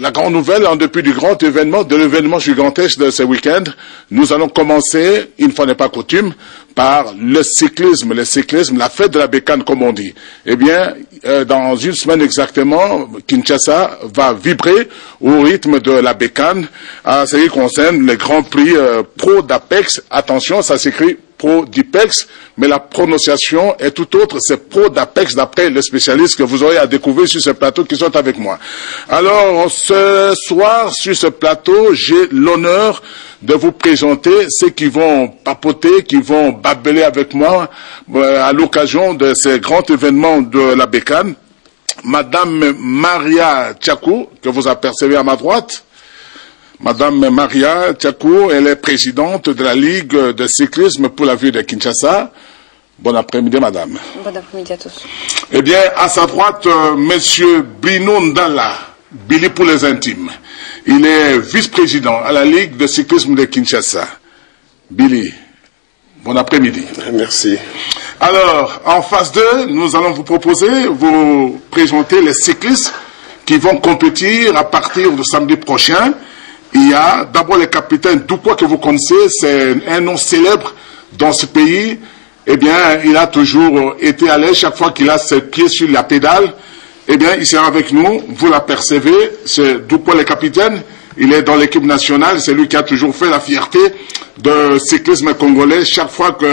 La grande nouvelle, en dépit du grand événement, de l'événement gigantesque de ce week-end, nous allons commencer, une fois n'est pas coutume, par le cyclisme, la fête de la bécane comme on dit. Eh bien, dans une semaine exactement, Kinshasa va vibrer au rythme de la bécane en ce qui concerne les grands prix pro d'Apex. Attention, ça s'écrit pro d'Ipex, mais la prononciation est tout autre, c'est pro d'Apex d'après les spécialistes que vous aurez à découvrir sur ce plateau qui sont avec moi. Alors, ce soir, sur ce plateau, j'ai l'honneur de vous présenter ceux qui vont papoter, qui vont babeler avec moi à l'occasion de ces grands événements de la bécane. Madame Maria Tchakou, que vous apercevez à ma droite. Madame Maria Tchakou, elle est présidente de la Ligue de cyclisme pour la ville de Kinshasa. Bon après-midi, madame. Bon après-midi à tous. Eh bien, à sa droite, monsieur Bino Ndala, Billy pour les intimes. Il est vice-président à la Ligue de cyclisme de Kinshasa. Billy, bon après-midi. Merci. Alors, en phase 2, nous allons vous proposer, vous présenter les cyclistes qui vont compétir à partir de samedi prochain. Il y a d'abord le capitaine Doukoua que vous connaissez, c'est un nom célèbre dans ce pays. Eh bien, il a toujours été à l'aise chaque fois qu'il a ses pieds sur la pédale. Eh bien, il sera avec nous, vous l'apercevez, c'est Doukoua le capitaine. Il est dans l'équipe nationale, c'est lui qui a toujours fait la fierté de cyclisme congolais chaque fois que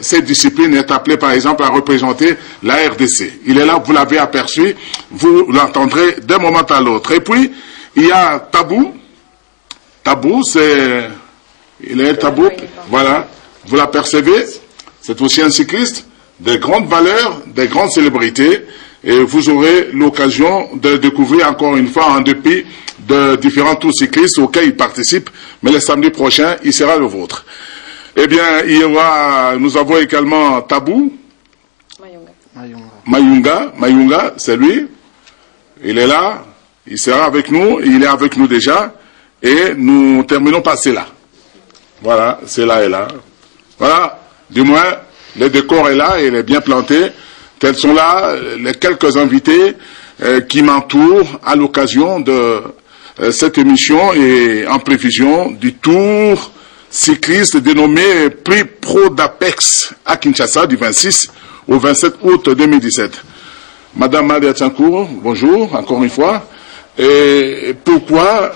cette discipline est appelée, par exemple, à représenter la RDC. Il est là, vous l'avez aperçu, vous l'entendrez d'un moment à l'autre. Et puis, il y a Tabou. Tabou, il est Tabou, voilà, vous l'apercevez, c'est aussi un cycliste de grandes valeurs, de grandes célébrités, et vous aurez l'occasion de découvrir encore une fois en dépit de différents tours cyclistes auxquels il participe, mais le samedi prochain, il sera le vôtre. Eh bien, nous avons également Tabou, Mayunga, c'est lui, il est là, il sera avec nous, il est avec nous déjà. Et nous terminons par Cela. Voilà, Cela est là. Voilà, du moins, le décor est là, il est bien planté. Tels sont là les quelques invités qui m'entourent à l'occasion de cette émission et en prévision du tour cycliste dénommé Prix Pro d'Apex à Kinshasa du 26 au 27 août 2017. Madame Maria Tchakou, bonjour, encore une fois. Et pourquoi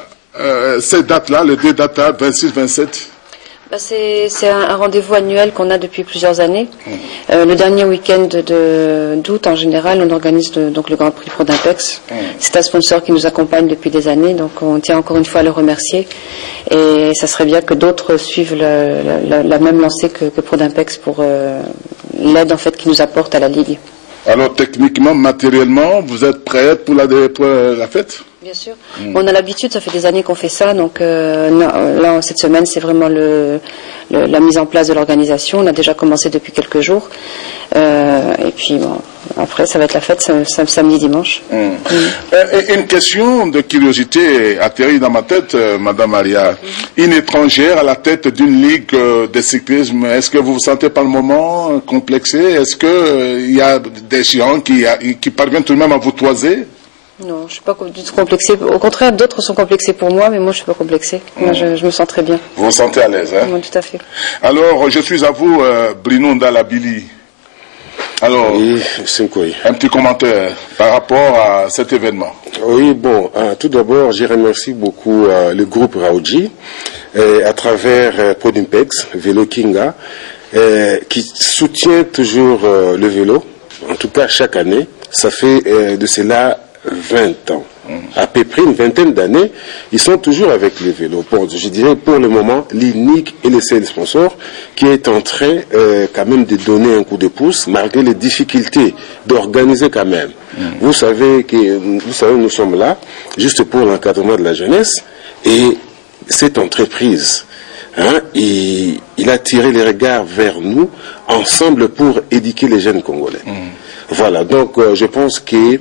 cette date-là, les deux dates 26-27? C'est un rendez-vous annuel qu'on a depuis plusieurs années. Le dernier week-end d'août, en général, on organise donc le Grand Prix Pro d'Apex. C'est un sponsor qui nous accompagne depuis des années, donc on tient encore une fois à le remercier. Et ça serait bien que d'autres suivent la même lancée que Pro d'Apex pour l'aide en fait qu'ils nous apportent à la Ligue. Alors techniquement, matériellement, vous êtes prête pour la fête? Bien sûr. On a l'habitude, ça fait des années qu'on fait ça, donc là, cette semaine, c'est vraiment la mise en place de l'organisation. On a déjà commencé depuis quelques jours. Et puis, bon, après, ça va être la fête samedi, dimanche. Une question de curiosité atterrit dans ma tête, Madame Maria. Une étrangère à la tête d'une ligue de cyclisme, est-ce que vous vous sentez par le moment complexé? Est-ce qu'il y a des gens qui parviennent tout de même à vous toiser? Non, je ne suis pas du tout complexée. Au contraire, d'autres sont complexés pour moi, mais moi, je ne suis pas complexée. Moi, je me sens très bien. Vous vous sentez à l'aise, hein? Oui, tout à fait. Alors, je suis à vous, Bruno Ndalabili. Alors, oui, un petit commentaire par rapport à cet événement. Oui, bon, tout d'abord, je remercie beaucoup le groupe Raoji, à travers Prodimpex, Vélo Kinga, qui soutient toujours le vélo, en tout cas chaque année. Ça fait de cela 20 ans. À peu près une vingtaine d'années, ils sont toujours avec le vélo. Bon, je dirais pour le moment, l'unique et le seul sponsor qui est en train quand même de donner un coup de pouce, malgré les difficultés d'organiser quand même. Vous savez, nous sommes là juste pour l'encadrement de la jeunesse, et cette entreprise, il a tiré les regards vers nous, ensemble pour éduquer les jeunes Congolais. Voilà, donc je pense qu'ils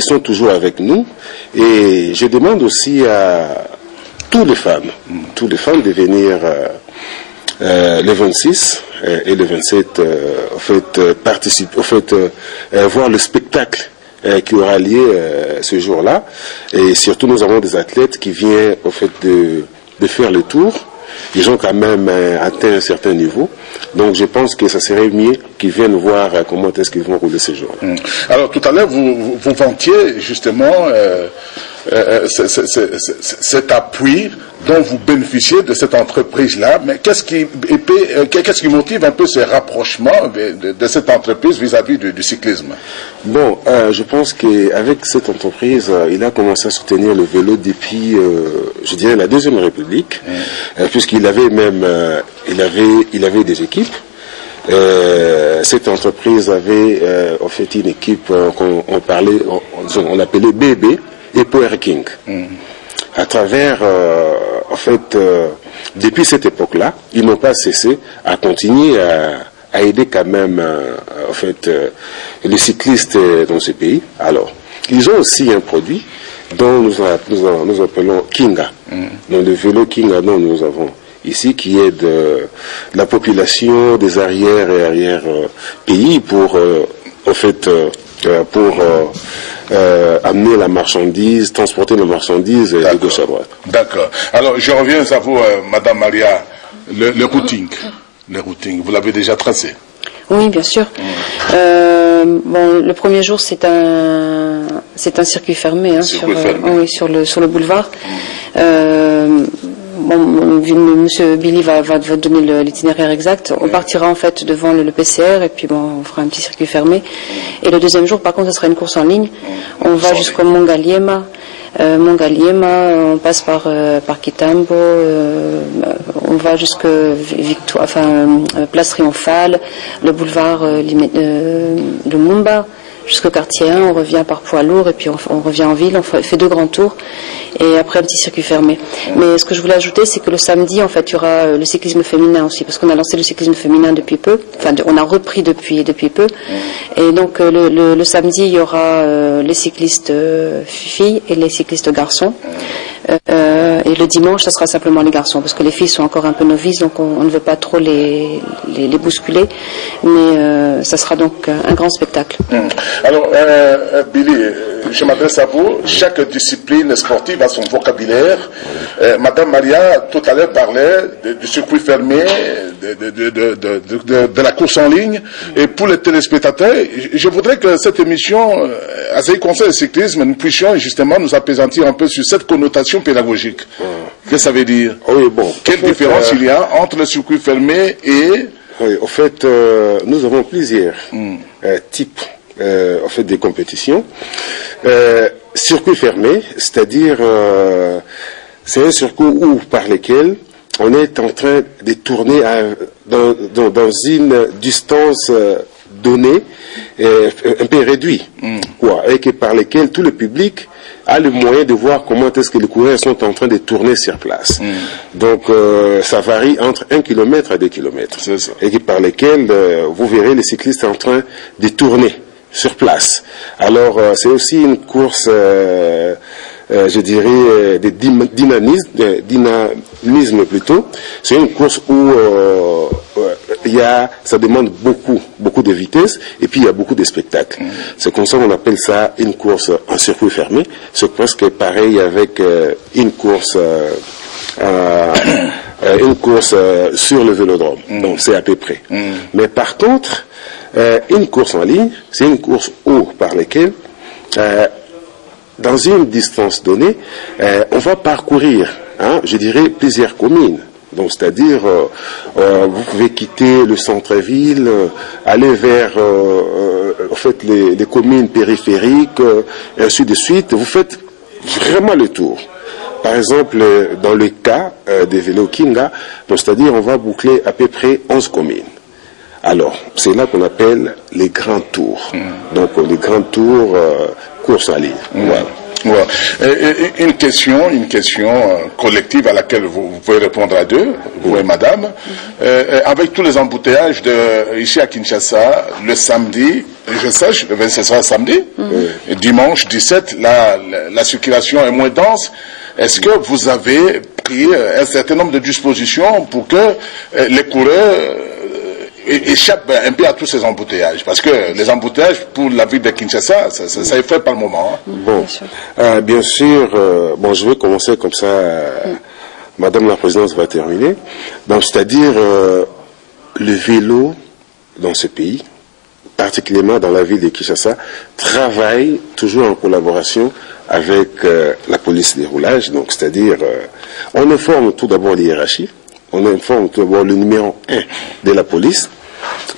sont toujours avec nous, et je demande aussi à toutes les femmes de venir le 26 et le 27 participer, voir le spectacle qui aura lieu ce jour-là. Et surtout, nous avons des athlètes qui viennent au fait de faire le tour. Ils ont quand même atteint un certain niveau. Donc je pense que ça serait mieux qu'ils viennent voir comment est-ce qu'ils vont rouler ces jours-là. Alors tout à l'heure, vous vantiez justement cet appui dont vous bénéficiez de cette entreprise-là. Mais qu'est-ce qui motive un peu ce rapprochement de cette entreprise vis-à-vis du cyclisme? Bon, je pense qu'avec cette entreprise, il a commencé à soutenir le vélo depuis, je dirais, la Deuxième République, puisqu'il avait même, il avait des équipes. Cette entreprise avait en fait une équipe on appelait BB et Power King. À travers, en fait, depuis cette époque-là, ils n'ont pas cessé à continuer à aider quand même, en fait, les cyclistes dans ce pays. Alors, ils ont aussi un produit dont nous appelons Kinga. Donc le vélo Kinga dont nous avons ici, qui aide la population des arrière et arrière pays pour, en fait, amener la marchandise, transporter la marchandise de gauche à droite. D'accord. Alors, je reviens à vous, Madame Maria, le routing. Le routing, vous l'avez déjà tracé? Oui, bien sûr. Bon, le premier jour, c'est un circuit fermé, hein, sur le boulevard. Monsieur Billy va donner l'itinéraire exact. On partira en fait devant le PCR et puis bon, on fera un petit circuit fermé. Et le deuxième jour, par contre, ce sera une course en ligne. On va jusqu'au Mont Galiema. On passe par Kitambo, on va jusque Place Triomphale, le boulevard de Mumba, jusqu'au quartier 1, on revient par poids lourd et puis on revient en ville, on fait 2 grands tours et après un petit circuit fermé. Mais ce que je voulais ajouter, c'est que le samedi, en fait, il y aura le cyclisme féminin aussi, parce qu'on a lancé le cyclisme féminin depuis peu, enfin on a repris depuis peu, et donc le samedi, il y aura les cyclistes filles et les cyclistes garçons. Et le dimanche, ça sera simplement les garçons, parce que les filles sont encore un peu novices, donc on ne veut pas trop les bousculer, mais ça sera donc un grand spectacle. Alors, Billy, je m'adresse à vous. Chaque discipline sportive a son vocabulaire. Madame Maria, tout à l'heure, parlait du circuit fermé, de la course en ligne. Et pour les téléspectateurs, je voudrais que cette émission, à ce qui concerne le cyclisme, nous puissions justement nous apaisantir un peu sur cette connotation pédagogique. Qu'est-ce que ça veut dire? Oui, bon. Quelle différence il y a entre le circuit fermé et... Oui, en fait, nous avons plusieurs types en fait, des compétitions. Circuit fermé, c'est-à-dire c'est un circuit par lequel on est en train de tourner dans une distance donnée, un peu réduite, et par lequel tout le public a le moyen de voir comment est-ce que les coureurs sont en train de tourner sur place. Donc ça varie entre 1 km à 2 km. Et par lesquels vous verrez les cyclistes en train de tourner sur place. Alors c'est aussi une course, je dirais, de dynamisme plutôt. C'est une course où ça demande beaucoup de vitesse et puis il y a beaucoup de spectacles. C'est comme ça qu'on appelle ça une course en circuit fermé. C'est presque pareil avec une course sur le vélodrome. Donc c'est à peu près. Mais par contre, une course en ligne, c'est une course par laquelle dans une distance donnée, on va parcourir, je dirais, plusieurs communes. Donc, c'est-à-dire, vous pouvez quitter le centre-ville, aller vers, en fait, les communes périphériques, et ainsi de suite. Vous faites vraiment le tour. Par exemple, dans le cas des vélos Kinga, c'est-à-dire, on va boucler à peu près 11 communes. Alors, c'est là qu'on appelle les grands tours. Donc, les grands tours, course en ligne. Voilà. Ouais. Et une question collective à laquelle vous pouvez répondre à deux, vous et madame. Avec tous les embouteillages ici à Kinshasa, le samedi, je sache, le 27 sera samedi, et dimanche 17, la circulation est moins dense. Est-ce que vous avez pris un certain nombre de dispositions pour que les coureurs échappe un peu à tous ces embouteillages. Parce que les embouteillages, pour la ville de Kinshasa, ça est fait par le moment. Hein. Bon, bien sûr, bon, je vais commencer comme ça, Madame la Présidente va terminer. Donc, c'est-à-dire, le vélo dans ce pays, particulièrement dans la ville de Kinshasa, travaille toujours en collaboration avec la police des roulages. Donc, c'est-à-dire, on informe tout d'abord les hiérarchies, on informe tout d'abord le numéro 1 de la police,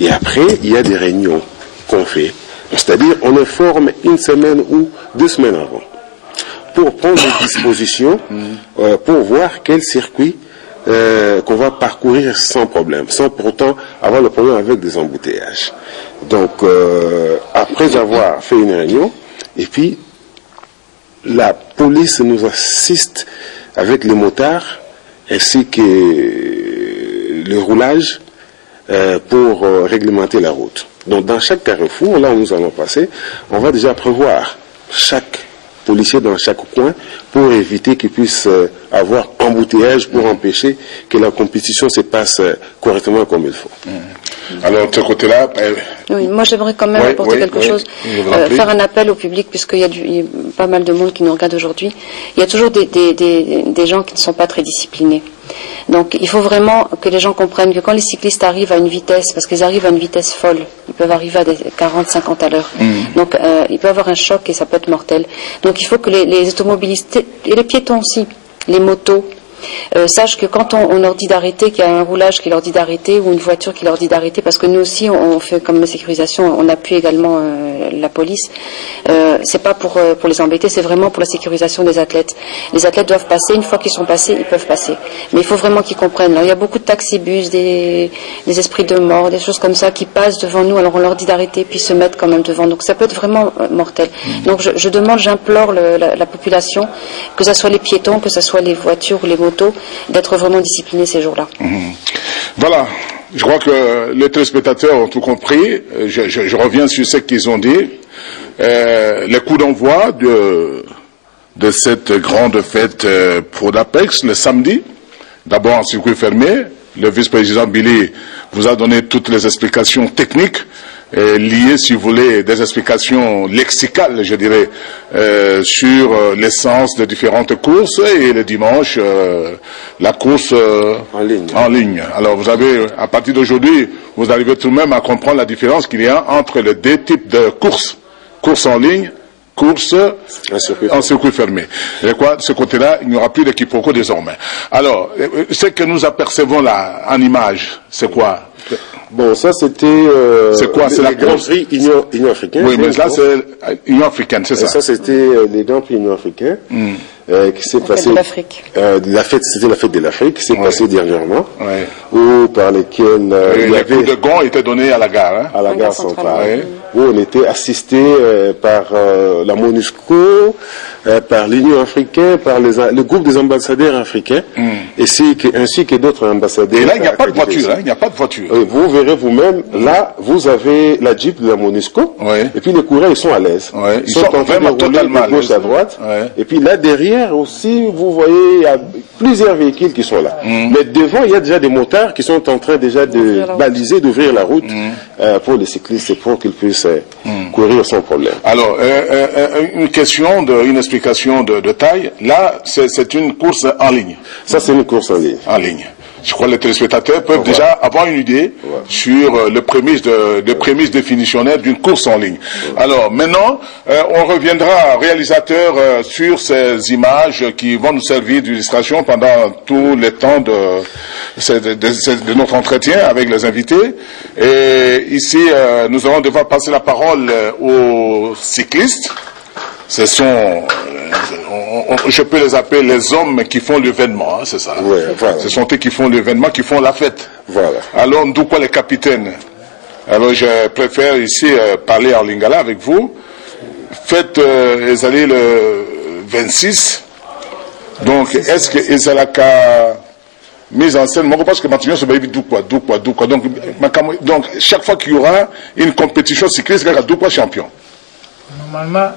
et après, il y a des réunions qu'on fait. C'est-à-dire, on informe une semaine ou 2 semaines avant, pour prendre des dispositions, pour voir quel circuit qu'on va parcourir sans problème, sans pourtant avoir le problème avec des embouteillages. Donc, après avoir fait une réunion, et puis, la police nous assiste avec les motards, ainsi que le roulage, pour réglementer la route. Donc, dans chaque carrefour, là où nous allons passer, on va déjà prévoir chaque policiers dans chaque coin pour éviter qu'ils puissent avoir embouteillage, pour empêcher que la compétition se passe correctement comme il faut. Alors, de ce côté-là... Oui, moi j'aimerais quand même apporter quelque chose, faire un appel au public, puisqu'il y a pas mal de monde qui nous regarde aujourd'hui. Il y a toujours des gens qui ne sont pas très disciplinés. Donc il faut vraiment que les gens comprennent que quand les cyclistes arrivent à une vitesse, parce qu'ils arrivent à une vitesse folle, ils peuvent arriver à des 40-50 à l'heure, donc il peut y avoir un choc et ça peut être mortel. Donc il faut que les automobilistes, et les piétons aussi, les motos, sachent que quand on leur dit d'arrêter, qu'il y a un roulage qui leur dit d'arrêter ou une voiture qui leur dit d'arrêter, parce que nous aussi on fait comme sécurisation, on appuie également la police, c'est pas pour les embêter, c'est vraiment pour la sécurisation des athlètes. Les athlètes doivent passer, une fois qu'ils sont passés, ils peuvent passer. Mais il faut vraiment qu'ils comprennent. Alors, il y a beaucoup de taxibus, des esprits de mort, des choses comme ça qui passent devant nous, alors on leur dit d'arrêter puis se mettre quand même devant. Donc ça peut être vraiment mortel. Donc je demande, j'implore la population, que ce soit les piétons, que ce soit les voitures ou les motos, d'être vraiment disciplinés ces jours-là. Voilà, je crois que les téléspectateurs ont tout compris. Je reviens sur ce qu'ils ont dit. Les coups d'envoi de cette grande fête pour l'Apex le samedi, d'abord en circuit fermé. Le vice-président Billy vous a donné toutes les explications techniques liées, si vous voulez, des explications lexicales, je dirais, sur l'essence de différentes courses, et le dimanche, la course en ligne. Alors vous avez, à partir d'aujourd'hui, vous arrivez tout de même à comprendre la différence qu'il y a entre les deux types de courses. Course en ligne, course en circuit fermé. Et quoi, de ce côté-là, il n'y aura plus de quiproquo désormais. Alors, ce que nous apercevons là, en image, c'est quoi? Bon, ça c'était... c'est quoi? C'est la Grand Prix Union africaine. Oui, mais là c'est Union africaine, c'est ça. Ça c'était les Grands Prix Union africains qui s'est passé... de l'Afrique. C'était la fête de l'Afrique qui s'est passée dernièrement, Ouais. par lesquels il y avait... Les coups de gond étaient donnés à la gare. Hein? À la gare centrale. Oui. Où on était assisté par la MONUSCO, par l'Union africaine, par le groupe des ambassadeurs africains, ainsi que d'autres ambassadeurs. Et là, il n'y a pas de voiture. Il n'y a pas de voiture. Vous verrez vous-même, là, vous avez la Jeep de la MONUSCO, et puis les coureurs, ils sont à l'aise. Ils sont en train de rouler de gauche à droite. Et puis là, derrière aussi, vous voyez, il y a plusieurs véhicules qui sont là. Mais devant, il y a déjà des motards qui sont en train déjà de baliser, d'ouvrir la route pour les cyclistes, pour qu'ils puissent courir sans problème. Alors, une explication de taille. Là, c'est une course en ligne. Ça, c'est une course en ligne. En ligne. Je crois que les téléspectateurs peuvent déjà avoir une idée sur le prémisse définitionnel d'une course en ligne. Alors, maintenant, on reviendra, réalisateur, sur ces images qui vont nous servir d'illustration pendant tout le temps de notre entretien avec les invités. Et ici, nous allons devoir passer la parole aux cyclistes. Ce sont, je peux les appeler les hommes qui font l'événement, hein, c'est ça. Ouais, voilà. Ce sont eux qui font l'événement, qui font la fête. Voilà. Alors, d'où quoi les capitaines? Alors, je préfère ici parler en lingala avec vous. Faites, ils allaient le 26. Donc, est-ce que ils allaient qu'à mise en scène, moi je pense que maintenant c'est d'où quoi. Donc, chaque fois qu'il y aura une compétition cycliste, il y aura d'où quoi champion. Normalement,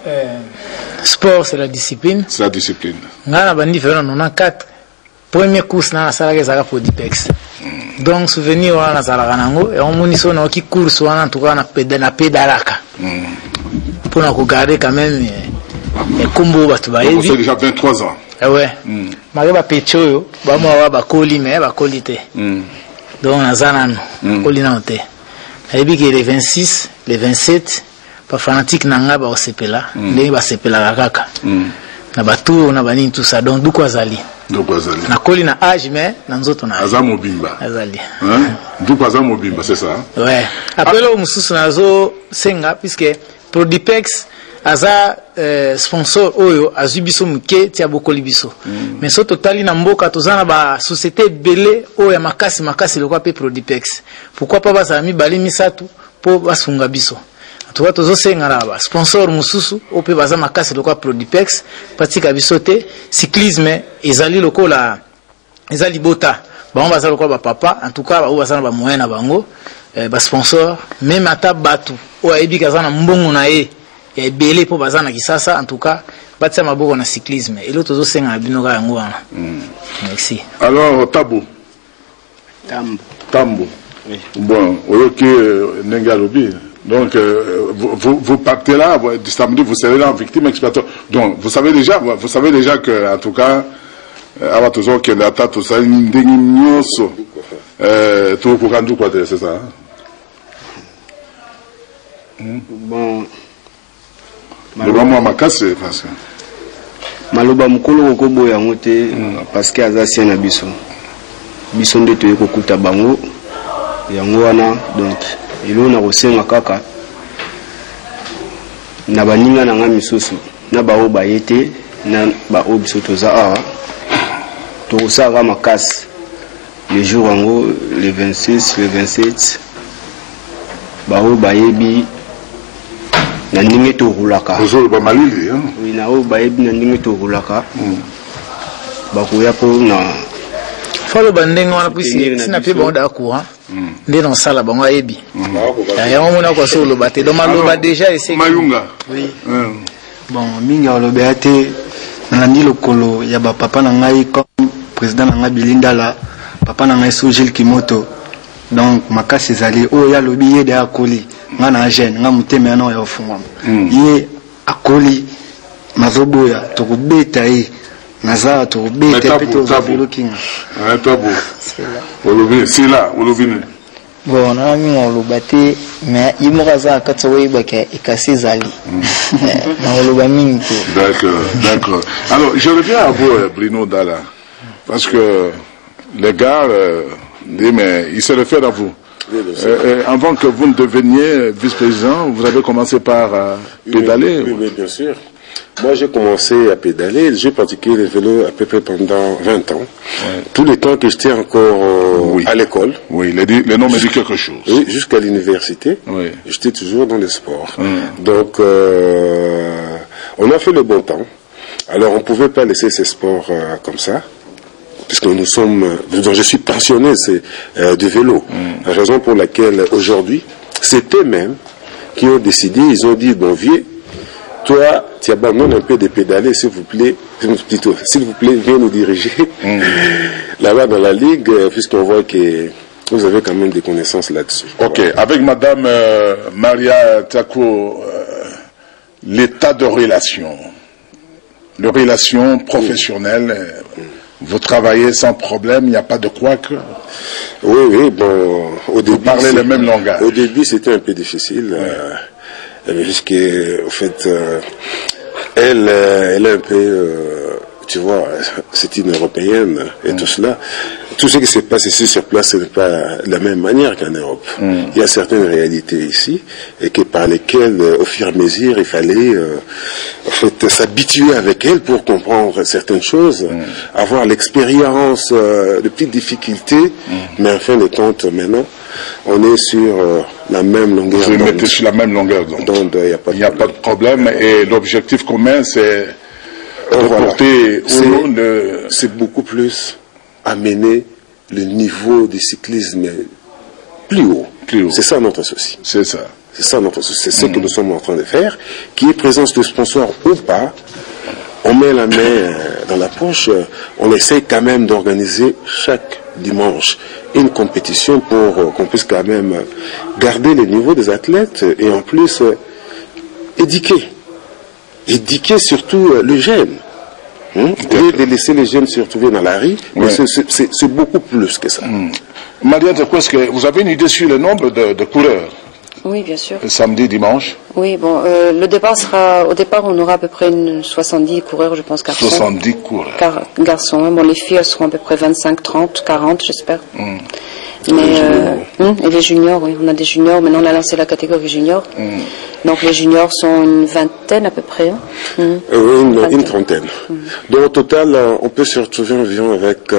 sport c'est la discipline. C'est la discipline. Ngana bandi fait 94. Première course na sala que ça pour Dipex. Donc souvenir wana nazalaka nango et on moni so na ki course wana en tout cas na pédalaka. Pour na regarder quand même et combo batu ba yebi. C'est déjà 23 ans. Ah ouais. Mare ba pecho ba mo ba koli mais ba kolité. Donc nazana no koli na hote. Yebi que les 26, les 27 pas fanatique nanga ba osepela, ndenge ba sepela kaka. Na batu na bani tout ça donc duko azali. Na koli na âge mais na nzoto na azamo bimba azali duko azamo bimba c'est ça ouais après le mususu nazo senga puisque Prodipex aza sponsor oyo azubiso muke tia bokoli biso mais so totali na mboka tozana ba société belé oyo makasi lokwa pe Prodipex pourquoi pas bazala mibali misatu po basunga biso tu vois tozo senga na ba sponsor mususu ope baza makasi lokwa Prodipex patika biso te cyclisme ezali lokola ezali bota ba on baza lokwa ba papa en tout cas ba baza na ba moyen na bango ba sponsor même ata batu o ayebi kaza na mbongo na ye ya belé po baza na kisasa en tout cas batia maboko na cyclisme et l'autre tozo senga na binoka yango wana merci. Alors Tambo oui. Bon oyoki Nengalobi. Donc, vous partez là, du samedi, vous serez là en victime expiatoire. Donc, vous savez déjà que, en tout cas, avant tout ça, que l'attaque, tout ça, tout pour quand quoi, c'est ça? Bon. Maloba makase, parce que. Maloba mukolo kobo ya ngote, parce que azasi na biso. Biso ndeto yeko kuta bango, yango wana, donc. Ilo na kosenga kaka na baninga na nga misusu na bao bayete na ba obiso toza awa to saka makasi le jour ango le 26 le 27 bao bayebi na ndenge to hulaka ozo ba malili hein oui na o bayebi na ndenge to hulaka ba kuya po na falo bandenga wana puisi sina pe bon da courant ndé dans sala bango ayebi ya mona ko solo baté do maloba déjà essayer mayunga oui bon minga oloba te na ndi lokolo ya ba papa na ngai comme président na ngai Bilindala papa na ngai Sojil Kimoto donc makasi zali o ya lobi ye de akoli nga na jeune nga muteme na ya ofungwa ye akoli mazoboya to kubeta ye naza to kubeta peto za looking tabu olobi sila olobi ne bon na mi oloba te mais imokaza katso webaka ikasi zali na oloba mingi. D'accord. Alors je reviens à vous Bruno Dala parce que les gars mais il se réfère à vous. Avant que vous ne deveniez vice-président, vous avez commencé par pédaler. Oui, bien sûr. Moi, j'ai commencé à pédaler. J'ai pratiqué le vélo à peu près pendant 20 ans. Ouais. Tout le temps que j'étais encore à l'école. Oui, le nom me dit quelque chose. Oui, jusqu'à l'université. Oui. J'étais toujours dans le sport. Donc, on a fait le bon temps. Alors, on ne pouvait pas laisser ces sports comme ça. Puisque nous sommes, je suis passionné du vélo. La raison pour laquelle aujourd'hui, c'est eux-mêmes qui ont décidé, ils ont dit, bon vieux, toi, tu abandonnes un peu de pédaler, s'il vous plaît, viens nous diriger là-bas dans la ligue, puisqu'on voit que vous avez quand même des connaissances là-dessus. Ok, avec Madame Maria Tako, l'état de relation, les relations professionnelles, vous travaillez sans problème, il n'y a pas de couac. Oui, bon, au début, vous parlez le même langage. Au début, c'était un peu difficile. Puisque, au fait, elle est un peu, tu vois, c'est une Européenne et tout cela. Tout ce qui se passe ici sur place, ce n'est pas de la même manière qu'en Europe. Il y a certaines réalités ici, et que par lesquelles, au fur et à mesure, il fallait en fait, s'habituer avec elle pour comprendre certaines choses, avoir l'expérience de petites difficultés, mais en fin de compte, maintenant, on est sur la même longueur d'onde. Vous mettez sur la même longueur d'onde. Donc, il n'y a pas de problème. Et l'objectif commun, c'est de porter au long de... C'est beaucoup plus amener le niveau du cyclisme plus haut. C'est ça notre souci. C'est ça. C'est ça notre souci. C'est ce que nous sommes en train de faire. Qu'il y ait présence de sponsors ou pas, on met la main dans la poche, on essaie quand même d'organiser chaque dimanche une compétition pour qu'on puisse quand même garder le niveau des athlètes et en plus éduquer surtout le jeune. Au lieu de laisser les jeunes se retrouver dans la rue, mais c'est beaucoup plus que ça. Marianne, est-ce que vous avez une idée sur le nombre de coureurs? Oui, bien sûr. Samedi, dimanche? Oui, bon, au départ, on aura à peu près 70 coureurs, je pense, garçons. 70 coureurs. Garçons, hein. Bon, les filles, elles seront à peu près 25, 30, 40, j'espère. Mais, et les juniors, oui, on a des juniors. Maintenant, on a lancé la catégorie junior. Donc, les juniors sont une vingtaine à peu près. Hein. Oui, une trentaine. Donc, au total, on peut se retrouver environ avec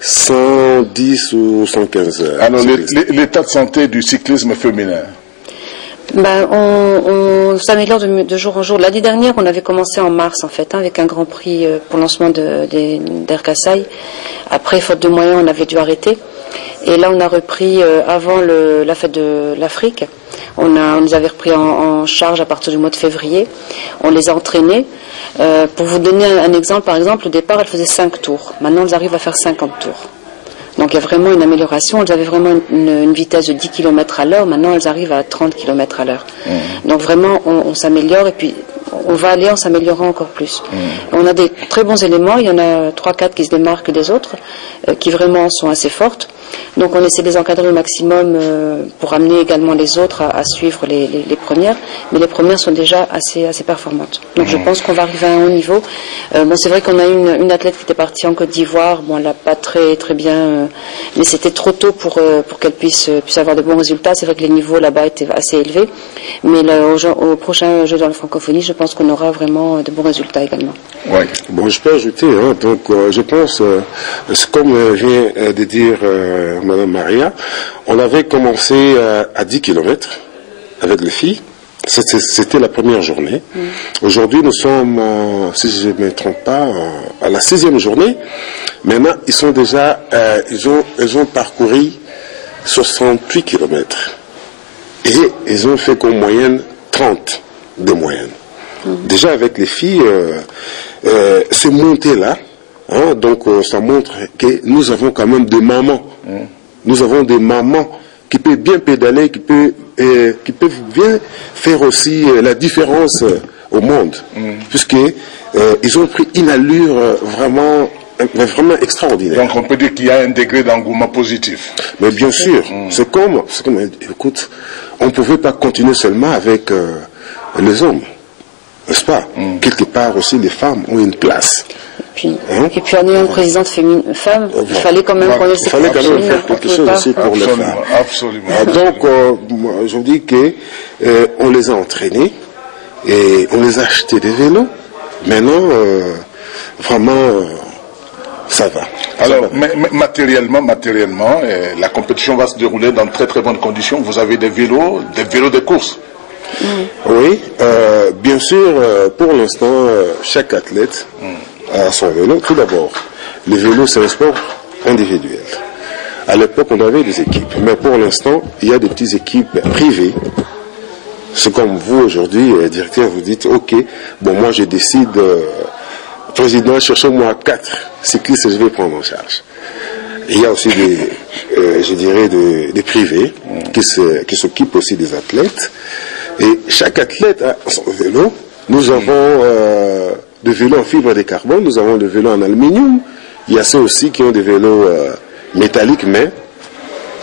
110 ou 115. Alors, l'état de santé du cyclisme féminin? Ben, on s'améliore de jour en jour. L'année dernière, on avait commencé en mars, en fait, hein, avec un grand prix pour le lancement d'Air Kassai. Après, faute de moyens, on avait dû arrêter. Et là, on a repris avant la fête de l'Afrique. On les avait repris en charge à partir du mois de février. On les a entraînés. Pour vous donner un exemple, par exemple, au départ, elles faisaient 5 tours. Maintenant, elles arrivent à faire 50 tours. Donc il y a vraiment une amélioration. Elles avaient vraiment une vitesse de 10 km à l'heure. Maintenant, elles arrivent à 30 km à l'heure. Donc vraiment, on s'améliore et puis on va aller en s'améliorant encore plus. On a des très bons éléments. Il y en a 3-4 qui se démarquent des autres, qui vraiment sont assez fortes. Donc on essaie de les encadrer au maximum pour amener également les autres à suivre les premières. Mais les premières sont déjà assez performantes. Donc je pense qu'on va arriver à un haut niveau. Bon, c'est vrai qu'on a une athlète qui était partie en Côte d'Ivoire. Bon, elle n'a pas très bien, mais c'était trop tôt pour qu'elle puisse avoir de bons résultats. C'est vrai que les niveaux là-bas étaient assez élevés. Mais au prochain jeu dans la francophonie, je pense qu'on aura vraiment de bons résultats également. Ouais. Bon, je peux ajouter, hein, donc je pense, comme vient de dire Madame Maria, on avait commencé à 10 km avec les filles. C'était la première journée. Aujourd'hui, nous sommes, si je ne me trompe pas, à la 6e journée. Maintenant, ils sont déjà, ils ont parcouru 68 km. Et ils ont fait qu'en moyenne 30 de moyenne. Déjà avec les filles, ces montées-là, hein, donc ça montre que nous avons quand même des mamans. Nous avons des mamans qui peuvent bien pédaler, qui peuvent bien faire aussi la différence au monde, puisqu'ils ont pris une allure vraiment extraordinaire. Donc on peut dire qu'il y a un degré d'engouement positif. Mais bien sûr, c'est comme, écoute, on ne pouvait pas continuer seulement avec les hommes, n'est-ce pas? Quelque part aussi les femmes ont une place. Et puis en ayant une présidente femme, il fallait quand même qu'on ait cette faire quelque chose aussi pour les femmes. Absolument. Donc, je vous dis que on les a entraînés et on les a achetés des vélos. Maintenant, vraiment, ça va. Alors, matériellement, la compétition va se dérouler dans de très très bonnes conditions. Vous avez des vélos de course. Oui, bien sûr, pour l'instant, chaque athlète à son vélo. Tout d'abord, le vélo, c'est un sport individuel. À l'époque, on avait des équipes, mais pour l'instant, il y a des petites équipes privées. C'est comme vous aujourd'hui, directeur, vous dites, ok, bon, moi je décide, président, cherchez-moi 4 cyclistes et je vais prendre en charge. Il y a aussi des privés qui s'occupent aussi des athlètes. Et chaque athlète a son vélo. Nous avons des vélos en fibre de carbone, nous avons des vélos en aluminium. Il y a ceux aussi qui ont des vélos métalliques, mais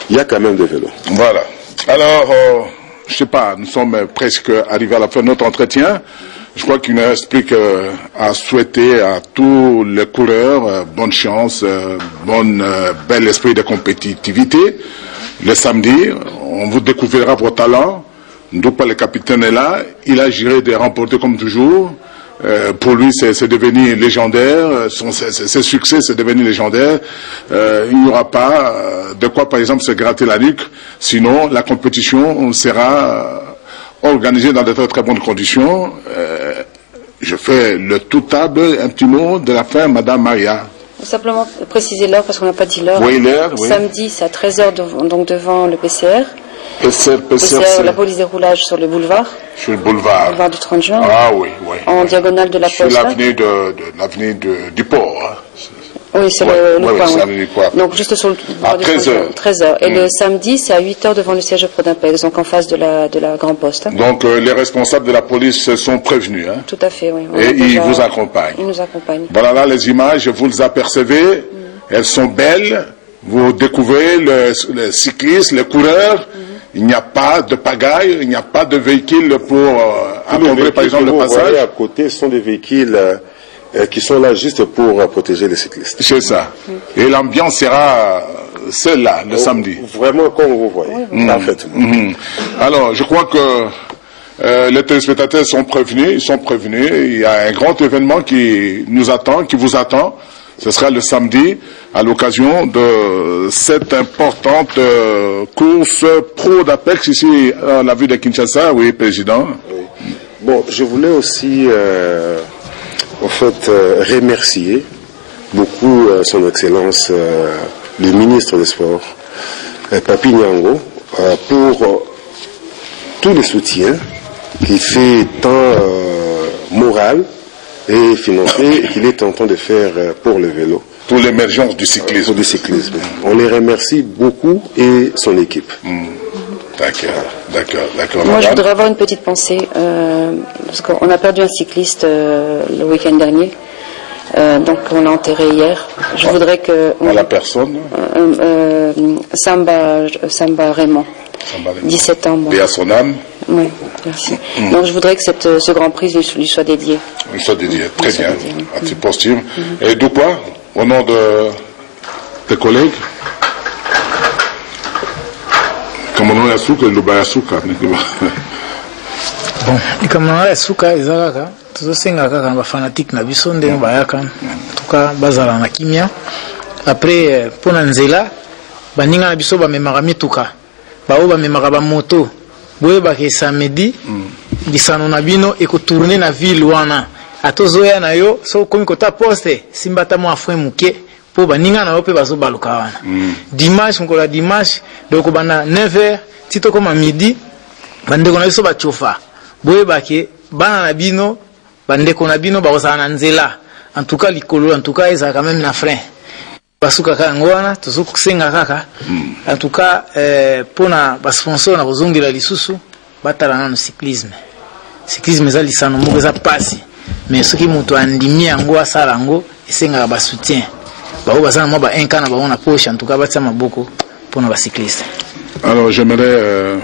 il y a quand même des vélos. Voilà. Alors, je ne sais pas, nous sommes presque arrivés à la fin de notre entretien. Je crois qu'il ne reste plus qu'à souhaiter à tous les coureurs bonne chance, bel esprit de compétitivité. Le samedi, on vous découvrira vos talents. Ndoupa, le capitaine, est là. Il a géré de remporter comme toujours. Pour lui, c'est devenu légendaire. Ses succès, c'est devenu légendaire. Il n'y aura pas de quoi, par exemple, se gratter la nuque. Sinon, la compétition sera organisée dans de très très bonnes conditions. Je fais le tout table, un petit mot de la fin, Madame Maria. Simplement préciser l'heure parce qu'on n'a pas dit l'heure. Oui, l'heure, oui. Samedi, c'est à 13h, donc devant le PCR. PCR, la police des roulages sur le boulevard. Sur le boulevard. Boulevard du 30 juin. Ah oui, oui. En diagonale de la Poste. Sur l'avenue du port. Hein. Oui, c'est le coin. Donc juste sur le à 13h. 13h. Et le samedi, c'est à 8h devant le siège de Prodimpex, donc en face de la Grand Poste. Hein. Donc les responsables de la police sont prévenus. Hein. Tout à fait, oui. Et ils vous accompagnent. Ils nous accompagnent. Voilà là les images, vous les apercevez, elles sont belles. Vous découvrez les cyclistes, les coureurs. Il n'y a pas de pagaille, il n'y a pas de véhicule pour encombrer par exemple le passage. À côté sont des véhicules qui sont là juste pour protéger les cyclistes. C'est ça. Et l'ambiance sera celle-là, le samedi. Vraiment comme vous voyez, parfaitement. Alors, je crois que les téléspectateurs sont prévenus, Il y a un grand événement qui nous attend, qui vous attend. Ce sera le samedi, à l'occasion de cette importante course pro d'Apex ici à la ville de Kinshasa. Oui, Président. Oui. Bon, je voulais aussi, en fait, remercier beaucoup Son Excellence, le ministre des Sports, Papi Nyango, pour tout le soutien qu'il fait tant moral et financier qu'il est en train de faire pour le vélo. Pour l'émergence du cyclisme. Pour le cyclisme. On les remercie beaucoup et son équipe. D'accord. Moi, je voudrais avoir une petite pensée, parce qu'on a perdu un cycliste le week-end dernier. Donc, on l'a enterré hier. Je voudrais que... la personne Samba Raymond. 17 ans. Bon. Et à son âme. Oui, merci. Donc je voudrais que ce Grand Prix lui soit dédié. Lui soit dédié, très bien. À titre posthume. Et d'où quoi? Au nom de tes collègues? Comme on a Yasuka, le Bayasuka. Bon, comme on a Yasuka, ils ont tout ça, c'est fanatique na biso ndenge bayaka. En tout cas, bazala na kimia. Après, pour Nzela, baninga na biso ba memaka mituka. Bao ba memaka ba moto. Boye bake samedi, bisano na bino ekotourner na ville wana. Atozoya na yo, so komi kota poste, simbata mo afwe muke, po baninga na yo pe bazo baluka wana. Dimanche, mkola dimanche, doko bana 9h, tito koma midi, bandeko na biso ba chofa. Boye bake, bana na bino, bandeko na bino baoza na nzela. En tout cas, likolo, en tout cas, ils ont quand même na frein. Basuka kaka ngwana tozo kusenga kaka en tout cas pour na ba sponsor na kozongela lisusu batala na cyclisme eza lisano moko eza pasi mais soki muto andimi yango asala yango esenga ba soutien bao bazana mo ba enkana ba ona poche en tout cas batia maboko pour na ba cycliste. Alors j'aimerais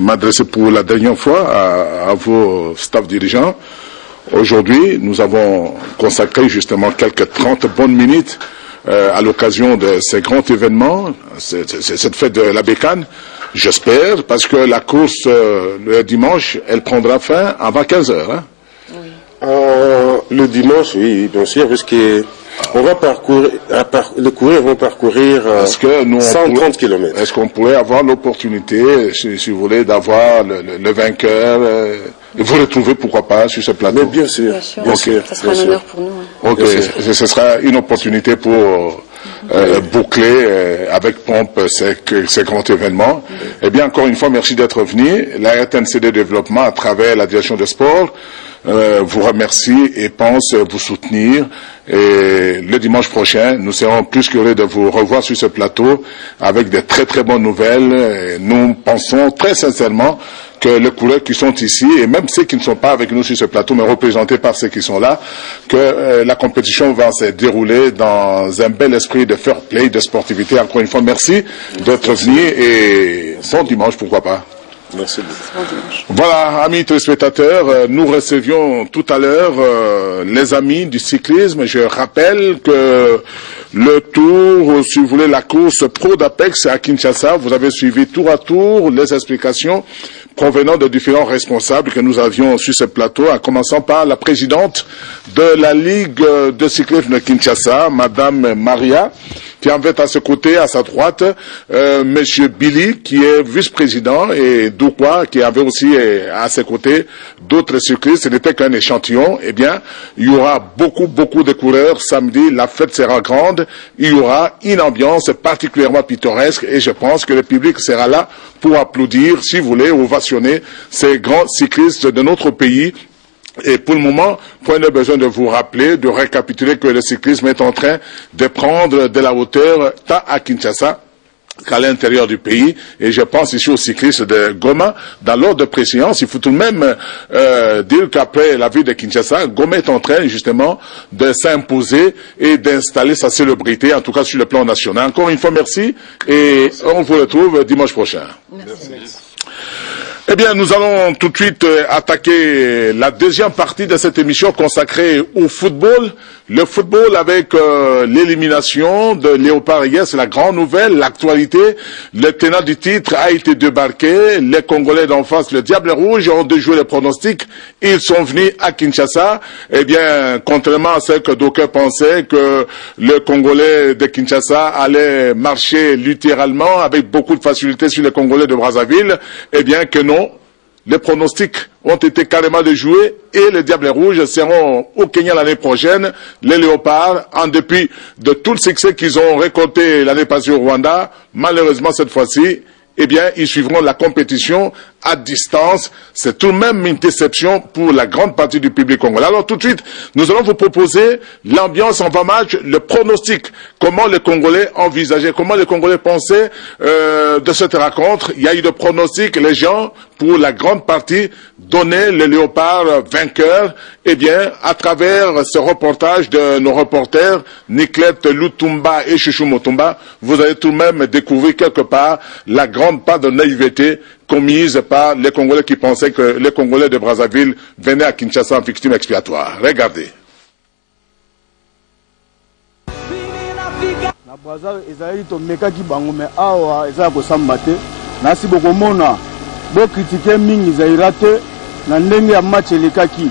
m'adresser pour la dernière fois à vos staff dirigeants. Aujourd'hui, nous avons consacré justement quelques 30 bonnes minutes à l'occasion de ces grands événements, cette fête de la Bécane, j'espère, parce que la course le dimanche, elle prendra fin avant 15h. Hein? Oui. Le dimanche, oui, bien sûr, parce que on va parcourir, les coureurs vont parcourir 130 km. Est-ce qu'on pourrait avoir l'opportunité, si vous voulez, d'avoir le vainqueur et vous retrouver, pourquoi pas, sur ce plateau? Mais bien sûr. Bien sûr. Ça sera un honneur pour nous. Hein. Ok, ce sera une opportunité pour boucler avec pompe ces grands événements. Eh bien, encore une fois, merci d'être venu. La RTNCD Développement, à travers la direction de sport, vous remercie et pense vous soutenir. Et le dimanche prochain, nous serons plus qu'heureux de vous revoir sur ce plateau avec de très très bonnes nouvelles. Et nous pensons très sincèrement que les coureurs qui sont ici, et même ceux qui ne sont pas avec nous sur ce plateau, mais représentés par ceux qui sont là, que la compétition va se dérouler dans un bel esprit de fair play, de sportivité. Encore une fois, merci d'être venu et bon dimanche, pourquoi pas. Merci beaucoup. Voilà, amis téléspectateurs, nous recevions tout à l'heure les amis du cyclisme. Je rappelle que le tour, si vous voulez, la course pro d'Apex à Kinshasa, vous avez suivi tour à tour les explications provenant de différents responsables que nous avions sur ce plateau, en commençant par la présidente de la Ligue de cyclisme de Kinshasa, Madame Maria, qui avait à ses côtés, à sa droite, Monsieur Billy, qui est vice-président, et Doukwa, qui avait aussi à ses côtés d'autres cyclistes. Ce n'était qu'un échantillon. Eh bien, il y aura beaucoup de coureurs samedi. La fête sera grande. Il y aura une ambiance particulièrement pittoresque, et je pense que le public sera là pour applaudir, si vous voulez, ovationner ces grands cyclistes de notre pays. Et pour le moment, prenez besoin de vous rappeler, de récapituler que le cyclisme est en train de prendre de la hauteur tant à Kinshasa qu'à l'intérieur du pays. Et je pense ici aux cyclistes de Goma. Dans l'ordre de préséance, il faut tout de même dire qu'après la ville de Kinshasa, Goma est en train justement de s'imposer et d'installer sa célébrité, en tout cas sur le plan national. Encore une fois, merci et on vous retrouve dimanche prochain. Merci. Eh bien, nous allons tout de suite attaquer la deuxième partie de cette émission consacrée au football. Le football avec l'élimination de Léopard hier, c'est la grande nouvelle, l'actualité. Le tenant du titre a été débarqué. Les Congolais d'en face, le Diable Rouge, ont déjoué les pronostics. Ils sont venus à Kinshasa. Eh bien, contrairement à ce que d'aucuns pensaient, que le Congolais de Kinshasa allait marcher littéralement avec beaucoup de facilité sur les Congolais de Brazzaville, eh bien que non. Les pronostics ont été carrément déjoués et les Diables Rouges seront au Kenya l'année prochaine. Les Léopards, en dépit de tout le succès qu'ils ont récolté l'année passée au Rwanda, malheureusement cette fois-ci, eh bien, ils suivront la compétition à distance. C'est tout de même une déception pour la grande partie du public congolais. Alors tout de suite, nous allons vous proposer l'ambiance en avant-match, le pronostic. Comment les Congolais envisageaient, comment les Congolais pensaient de cette rencontre. Il y a eu de pronostics. Les gens, pour la grande partie, donnaient le Léopard vainqueur. Eh bien, à travers ce reportage de nos reporters, Niklette Lutumba et Chouchou Motumba, vous allez tout de même découvrir quelque part la grande part de naïveté commise par les Congolais qui pensaient que les Congolais de Brazzaville venaient à Kinshasa en victime expiatoire. Regardez. Na Brazzaville ezali to mekaki bango me awa ezala kosamba te nasi bokomona bo critiquer mingi zaira te na ndenge ya match elekaki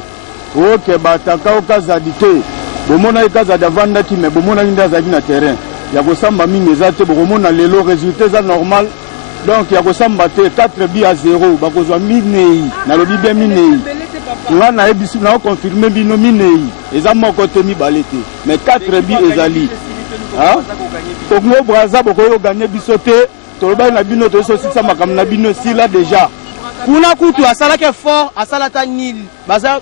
oke bataka okazadi te bomona ekazadi avandaki me bomona ngi azalaki na terrain ya kosamba mingi eza te bokomona lelo résultat eza normal. Donc, il y a 4 buts à 0. Bakozwa minei. Na lobi bien minei. Nga na ebisu na confirmer bino minei. Eza moko te mi balete. Mais 4 buts ezali. Hein? Congo Brazza boko gagner bisote. Toloba na bino to so sisa makam na bino si là déjà. Kuna kutu asala ke fort, asala ta nil. Baza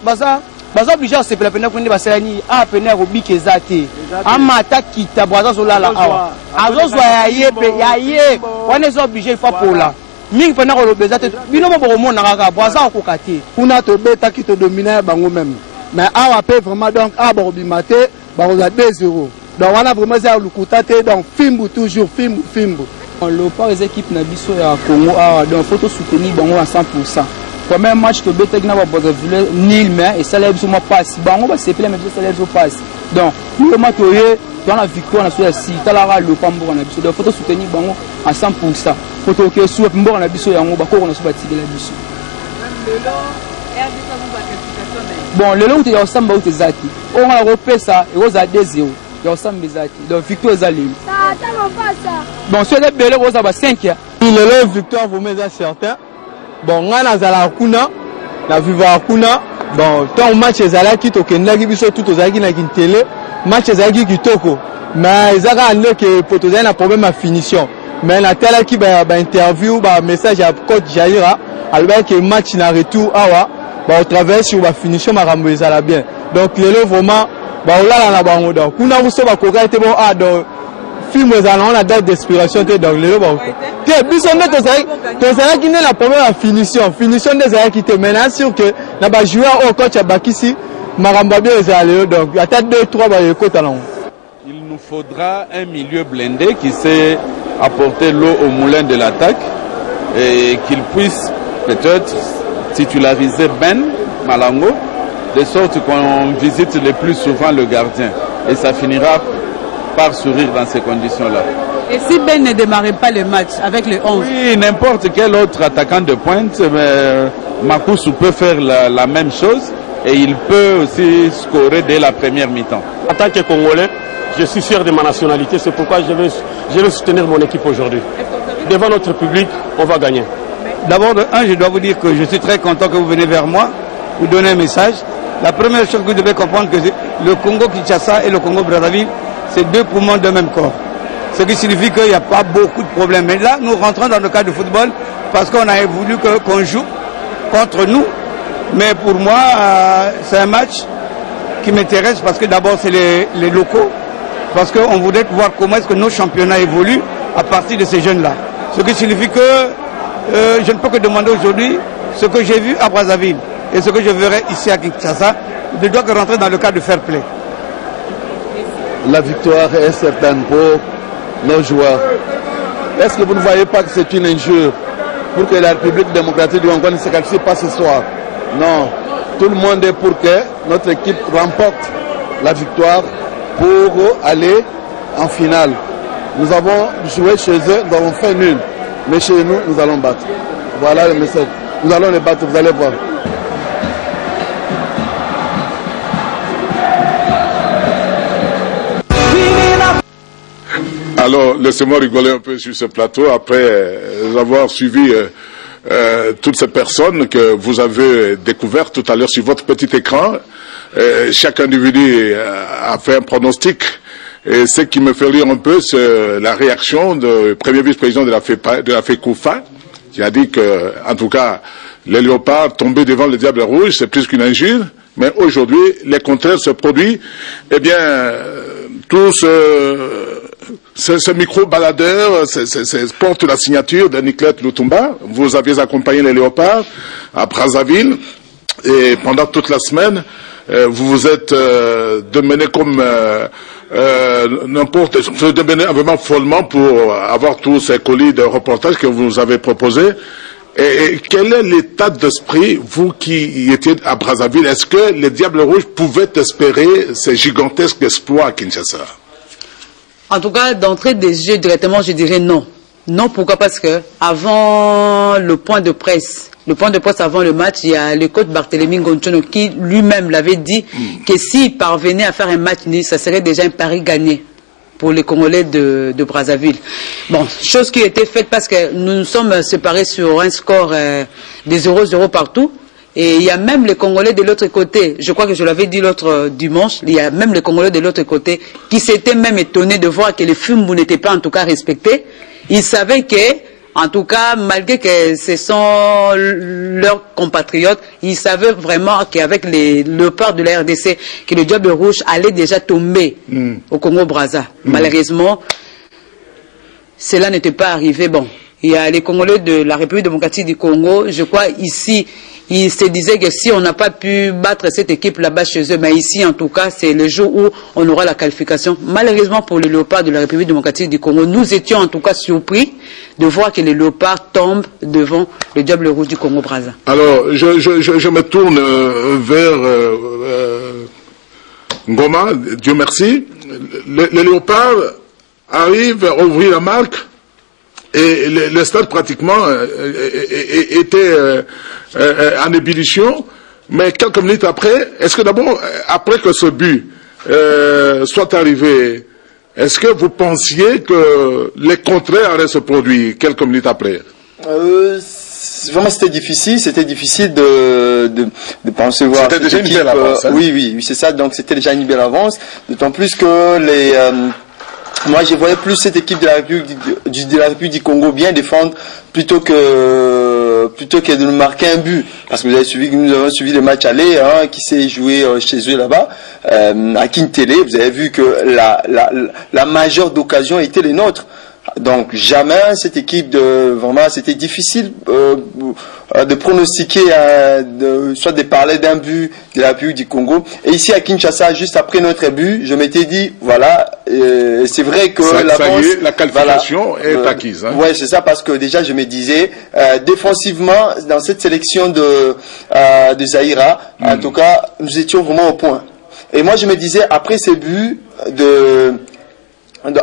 obligé à se plaindre pour basala ni a peine robi kezate. Amata kita Brazza solala awa. Azozwa ya ye. On est obligé fois pour là. Mingi pena ko lobezate bino mo bomona kaka Brazza ko kate. Kuna to beta ki to dominer bango même. Mais awa pe vraiment donc a borobimate ba ko za 2-0. Donc wana vraiment ça lukuta te donc fimbu toujours fimbu. Le par les équipes na biso ya Congo awa donc faut soutenir bango à 100%. Premier match to beta na ba Brazzaville nil mais et ça lève sur ma passe. Bango ba c'est plein mais ça lève sur passe. Donc le match dans la victoire na so ya si talara le pambo na biso donc faut soutenir bango à 100%. Faut que soit mbo na biso yango ba ko na so batile la biso. Bon le long te ya samba ou te zaki. On a repesa et oza 2-0. Ya samba zaki. Donc victoire zali. Bon sur les belé oza ba 5 ya. Le victoire vous met certain. Bon ngana zala kuna la viva kuna. Bon ton match ezalaki to kendaki biso tout ozalaki na kintele. Match ezalaki kitoko. Mais ezaka ande que potozali na problème à finition. Mais la telle qui ba interview ba message à coach Jaira alors que match na retour awa ba au travers sur ba finition makambo ezala bien. Donc lelo vraiment ba olala na bango donc kuna buso ba koka te bon ah donc film ezala on a date d'inspiration te donc lelo ba te biso ne tozala ki ne la première à finition des ezala ki te maintenant sûr que na ba joueur au coach Abakisi makambo bien ezala lelo donc ata 2-3 ba yekota na. Il nous faudra un milieu blindé qui sait apporter l'eau au moulin de l'attaque et qu'il puisse peut-être titulariser Ben Malango de sorte qu'on visite le plus souvent le gardien et ça finira par sourire dans ces conditions-là. Et si Ben ne démarrait pas le match avec le 11? Oui, n'importe quel autre attaquant de pointe, Makousou peut faire la même chose. et il peut aussi scorer dès la première mi-temps. En tant que Congolais, je suis fier de ma nationalité, c'est pourquoi je vais soutenir mon équipe aujourd'hui. Devant notre public, on va gagner. D'abord, je dois vous dire que je suis très content que vous venez vers moi, vous donner un message. La première chose que vous devez comprendre, que le Congo-Kinshasa et le Congo-Brazzaville, c'est deux poumons d'un même corps. Ce qui signifie qu'il n'y a pas beaucoup de problèmes. Mais là, nous rentrons dans le cadre de football parce qu'on a voulu qu'on joue contre nous. Mais pour moi, c'est un match qui m'intéresse parce que d'abord, c'est les locaux. Parce qu'on voudrait voir comment est-ce que nos championnats évoluent à partir de ces jeunes-là. Ce qui signifie que je ne peux que demander aujourd'hui ce que j'ai vu à Brazzaville et ce que je verrai ici à Kinshasa. Je dois que rentrer dans le cadre de fair play. La victoire est certaine pour nos joueurs. Est-ce que vous ne voyez pas que c'est une injure pour que la République démocratique du Congo ne se qualifie pas ce soir? Non. Tout le monde est pour que notre équipe remporte la victoire pour aller en finale. Nous avons joué chez eux, nous avons fait nul. Mais chez nous, nous allons battre. Voilà le message. Nous allons les battre, vous allez voir. Alors, laissez-moi rigoler un peu sur ce plateau après avoir suivi toutes ces personnes que vous avez découvertes tout à l'heure sur votre petit écran. Chaque individu a fait un pronostic. Et ce qui me fait rire un peu, c'est la réaction du premier vice-président de la FECOFA, qui a dit que, en tout cas, les léopards tomber devant le diable rouge, c'est plus qu'une injure. Mais aujourd'hui, les contraires se produisent. Eh bien, tous ce micro-baladeur porte la signature de Nicolette Lutumba. Vous aviez accompagné les léopards à Brazzaville. Et pendant toute la semaine, vous vous êtes démené comme démené vraiment follement pour avoir tous ces colis de reportage que vous avez proposés. Et quel est l'état d'esprit, vous qui étiez à Brazzaville? Est-ce que les Diables Rouges pouvaient espérer ces gigantesques exploits à Kinshasa? En tout cas, d'entrée des jeux directement, je dirais non. Non, pourquoi? Parce que avant le point de presse avant le match, il y a le coach Barthélémy Ngonchono qui lui-même l'avait dit que s'il parvenait à faire un match nul, ça serait déjà un pari gagné pour les Congolais de Brazzaville. Bon, chose qui a été faite parce que nous nous sommes séparés sur un score des 0-0 partout. Et il y a même les Congolais de l'autre côté, je crois que je l'avais dit l'autre dimanche, il y a même les Congolais de l'autre côté qui s'étaient même étonnés de voir que les Fumbu n'étaient pas en tout cas respectés. Ils savaient que, en tout cas, malgré que ce sont leurs compatriotes, ils savaient vraiment qu'avec les léopards de la RDC, que le Diable Rouge allait déjà tomber au Congo-Brazza. Malheureusement, cela n'était pas arrivé. Bon, il y a les Congolais de la République démocratique du Congo, je crois ici, ils se disaient que si on n'a pas pu battre cette équipe là-bas chez eux, mais ici en tout cas, c'est le jour où on aura la qualification. Malheureusement pour les léopards de la République démocratique du Congo, nous étions en tout cas surpris de voir que les léopards tombent devant le Diable Rouge du Congo-Brazza. Alors, je me tourne vers Ngoma, Dieu merci. Les léopards arrivent à ouvrir la marque et le stade pratiquement était en ébullition, mais quelques minutes après, est-ce que d'abord, après que ce but soit arrivé, est-ce que vous pensiez que les contraires allaient se produire quelques minutes après? Vraiment, c'était difficile de penser voir. C'était déjà une belle avance. Hein? Oui, c'est ça, donc c'était déjà une belle avance, d'autant plus que moi, je voyais plus cette équipe de la République du Congo bien défendre plutôt que de nous marquer un but. Parce que nous avons suivi le match aller qui s'est joué chez eux là-bas, à Kintele. Vous avez vu que la majeure d'occasion était les nôtres. Donc jamais cette équipe vraiment c'était difficile de pronostiquer soit de parler d'un but de la République du Congo. Et ici à Kinshasa, juste après notre but, je m'étais dit voilà, c'est vrai que la qualification est acquise. Hein. Ouais, c'est ça, parce que déjà je me disais défensivement dans cette sélection de Zaïra, en tout cas nous étions vraiment au point. Et moi je me disais après ces buts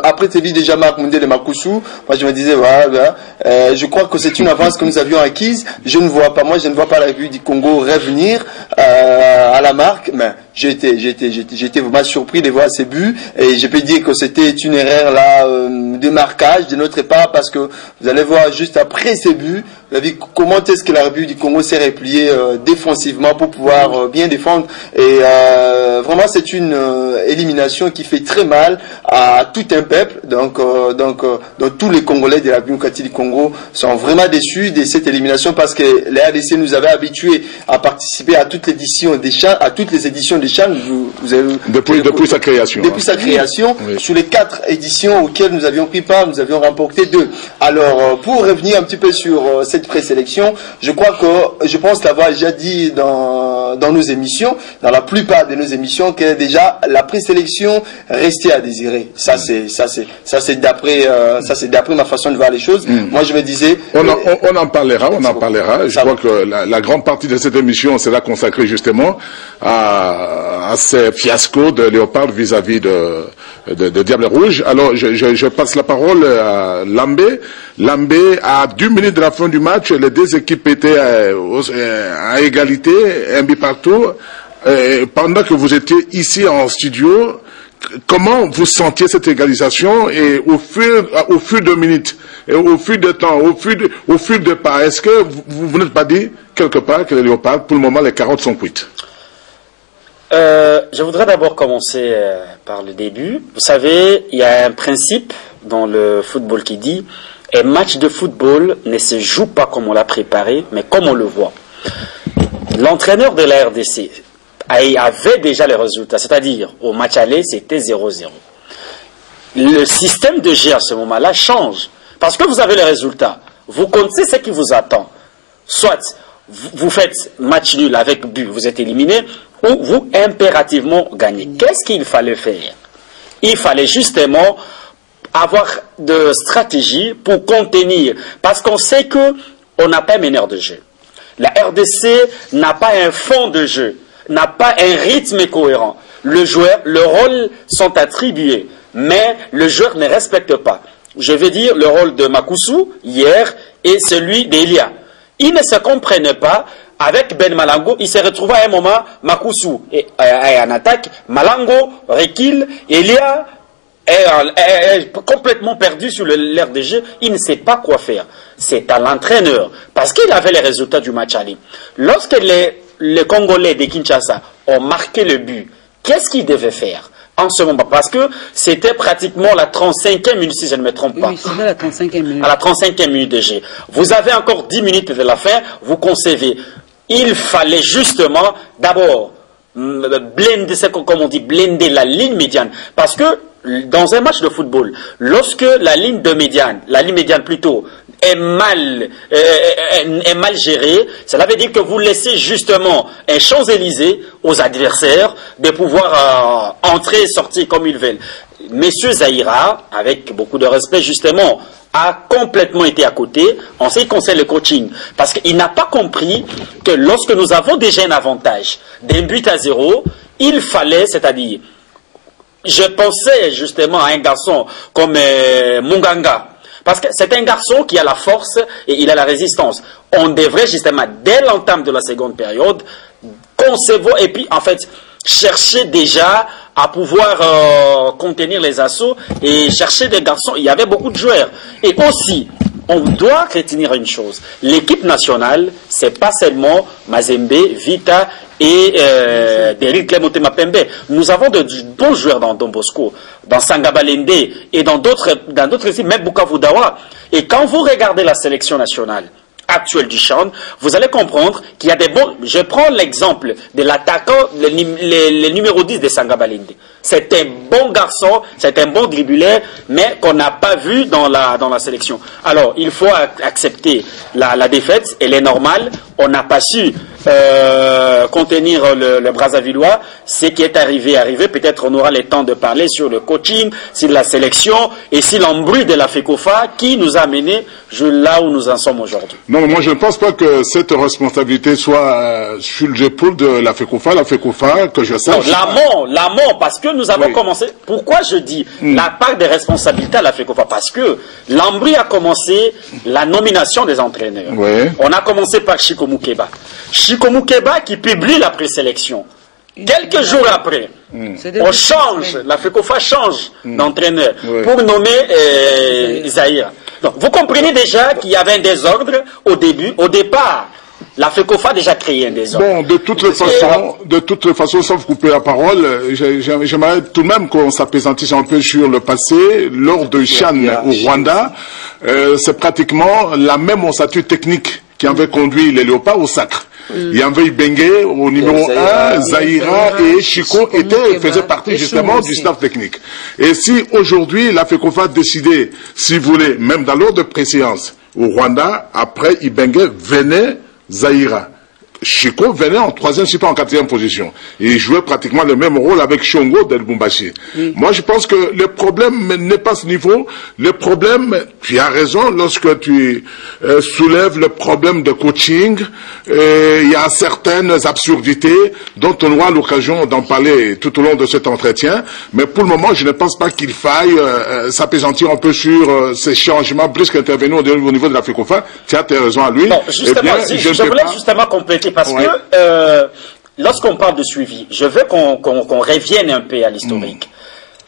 après ces vies déjà Marc Moundé de Makoussou, moi je me disais voilà, je crois que c'est une avance que nous avions acquise. Je ne vois pas la République du Congo revenir à la marque, mais j'ai été vraiment surpris de voir ces buts et je peux dire que c'était une erreur là de marquage de notre part parce que vous allez voir juste après ces buts, comment est-ce que la République du Congo s'est repliée défensivement pour pouvoir bien défendre et vraiment c'est une élimination qui fait très mal à tout un peuple. Donc tous les Congolais de la République du Congo sont vraiment déçus de cette élimination parce que les RDC nous avaient habitués à participer à toutes les éditions des CHAN, depuis sa création. Depuis sa création, oui. Sur les 4 éditions auxquelles nous avions pris part, nous avions remporté 2. Alors, pour revenir un petit peu sur cette présélection, je pense l'avoir déjà dit dans nos émissions, dans la plupart de nos émissions, que déjà la présélection restait à désirer. Ça c'est d'après ma façon de voir les choses. Moi, je me disais. On en parlera. Je crois que la grande partie de cette émission sera consacrée justement à ces fiascos de Léopard vis-à-vis de Diable Rouge. Alors, je passe la parole à Lambé. Lambé, à 2 minutes de la fin du match, les 2 équipes étaient à égalité, un but partout. Pendant que vous étiez ici en studio, comment vous sentiez cette égalisation et au fur de minutes, et au fur de temps, au fur de pas, est-ce que vous n'êtes pas dit quelque part que les Léopards, pour le moment, les carottes sont cuites? Je voudrais d'abord commencer par le début. Vous savez, il y a un principe dans le football qui dit un match de football ne se joue pas comme on l'a préparé, mais comme on le voit. L'entraîneur de la RDC avait déjà les résultats, c'est-à-dire au match aller, c'était 0-0. Le système de jeu à ce moment-là change, parce que vous avez les résultats. Vous connaissez ce qui vous attend. Soit vous faites match nul avec but, vous êtes éliminé, ou vous impérativement gagnez. Qu'est-ce qu'il fallait faire? Il fallait justement avoir de stratégie pour contenir, parce qu'on sait qu'on n'a pas un meneur de jeu. La RDC n'a pas un fond de jeu, n'a pas un rythme cohérent. Le joueur, le rôle sont attribués, mais le joueur ne respecte pas. Je vais dire le rôle de Makoussou hier et celui d'Elia. Ils ne se comprennent pas. Avec Ben Malango, il s'est retrouvé à un moment, Makoussou est en attaque, Malango recule, Elia est complètement perdu sur l'aire de jeu, il ne sait pas quoi faire. C'est à l'entraîneur, parce qu'il avait les résultats du match aller. Lorsque les Congolais de Kinshasa ont marqué le but, qu'est-ce qu'ils devaient faire en ce moment? Parce que c'était pratiquement la 35e minute, si je ne me trompe pas. Oui, c'était la 35e minute. À la 35e minute de jeu. Vous avez encore 10 minutes de la fin, vous concevez. Il fallait justement, d'abord, blender, comme on dit, blender la ligne médiane. Parce que, dans un match de football, lorsque la ligne médiane plutôt, est mal gérée, cela veut dire que vous laissez justement un Champs-Élysées aux adversaires de pouvoir entrer et sortir comme ils veulent. Monsieur Zahira, avec beaucoup de respect justement, a complètement été à côté en ce qui concerne le coaching. Parce qu'il n'a pas compris que lorsque nous avons déjà un avantage d'un but à 0, il fallait, c'est-à-dire, je pensais justement à un garçon comme Munganga. Parce que c'est un garçon qui a la force et il a la résistance. On devrait justement, dès l'entame de la seconde période, concevoir et puis en fait chercher déjà à pouvoir contenir les assauts et chercher des garçons. Il y avait beaucoup de joueurs. Et aussi, on doit retenir une chose. L'équipe nationale, c'est pas seulement Mazembe, Vita et Derrick Clémenté Mapembe. Nous avons de bons joueurs dans Don Bosco, dans Sangabalende et dans d'autres équipes, même Bukavu Dawa. Et quand vous regardez la sélection nationale actuelle du CHAN, vous allez comprendre qu'il y a des bons... Je prends l'exemple de l'attaquant, le numéro 10 de Sangabalende. C'est un bon garçon, c'est un bon dribulaire, mais qu'on n'a pas vu dans la sélection. Alors, il faut accepter la défaite, elle est normale. On n'a pas su contenir le Brazzavillois. Ce qui est arrivé. Peut-être on aura le temps de parler sur le coaching, sur la sélection et sur l'embrouille de la FECOFA qui nous a menés là où nous en sommes aujourd'hui. Non, moi je ne pense pas que cette responsabilité soit sur l'épaule de la FECOFA. La FECOFA, que je sache... L'amont, parce que nous avons commencé... Pourquoi je dis la part des responsabilités à la FECOFA? Parce que l'Ambri a commencé la nomination des entraîneurs. Oui. On a commencé par Chiko Moukeba. Chiko Moukeba qui publie la présélection. Quelques jours après, on change, la FECOFA change d'entraîneur pour nommer Zahira. Donc, vous comprenez déjà qu'il y avait un désordre au début, au départ. La FECOFA a déjà créé un désordre. Bon, de toute façon, sans vous couper la parole, j'aimerais tout de même qu'on s'appesantisse un peu sur le passé. Lors de Chan au Rwanda, c'est pratiquement la même ossature technique qui avait conduit les Léopards au sacre. Il y avait Ibenge au numéro 1, Zahira et Chiko faisaient partie justement du staff technique. Et si aujourd'hui la FECOFA a décidé, si vous voulez, même dans l'ordre de préséance, au Rwanda, après Ibenge venait Zahira. Chiko venait en 3e, si pas en 4e position. Et il jouait pratiquement le même rôle avec Shongo de Lubumbashi. Moi, je pense que le problème n'est pas ce niveau. Le problème, tu as raison, lorsque tu soulèves le problème de coaching, il y a certaines absurdités dont on aura l'occasion d'en parler tout au long de cet entretien. Mais pour le moment, je ne pense pas qu'il faille s'appesantir un peu sur ces changements brusques intervenus au niveau de la FECOFA. Tu as raison à lui. Bon, justement, je voulais justement compléter parce que lorsqu'on parle de suivi, je veux qu'on revienne un peu à l'historique.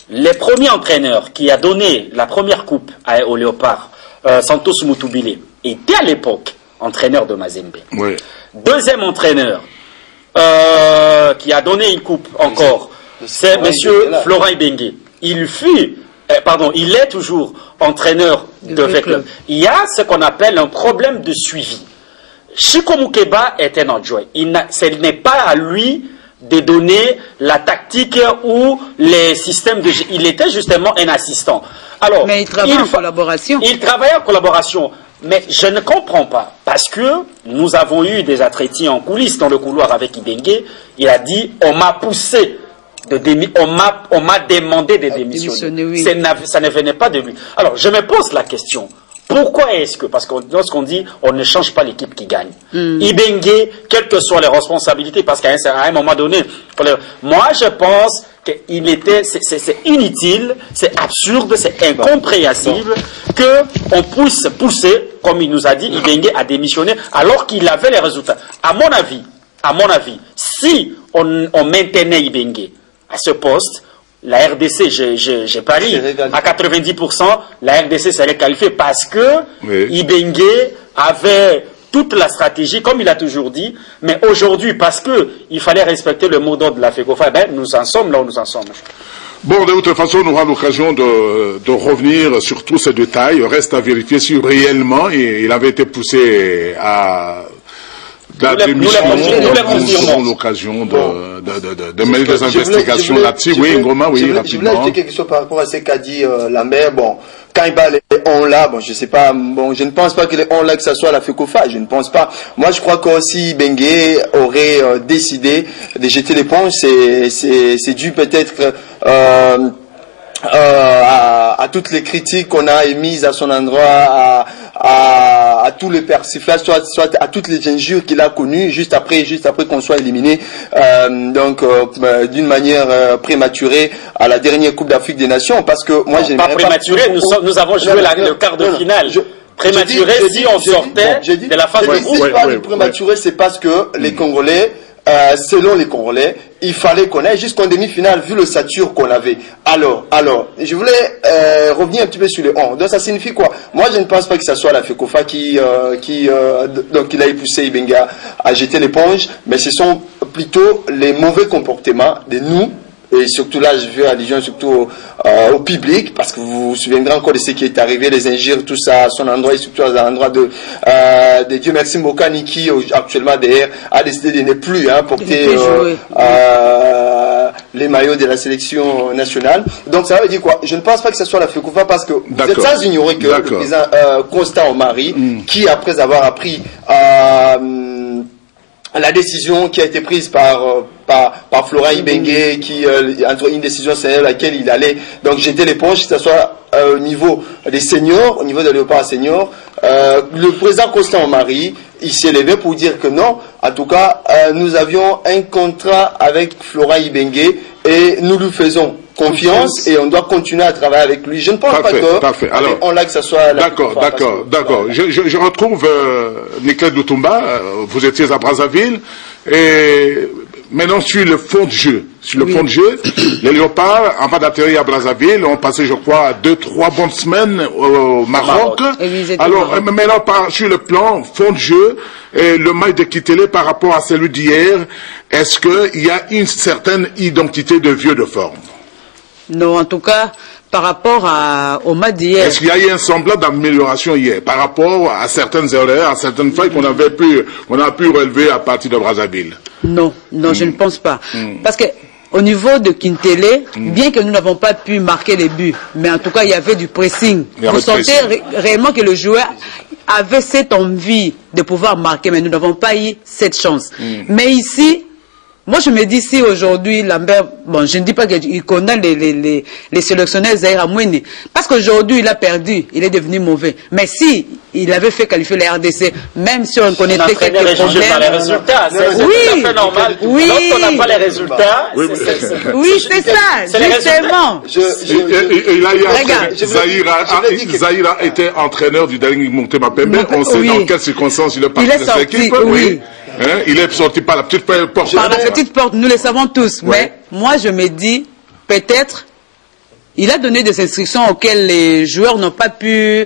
Les premiers entraîneurs qui a donné la première coupe au Léopard, Santos Mutubile, était à l'époque entraîneur de Mazembe. Deuxième entraîneur qui a donné une coupe encore, c'est M. Florent Ibenge. Il est toujours entraîneur de club. Il y a ce qu'on appelle un problème de suivi. Chiko Moukeba est un adjoint. Ce n'est pas à lui de donner la tactique ou les systèmes de jeu. Il était justement un assistant. Alors, mais il travaille en collaboration. Il travaille en collaboration. Mais je ne comprends pas. Parce que nous avons eu des entretiens en coulisses dans le couloir avec Ibenge. Il a dit, on m'a poussé. On m'a demandé de démissionner. Oui. Ça ne venait pas de lui. Alors, je me pose la question. Pourquoi est-ce que, parce que lorsqu'on dit on ne change pas l'équipe qui gagne, Ibenge, quelles que soient les responsabilités, parce qu'à un moment donné, moi je pense que c'est inutile, c'est absurde, c'est incompréhensible qu'on puisse pousser, comme il nous a dit, Ibenge à démissionner alors qu'il avait les résultats. À mon avis, si on maintenait Ibenge à ce poste, la RDC, j'ai pari, à 90%, la RDC serait qualifiée parce que Ibenge avait toute la stratégie, comme il a toujours dit, mais aujourd'hui, parce qu'il fallait respecter le mot d'ordre de la FECOFA, nous en sommes là où nous en sommes. Bon, de toute façon, on aura l'occasion de revenir sur tous ces détails. Reste à vérifier si réellement il avait été poussé à... Nous avons l'occasion de mener des investigations là-dessus. Oui, Ngoma, oui, rapidement. Je voulais ajouter quelque chose par rapport à ce qu'a dit Lambert. Bon, quand il parle des on là, bon, je sais pas, bon, je ne pense pas que les on là, que ça soit la FECOFA, je ne pense pas. Moi, je crois que si Bengue aurait décidé de jeter l'éponge, c'est dû peut-être à toutes les critiques qu'on a émises à son endroit, à tous les persiflages, soit à toutes les injures qu'il a connues juste après qu'on soit éliminé, d'une manière prématurée à la dernière Coupe d'Afrique des Nations, parce que moi j'ai pas prématuré, nous avons joué le quart de finale. Prématuré si on sortait de la phase de groupe. Si pas prématuré, c'est parce que les Congolais, selon les Congolais, il fallait qu'on ait jusqu'en demi-finale vu le stature qu'on avait. Alors, je voulais revenir un petit peu sur les 11. Donc ça signifie quoi? Moi je ne pense pas que ce soit la FECOFA qui a poussé Ibenge à jeter l'éponge, mais ce sont plutôt les mauvais comportements de nous. Et surtout là, je fais allusion surtout au public, parce que vous vous souviendrez encore de ce qui est arrivé, les injures, tout ça à son endroit, et surtout à l'endroit de Dieu merci Mokani, qui actuellement d'ailleurs a décidé de ne plus porter les maillots de la sélection nationale. Donc ça veut dire quoi? Je ne pense pas que ce soit la FECOFA, parce que vous êtes sans ignorer que le président Constant Omari, qui après avoir appris la décision qui a été prise par Florent Ibenge, qui entre une décision c'est laquelle il allait donc jeter l'éponge, que ce soit au niveau des seniors, au niveau de Léopard senior, le président Constant Marie, il s'est levé pour dire que non, en tout cas, nous avions un contrat avec Florent Ibenge et nous lui faisons confiance et on doit continuer à travailler avec lui. Je ne pense pas que Alors, on l'a que ça soit... D'accord. Je retrouve Nicolas Doutoumba, vous étiez à Brazzaville, et maintenant sur le fond de jeu. Les Léopards, avant d'atterrir à Brazzaville, ont passé, je crois, 2-3 bonnes semaines au Maroc. Alors, maintenant, sur le plan fond de jeu, et le match de Kitele par rapport à celui d'hier, est-ce qu'il y a une certaine identité de vieux de forme? Non, en tout cas, par rapport au match d'hier... Est-ce qu'il y a eu un semblant d'amélioration hier par rapport à certaines erreurs, à certaines failles qu'on a pu relever à partir de Brazzaville? Non, je ne pense pas. Parce que au niveau de Kintele, bien que nous n'avons pas pu marquer les buts, mais en tout cas, il y avait du pressing. Vous sentez réellement que le joueur avait cette envie de pouvoir marquer, mais nous n'avons pas eu cette chance. Mais ici... Moi, je me dis, si aujourd'hui, Lambert, bon, je ne dis pas qu'il connaît les sélectionneurs Zahir Amouini, parce qu'aujourd'hui, il a perdu, il est devenu mauvais. Mais si il avait fait qualifier la RDC, même si on connaissait quelques problèmes... Par les résultats, c'est tout à fait normal. Oui. Lorsqu'on n'a pas les résultats... Oui, c'est ça, justement. Zahir a été entraîneur du dernier Montema Pembe. On sait dans quelles circonstances il est parti de cette équipe. Il est sorti par la petite porte. Par la petite porte, nous le savons tous. Mais moi, je me dis, peut-être, il a donné des instructions auxquelles les joueurs n'ont pas pu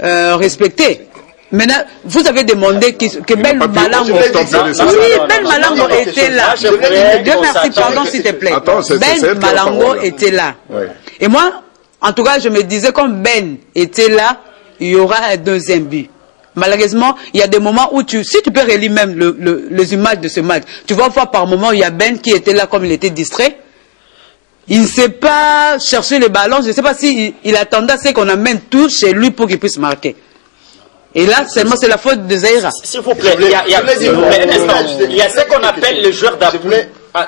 respecter. Maintenant, vous avez demandé que Ben Malango... Oui, Ben Malango était là. Dieu merci, pardon s'il te plaît. Ben Malango était là. Et moi, en tout cas, je me disais, comme Ben était là, il y aura un deuxième but. Malheureusement, il y a des moments où si tu peux relire même les images de ce match, tu vas voir par moments, il y a Ben qui était là comme il était distrait. Il ne sait pas chercher le ballon. Je ne sais pas s'il attendait à ce qu'on amène tout chez lui pour qu'il puisse marquer. Et là, seulement, c'est la faute de Zahira. S'il vous plaît, il y a ce qu'on appelle le joueur d'appui.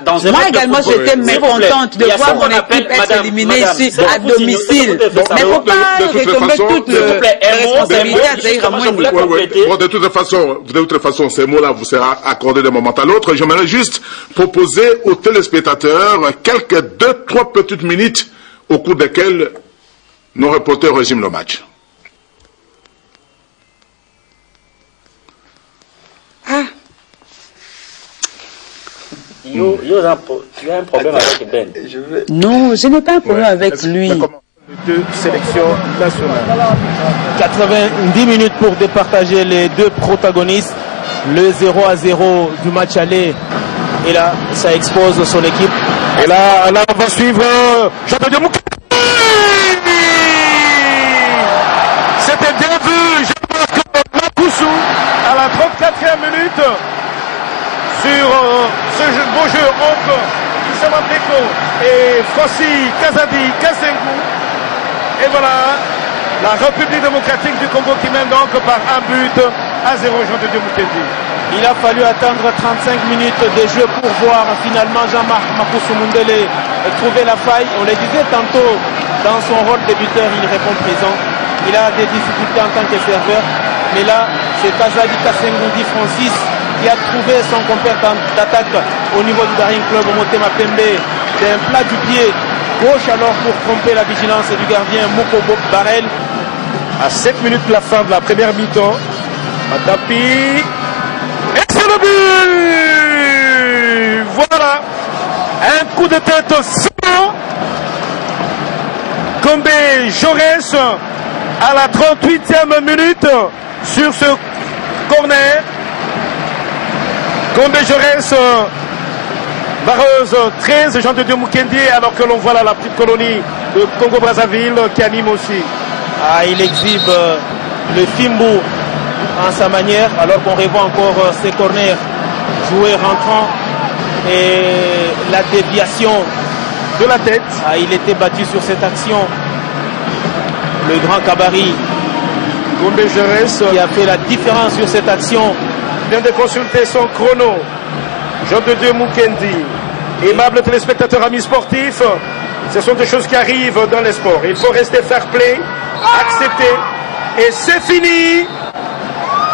Moi également, j'étais mécontente de voir mon équipe être éliminée ici à domicile. Mais il ne faut pas retomber toute la responsabilité à Zahira Amouini. De toute façon, ces mots-là vous sera accordé d'un moment à l'autre. J'aimerais juste proposer aux téléspectateurs quelques 2-3 petites minutes au cours desquelles nos reporters résument le match. Tu as un problème avec Ben? Non, je n'ai pas un problème avec lui. De sélection nationale. 90 minutes pour départager les deux protagonistes. Le 0-0 du match aller. Et là, ça expose son équipe. Et là on va suivre Jean-Pierre Mouké. C'était bien vu. Jean-Marc Makoussou à la 34e minute. Sur ce beau jeu entre Issa Mabeko et Francis Kazadi Kassengou. Et voilà, la République démocratique du Congo qui mène donc par 1-0 Jean-Didier Mukendi. Il a fallu attendre 35 minutes de jeu pour voir finalement Jean-Marc Makoussou Mundele trouver la faille. On le disait tantôt, dans son rôle de buteur, il répond présent. Il a des difficultés en tant que serveur. Mais là, c'est Kazadi Kassengou dit Francis qui a trouvé son compère d'attaque au niveau du Daring Club au Motema Pembe. C'est un plat du pied gauche alors pour tromper la vigilance du gardien Mokobo Barel. À 7 minutes de la fin de la première mi-temps, Matapi. Et c'est le but! Voilà! Un coup de tête seulement. Kombe Jorès à la 38e minute sur ce corner. Kombe Jorès, barreuse 13, Jean-Didier Mukendi, alors que l'on voit là la petite colonie de Congo-Brazzaville qui anime aussi. Il exhibe le Fimbu en sa manière, alors qu'on revoit encore ses corners joués rentrant et la déviation de la tête. Il était battu sur cette action. Le grand Kabari Kombe Jorès qui a fait la différence sur cette action. Vient de consulter son chrono. Jean-Didier Mukendi, aimable téléspectateur, amis sportifs, Ce sont des choses qui arrivent dans les sports. Il faut rester fair play, accepter. Et c'est fini.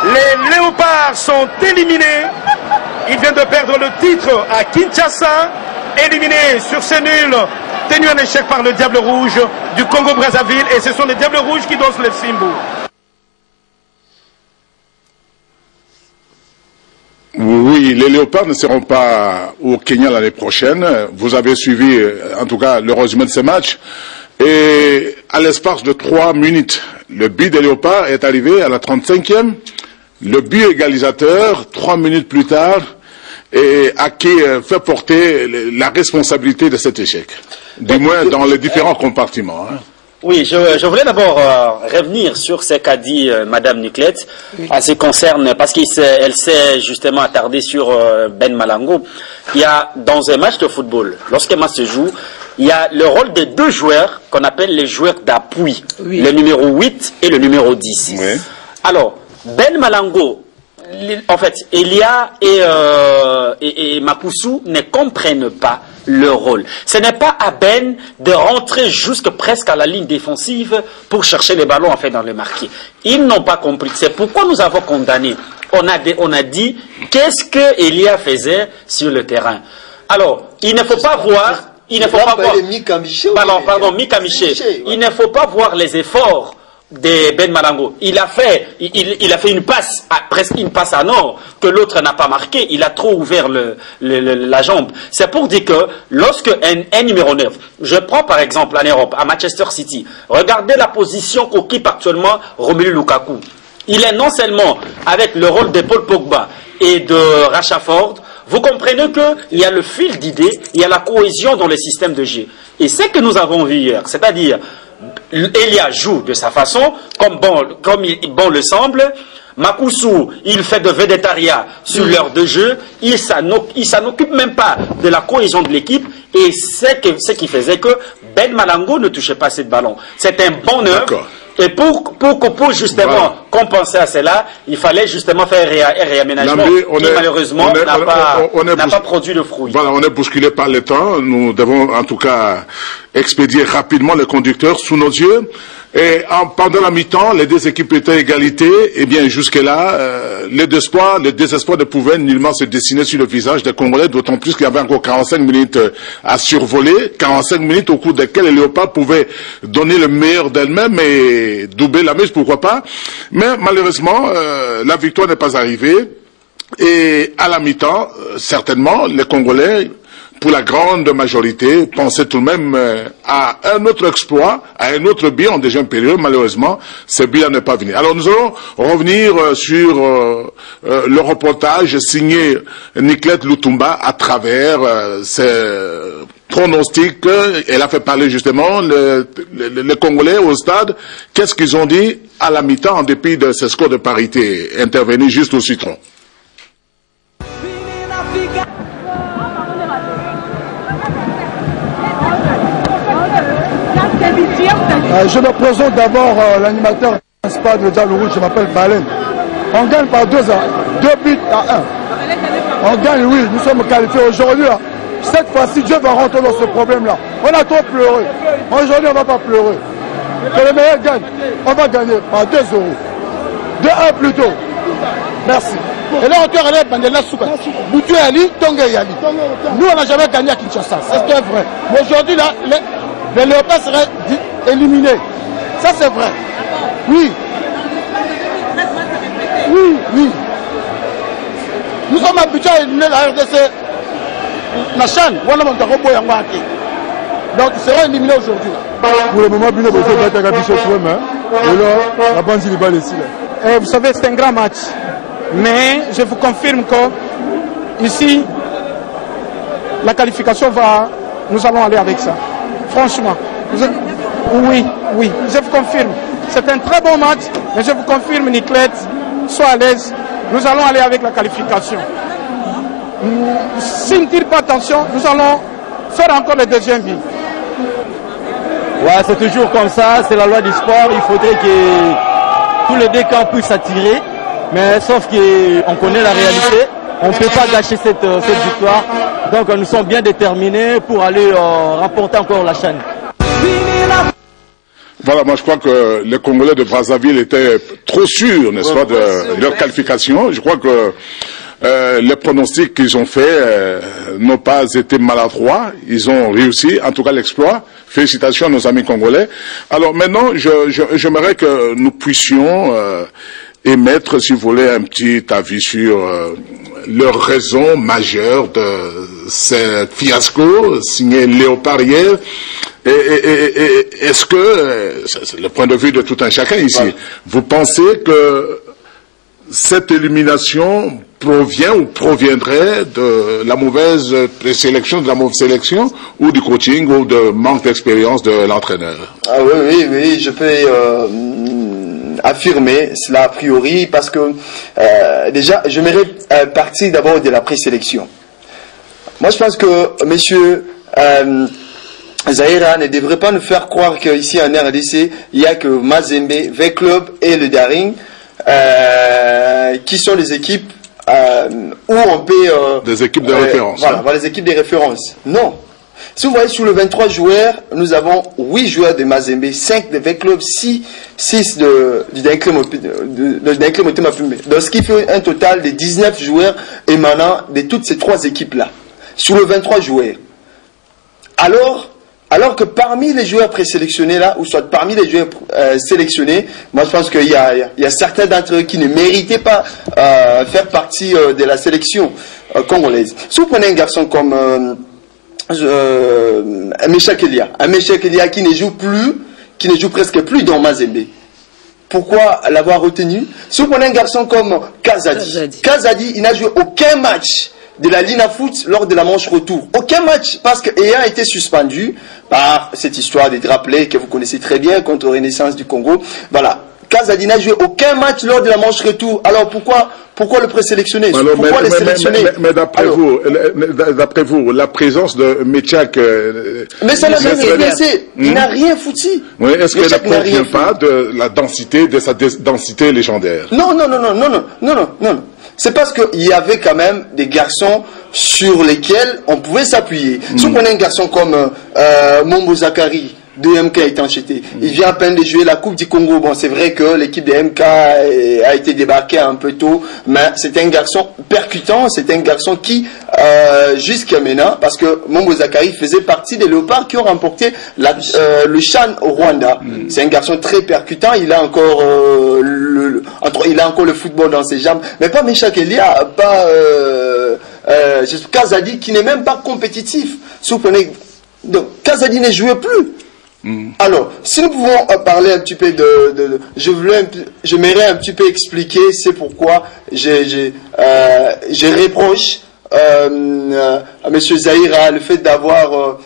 Les Léopards sont éliminés. Ils viennent de perdre le titre à Kinshasa. Éliminés sur ces nuls, tenus en échec par le Diable Rouge du Congo-Brazzaville. Et ce sont les Diables Rouges qui dansent le Simbu. Oui, les Léopards ne seront pas au Kenya l'année prochaine. Vous avez suivi, en tout cas, le résumé de ces matchs. Et à l'espace de 3 minutes, le but des Léopards est arrivé à la 35e. Le but égalisateur, 3 minutes plus tard, et à qui fait porter la responsabilité de cet échec. Du moins dans les différents compartiments. Hein. Oui, je voulais d'abord revenir sur ce qu'a dit Madame Niclette en ce qui concerne, parce qu'elle s'est justement attardée sur Ben Malango. Il y a dans un match de football, lorsqu'un match se joue, il y a le rôle de 2 joueurs qu'on appelle les joueurs d'appui, le numéro 8 et le numéro 10. Oui. Alors, Ben Malango, en fait, Elia et Mapusu ne comprennent pas le rôle. Ce n'est pas à Ben de rentrer jusque presque à la ligne défensive pour chercher les ballons en fait dans le marqué. Ils n'ont pas compris. C'est pourquoi nous avons condamné. On a dit qu'est-ce que Elia faisait sur le terrain. Alors, il ne faut pas voir. Il ne faut pas voir. Pardon, Mika Miché. Il ne faut pas voir les efforts de Ben Malango. Il a fait une passe, presque une passe à nord, que l'autre n'a pas marqué. Il a trop ouvert la jambe. C'est pour dire que lorsque un numéro 9, je prends par exemple en Europe, à Manchester City, regardez la position qu'occupe actuellement Romelu Lukaku. Il est non seulement avec le rôle de Paul Pogba et de Rashford, vous comprenez qu'il y a le fil d'idées, il y a la cohésion dans le système de jeu. Et ce que nous avons vu hier, c'est-à-dire Elia joue de sa façon, comme bon le semble. Makusu, il fait de vedettariat sur l'heure de jeu. Il s'en occupe même pas de la cohésion de l'équipe. Et ce qui faisait que Ben Malango ne touchait pas cette ballon. C'est un bon œuvre. Et pour justement compenser à cela, il fallait justement faire un réaménagement qui malheureusement n'a pas produit de fruits. Voilà, on est bousculé par le temps. Nous devons en tout cas expédier rapidement les conducteurs sous nos yeux. Et pendant la mi-temps, les 2 équipes étaient à égalité. Et bien jusque-là, le désespoir ne pouvait nullement se dessiner sur le visage des Congolais, d'autant plus qu'il y avait encore 45 minutes à survoler, 45 minutes au cours desquelles les Léopards pouvaient donner le meilleur d'elles-mêmes et doubler la mise, pourquoi pas. Mais malheureusement, la victoire n'est pas arrivée. Et à la mi-temps, certainement, les Congolais, pour la grande majorité, pensaient tout de même à un autre exploit, à un autre but en deuxième période. Malheureusement, ce but n'est pas venu. Alors nous allons revenir sur le reportage signé Niclette Lutumba à travers ses pronostics. Elle a fait parler justement les Congolais au stade. Qu'est-ce qu'ils ont dit à la mi-temps en dépit de ces scores de parité intervenus juste au citron? Je me présente d'abord l'animateur principal de Diable Rouge, je m'appelle Balen. On gagne par 2 buts à 1. On gagne, oui, nous sommes qualifiés aujourd'hui. Cette fois-ci, Dieu va rentrer dans ce problème-là. On a trop pleuré. Aujourd'hui, on ne va pas pleurer. Que le meilleur gagne. On va gagner par 2 euros. 2-1 plutôt. Merci. Et là, on regarde Bandela Souka. Boutou Yali, Tonga Yali. Nous, on n'a jamais gagné à Kinshasa. C'est vrai. Mais aujourd'hui, là, les Léopards seraient éliminés. Ça, c'est vrai. Oui. Oui, oui. Nous sommes habitués à éliminer la RDC. Nachan, donc, ils seront éliminés aujourd'hui. Pour le moment, Bino Bozo va être affiché sur eux-mêmes. Et là, la bande il va ici. Vous savez, c'est un grand match. Mais je vous confirme que ici, la qualification va. Nous allons aller avec ça. Franchement. Oui, oui, je vous confirme. C'est un très bon match, mais je vous confirme, Niclette, sois à l'aise. Nous allons aller avec la qualification. S'ils ne tirent pas attention, nous allons faire encore le deuxième but. Ouais, c'est toujours comme ça, c'est la loi du sport. Il faudrait que tous les 2 camps puissent s'attirer, mais sauf qu'on connaît la réalité. on ne peut pas gâcher cette victoire. Donc nous sommes bien déterminés pour aller remporter encore la chaîne. Voilà, moi je crois que les Congolais de Brazzaville étaient trop sûrs, n'est-ce pas, de leur qualification. Je crois que les pronostics qu'ils ont faits n'ont pas été maladroits. Ils ont réussi, en tout cas l'exploit. Félicitations à nos amis congolais. Alors maintenant, j'aimerais que nous puissions émettre, si vous voulez, un petit avis sur leur raison majeure de ce fiasco signé Léopard hier. Et est-ce que, c'est le point de vue de tout un chacun ici, vous pensez que cette élimination provient ou proviendrait de la mauvaise présélection, de la mauvaise sélection, ou du coaching, ou de manque d'expérience de l'entraîneur? Ah oui, je peux affirmer cela a priori, parce que déjà, j'aimerais partir d'abord de la présélection. Moi, je pense que messieurs Zaïra ne devrait pas nous faire croire qu'ici en RDC, il n'y a que Mazembe, V-Club et le Daring, qui sont les équipes où on peut... des équipes de référence. Voilà, les équipes de référence. Non. Si vous voyez, sur les 23 joueurs, nous avons 8 joueurs de Mazembe, 5 de V-Club, 6 du Daring Motema-Pembe. Donc ce qui fait un total de 19 joueurs émanant de toutes ces 3 équipes-là. Sur les 23 joueurs. Alors que parmi les joueurs présélectionnés là, ou soit parmi les joueurs sélectionnés, moi je pense qu'il y a certains d'entre eux qui ne méritaient pas faire partie de la sélection congolaise. Si vous prenez un garçon comme Mecha Kelia qui ne joue presque plus dans Mazembe. Pourquoi l'avoir retenu? Si vous prenez un garçon comme Kazadi, il n'a joué aucun match de la Lina Foot lors de la manche retour. Aucun match, parce qu'ayant été suspendu par cette histoire des draplets que vous connaissez très bien contre Renaissance du Congo. Voilà. Kazadi n'a joué aucun match lors de la manche retour. Alors pourquoi le présélectionner? Pourquoi les sélectionner? Mais d'après vous, la présence de Mechak... mais ça n'a jamais blessé. Il n'a rien foutu. Oui, est-ce qu'elle ne provient pas de la densité, de sa densité légendaire? Non. C'est parce qu'il y avait quand même des garçons sur lesquels on pouvait s'appuyer. Si on prenait un garçon comme Mombo Zakari, de MK est acheté. Il vient à peine de jouer la Coupe du Congo. Bon, c'est vrai que l'équipe de MK a été débarquée un peu tôt, mais c'est un garçon percutant, c'est un garçon qui, jusqu'à maintenant, parce que Mombo Zakari faisait partie des Léopards qui ont remporté le Chan au Rwanda. C'est un garçon très percutant, il a encore le football dans ses jambes, mais pas Mecha Kelia, pas Kazadi qui n'est même pas compétitif. Si vous prenez, donc Kazadi ne jouait plus. Alors, si nous pouvons parler un petit peu j'aimerais un petit peu expliquer c'est pourquoi je reproche à M. Zaïra le fait d'avoir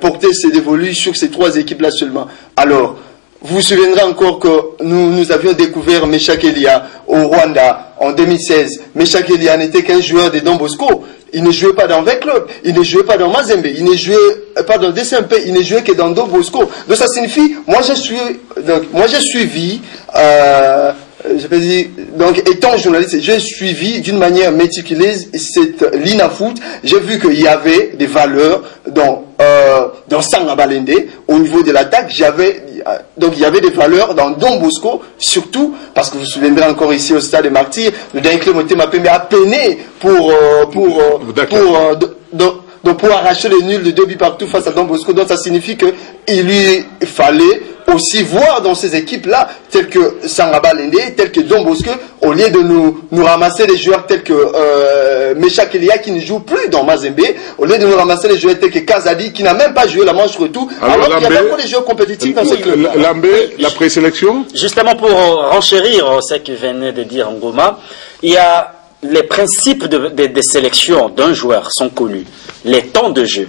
porté ses dévolus sur ces 3 équipes-là seulement. Alors, vous vous souviendrez encore que nous avions découvert Mecha Kelia au Rwanda en 2016. Mecha Kelia n'était qu'un joueur de Don Bosco. Il ne jouait pas dans V-Club, il ne jouait pas dans Mazembe, il ne jouait pas dans DCMP, il ne jouait que dans Don Bosco. Donc ça signifie, moi j'ai suivi, je peux dire, donc étant journaliste, j'ai suivi d'une manière méticuleuse cette Lina Foot. J'ai vu qu'il y avait des valeurs dans Sanga Balende au niveau de l'attaque. Donc il y avait des valeurs dans Don Bosco, surtout parce que vous vous souviendrez encore ici au stade des Martyrs, le Daring Motema-Pembe a peiné pour arracher le nul de 2 buts partout face à Don Bosco. Donc ça signifie qu'il lui fallait aussi voir dans ces équipes-là, telles que Sangaba Lende, telles que Don Bosco, au lieu de nous ramasser des joueurs tels que Mecha Kelia qui ne joue plus dans Mazembe, au lieu de nous ramasser des joueurs tels que Kazadi qui n'a même pas joué la manche retour, alors qu'il y avait encore des joueurs compétitifs dans ce club. Lambé, la présélection? Justement pour renchérir ce que venait de dire Ngoma, il y a les principes de sélection d'un joueur sont connus, les temps de jeu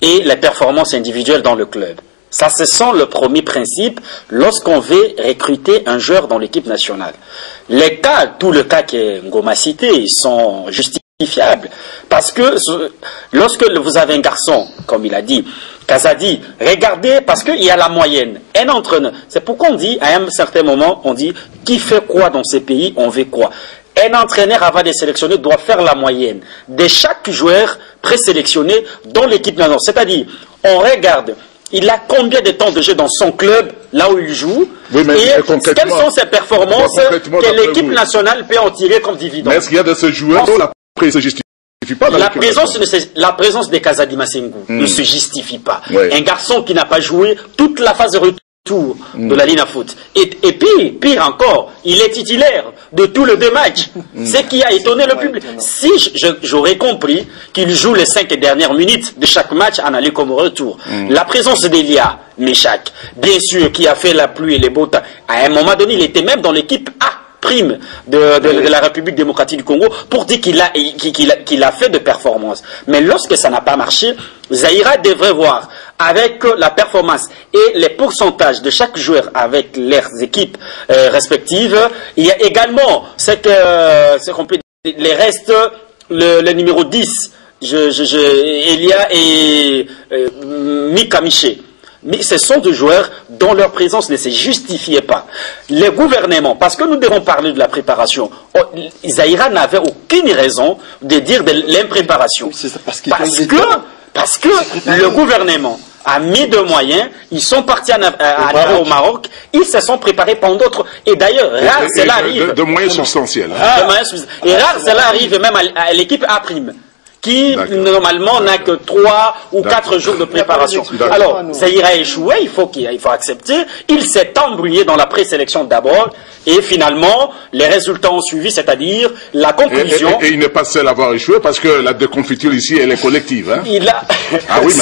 et les performances individuelles dans le club. Ça, ce sont le premier principe lorsqu'on veut recruter un joueur dans l'équipe nationale. Les cas, tous les cas que Ngoma cité, ils sont justifiables. Parce que lorsque vous avez un garçon, comme il a dit, Kazadi, regardez, parce qu'il y a la moyenne. Un entraîneur. C'est pourquoi on dit, à un certain moment, on dit, qui fait quoi dans ces pays, on veut quoi. Un entraîneur avant de sélectionner doit faire la moyenne de chaque joueur présélectionné dans l'équipe nationale. C'est-à-dire, on regarde, il a combien de temps de jeu dans son club, là où il joue, et quelles sont ses performances que l'équipe nationale peut en tirer comme dividende. Est-ce qu'il y a de ce joueur dont la presse se justifie pas? La présence de Kazadi Masengo ne se justifie pas. Un garçon qui n'a pas joué toute la phase de retour de la ligne à foot. Et pire encore, il est titulaire de tous les 2 matchs. Ce qui a étonné le public. Si j'aurais compris qu'il joue les 5 dernières minutes de chaque match en aller comme retour. La présence d'Elia Meshak, bien sûr, qui a fait la pluie et les beaux temps, à un moment donné, il était même dans l'équipe A prime de la République démocratique du Congo pour dire qu'il a fait de performances. Mais lorsque ça n'a pas marché, Zaïra devrait voir avec la performance et les pourcentages de chaque joueur avec leurs équipes respectives. Il y a également les restes, le numéro 10, Elia et Mika Miché. Mais ce sont des joueurs dont leur présence ne se justifiait pas. Les gouvernements, parce que nous devons parler de la préparation, Zaïra n'avait aucune raison de dire de l'impréparation. Parce que le gouvernement a mis de moyens, ils sont partis au Maroc, ils se sont préparés pendant d'autres. Et d'ailleurs, rare cela arrive. De moyens substantiels. Et rare cela arrive même à l'équipe A', qui normalement n'a que 3 ou 4 jours de préparation. Alors, Zaïra a échoué, il faut accepter. Il s'est embrouillé dans la présélection d'abord, et finalement, les résultats ont suivi, c'est-à-dire la conclusion. Et il n'est pas seul à avoir échoué, parce que la déconfiture ici, elle est collective. Hein? Il a... Ah oui,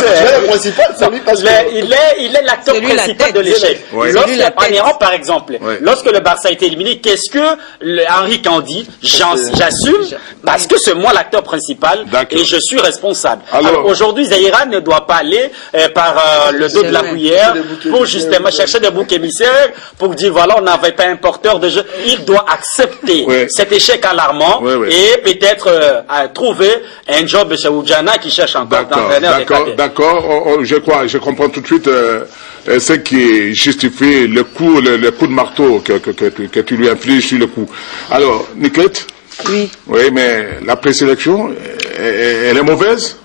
il est l'acteur principal de l'échec. En Iran, par exemple, lorsque le Barça a été éliminé, qu'est-ce que Henri Candy, j'assume, parce que c'est moi l'acteur principal. Et je suis responsable. Alors aujourd'hui, Zaïra ne doit pas aller par le dos de la cuillère pour justement chercher des boucs émissaires, pour dire voilà, on n'avait pas un porteur de jeu. Il doit accepter cet échec alarmant et peut-être trouver un job chez Oudjana qui cherche encore d'entraîneur. D'accord, je comprends tout de suite ce qui justifie le coup de marteau que tu lui infliges sur le coup. Alors, Nicolette? Oui. Oui, mais la présélection, elle est mauvaise?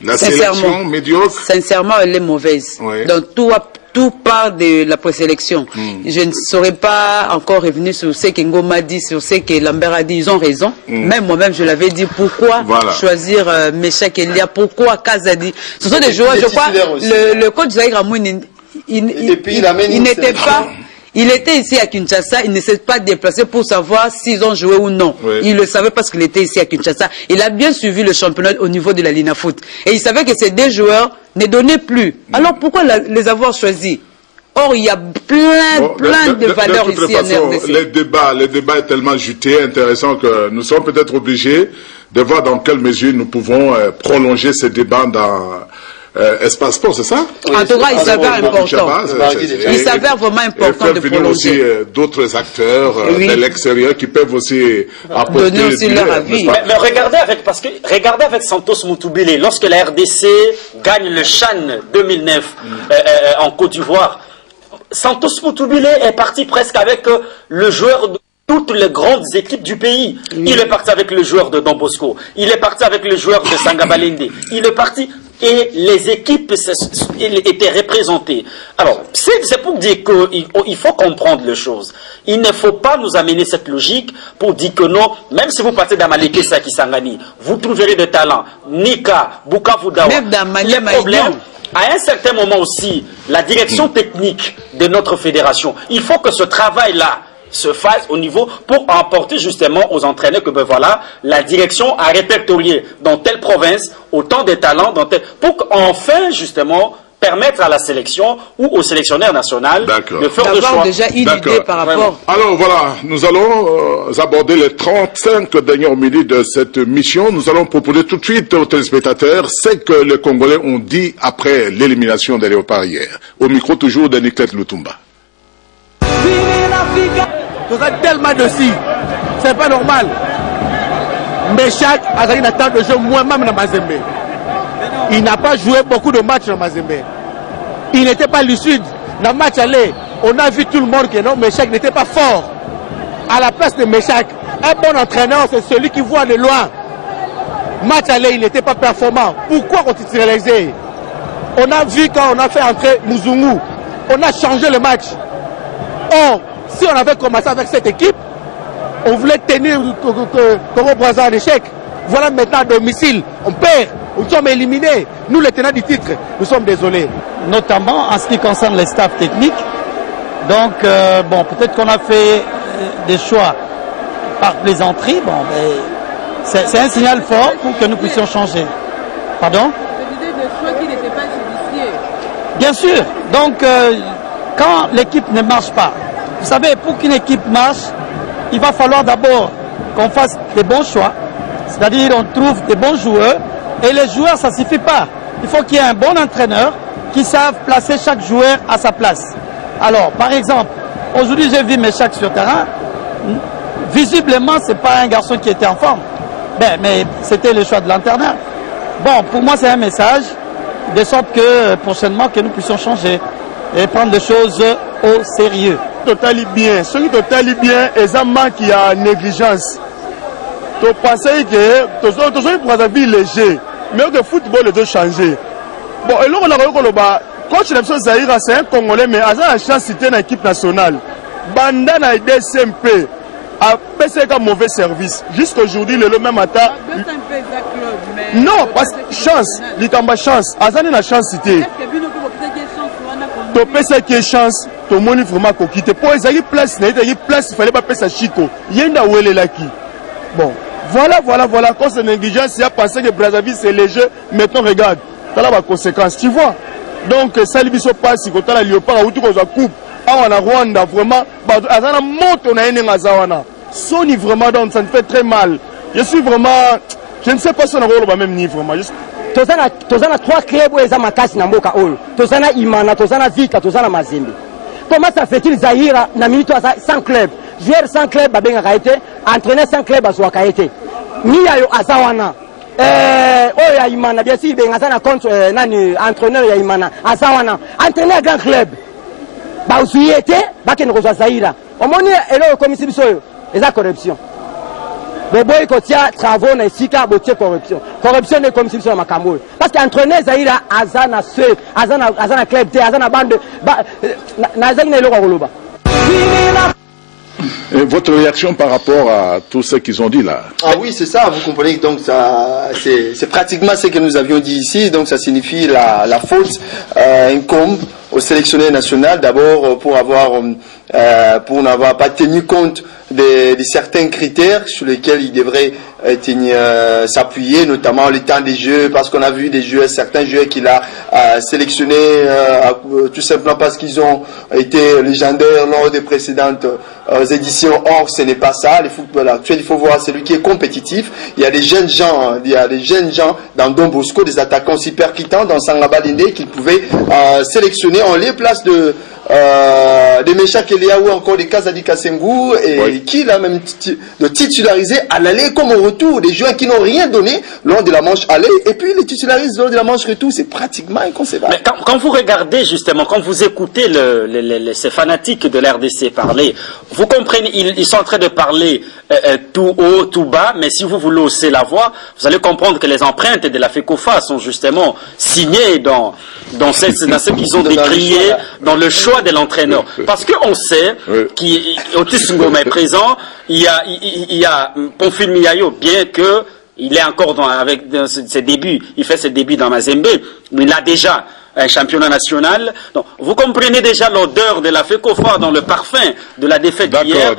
La sélection médiocre? Sincèrement, elle est mauvaise. Oui. Donc, tout part de la présélection. Je ne saurais pas encore revenir sur ce que Ngoma dit, sur ce que Lambert a dit. Ils ont raison. Même moi-même, je l'avais dit. Pourquoi choisir Meshak Elia? Pourquoi Kazadi? Ce sont des joueurs, je crois, le coach Zaïra Ramoun, il n'était pas... Il était ici à Kinshasa, il ne s'est pas déplacé pour savoir s'ils ont joué ou non. Il le savait parce qu'il était ici à Kinshasa. Il a bien suivi le championnat au niveau de la Lina Foot. Et il savait que ces 2 joueurs ne donnaient plus. Alors pourquoi les avoir choisis? Or, il y a plein de valeurs ici en RDC. Le débat est tellement juté, intéressant, que nous sommes peut-être obligés de voir dans quelle mesure nous pouvons prolonger ce débat dans... Espace Sport, c'est ça? En tout cas, il s'avère important. Il s'avère vraiment important de prolonger. Aussi d'autres acteurs de l'extérieur qui peuvent aussi apporter donner aussi leur avis. Mais regardez avec Santos Moutoubile, lorsque la RDC gagne le CHAN 2009 en Côte d'Ivoire, Santos Moutoubile est parti presque avec le joueur de toutes les grandes équipes du pays. Il est parti avec le joueur de Don Bosco. Il est parti avec le joueur de Sangabalende. Il est parti et les équipes étaient représentées. Alors, c'est pour dire qu'il faut comprendre les choses. Il ne faut pas nous amener cette logique pour dire que non, même si vous partez d'Amaleke Saki Sangani, vous trouverez des talents. Nika, Bukavu Dawa. Les problèmes, à un certain moment aussi, la direction technique de notre fédération, il faut que ce travail-là se fasse au niveau pour emporter justement aux entraîneurs que ben voilà, la direction a répertorié dans telle province autant de talents pour qu'enfin justement permettre à la sélection ou au sélectionneur national de faire le choix. Déjà une idée par rapport. Alors voilà, nous allons aborder les 35 dernières minutes de cette mission. Nous allons proposer tout de suite aux téléspectateurs ce que les Congolais ont dit après l'élimination des Léopards hier. Au micro toujours de Nicolette Lutumba. Vous êtes tellement dessus, c'est pas normal. Meshak a gagné tant de jeux moins même dans Mazembe. Il n'a pas joué beaucoup de matchs dans Mazembe. Il n'était pas lucide. Dans le match aller, on a vu tout le monde que non, Meshak n'était pas fort. À la place de Meshak, Un bon entraîneur, c'est celui qui voit de loin. Match aller, il n'était pas performant. Pourquoi on titularisait? On a vu quand on a fait entrer Muzungu, on a changé le match. Or, si on avait commencé avec cette équipe, on voulait tenir Congo Brazza en échec. Voilà maintenant à domicile, on perd, nous sommes éliminés. Nous, les tenants du titre, nous sommes désolés. Notamment en ce qui concerne les staffs techniques. Donc, bon, peut-être qu'on a fait des choix par plaisanterie. Bon, c'est un signal fort pour que nous puissions changer. Pardon? Vous disiez des choix qui n'étaient pas judicieux. Bien sûr. Donc, quand l'équipe ne marche pas, vous savez, pour qu'une équipe marche, il va falloir d'abord qu'on fasse des bons choix. C'est-à-dire, on trouve des bons joueurs. Et les joueurs, ça ne suffit pas. Il faut qu'il y ait un bon entraîneur qui sache placer chaque joueur à sa place. Alors, par exemple, aujourd'hui, j'ai vu Méchac sur terrain. Visiblement, ce n'est pas un garçon qui était en forme. Ben, mais c'était le choix de l'entraîneur. Bon, pour moi, c'est un message, de sorte que prochainement, que nous puissions changer et prendre les choses au sérieux. Totali bien. Ce qui totali bien, c'est un manque qui a négligence. Tu penses que tu es Brazzaville léger, mais que le football doit changer. Bon, et là, on a vu que coach de Zahira, c'est un Congolais, mais il a la chance de citer une équipe nationale. Banda na DSMP a fait un mauvais service. Jusqu'aujourd'hui, le même matin. Non, parce que chance, il y a chance. Azani na chance cité. Tu penses qu'il y a chance, tu montres vraiment qu'on quitte. Pour les place, il fallait pas faire ça chico. Il y a une où elle est là qui. Bon, voilà. Quand c'est négligence, il a pensé que Brazzaville c'est léger. Maintenant, regarde, tu as la conséquence, tu vois. Donc, ça lui passe, quand tu as la Léopard, ou tu as la coupe, on a Rwanda, vraiment, Azana monte, on a un Azawana. Sony vraiment, donc ça me fait très mal. Je suis vraiment, je ne sais pas si on a le même niveau, vraiment. Tozana 3 clubs où ils ont makasi na mboka olo. Tozana Imana, Tozana Vita, Tozana Mazembe. Comment ça fait-il Zahira na minute 100 clubs? Joueur 100 clubs babenga kaite, entraîneur 100 clubs azwa kaite. Ni ayo azawana. Oh ya Imana bien sûr benga sana contre nani entraîneur ya Imana azawana. Entraîneur grand club. Ba usuyete ba ke nkozwa Zahira. Omoni elo komisi biso eza corruption. Boboy kotia travaux na sika botie corruption. Corruption ne comme si sur makambo. Parce qu'entraîneur Zahira azana seul, azana club te, azana bande na zangina elo koloba. Et votre réaction par rapport à tout ce qu'ils ont dit là? Ah oui, c'est ça, vous comprenez, donc c'est pratiquement ce que nous avions dit ici, donc ça signifie la faute incombe au sélectionneur national, d'abord pour n'avoir pas tenu compte de certains critères sur lesquels il devrait s'appuyer, notamment le temps des jeux, parce qu'on a vu certains joueurs qu'il a sélectionnés tout simplement parce qu'ils ont été légendaires lors des précédentes éditions. Or, ce n'est pas ça. Le football actuel, il faut voir celui qui est compétitif. Il y a des jeunes gens, dans Don Bosco, des attaquants aussi percutants dans Sangaba Linde qu'ils pouvaient sélectionner en les places de Méchac Eliaou, encore des Kazadi Kassengou, et qui l'a même de titulariser à l'aller comme au retour, des joueurs qui n'ont rien donné lors de la manche aller, et puis les titularisent lors de la manche retour, c'est pratiquement inconcevable. Mais quand vous regardez justement, quand vous écoutez ces fanatiques de l'RDC parler, vous comprenez, ils sont en train de parler tout haut, tout bas, mais si vous voulez hausser la voix, vous allez comprendre que les empreintes de la FECOFA sont justement signées dans ce qu'ils ont décrié, dans le choix de l'entraîneur. Parce qu'on sait qu'Otis Ngoma est présent, il y a Pamphile Miayo, bien que il est encore avec ses débuts, il fait ses débuts dans Mazembe, mais il a déjà un championnat national. Donc, vous comprenez déjà l'odeur de la FECOFA dans le parfum de la défaite d'hier.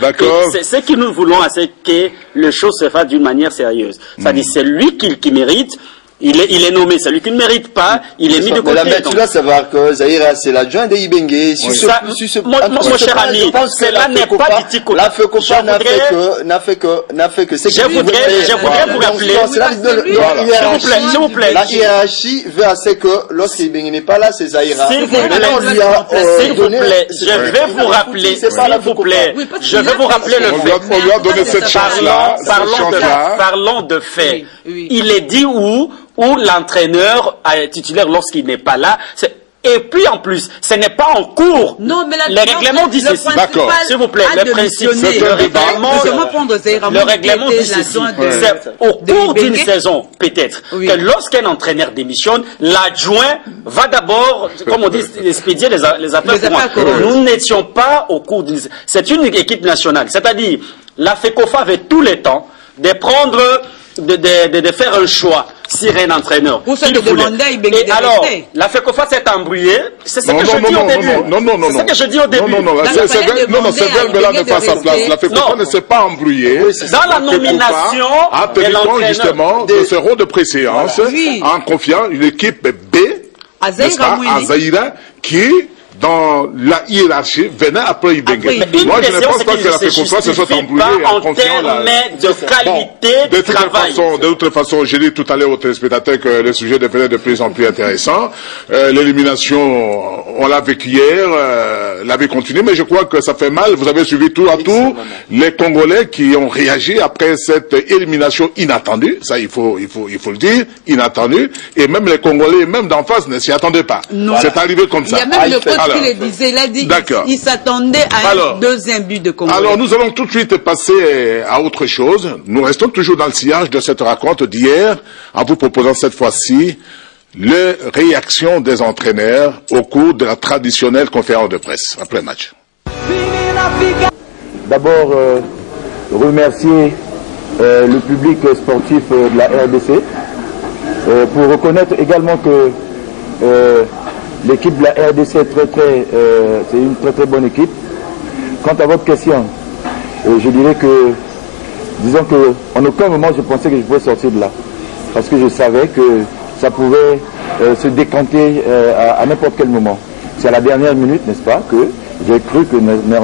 C'est ce que nous voulons, c'est que les choses se fassent d'une manière sérieuse. C'est-à-dire, c'est lui qui mérite. Il est nommé, celui qui ne mérite pas, il est mis de côté. Mais tu dois savoir que Zahira, c'est l'adjoint de Ibengue. Mon cher ami, cela n'est pas du tico. La FECOFA n'a fait que ce je voudrais vous rappeler. S'il vous plaît. La hiérarchie veut à ce que lorsque Ibengue n'est pas là, c'est Zahira. S'il vous plaît, je vais vous rappeler, je vais vous rappeler le fait. On lui a donné cette chance-là. Parlons de fait. Il est dit où l'entraîneur titulaire, lorsqu'il n'est pas là, Et puis en plus, ce n'est pas en cours. Non, mais les règlements disent ceci. D'accord. S'il vous plaît, le principe, le règlement dit ceci. C'est au cours d'une saison, peut-être, que lorsqu'un entraîneur démissionne, l'adjoint va d'abord, comme on dit, expédier les affaires courantes. Nous n'étions pas au cours d'une... C'est une équipe nationale. C'est-à-dire, la FECOFA avait tous les temps de prendre, de faire un choix sur un entraîneur. Et alors, la FECOFA s'est embrouillée. C'est ce que je dis au début. Non. C'est ce que je dis au début. Ce verbe-là n'est pas sa place. La FECOFA ne s'est pas embrouillée. Dans la nomination a tenu compte justement de ce rôle de préséance en confiant une équipe B, à Zaïra, qui dans la hiérarchie venait après Ibenge. Moi, je ne pense pas que la FECOFA se soit embrouillée en confiant de qualité de travail. De toute façon, j'ai dit tout à l'heure aux téléspectateurs que le sujet devenait de plus en plus intéressant. L'élimination, on l'a vécu hier, l'avait continué, mais je crois que ça fait mal. Vous avez suivi tout à tout les Congolais qui ont réagi après cette élimination inattendue. Ça, il faut le dire, inattendue. Et même les Congolais, même d'en face, ne s'y attendaient pas. C'est arrivé comme ça. Il y a même le coach qui le disait, il a dit qu'il s'attendait à un deuxième but de Congo. Alors nous allons tout de suite passer à autre chose. Nous restons toujours dans le sillage de cette rencontre d'hier en vous proposant cette fois-ci les réactions des entraîneurs au cours de la traditionnelle conférence de presse après le match. D'abord, remercier le public sportif de la RDC pour reconnaître également que l'équipe de la RDC c'est une très bonne équipe. Quant à votre question, je dirais que, disons que en aucun moment je pensais que je pouvais sortir de là. Parce que je savais que ça pouvait se décanter à n'importe quel moment. C'est à la dernière minute, n'est-ce pas, que j'ai cru que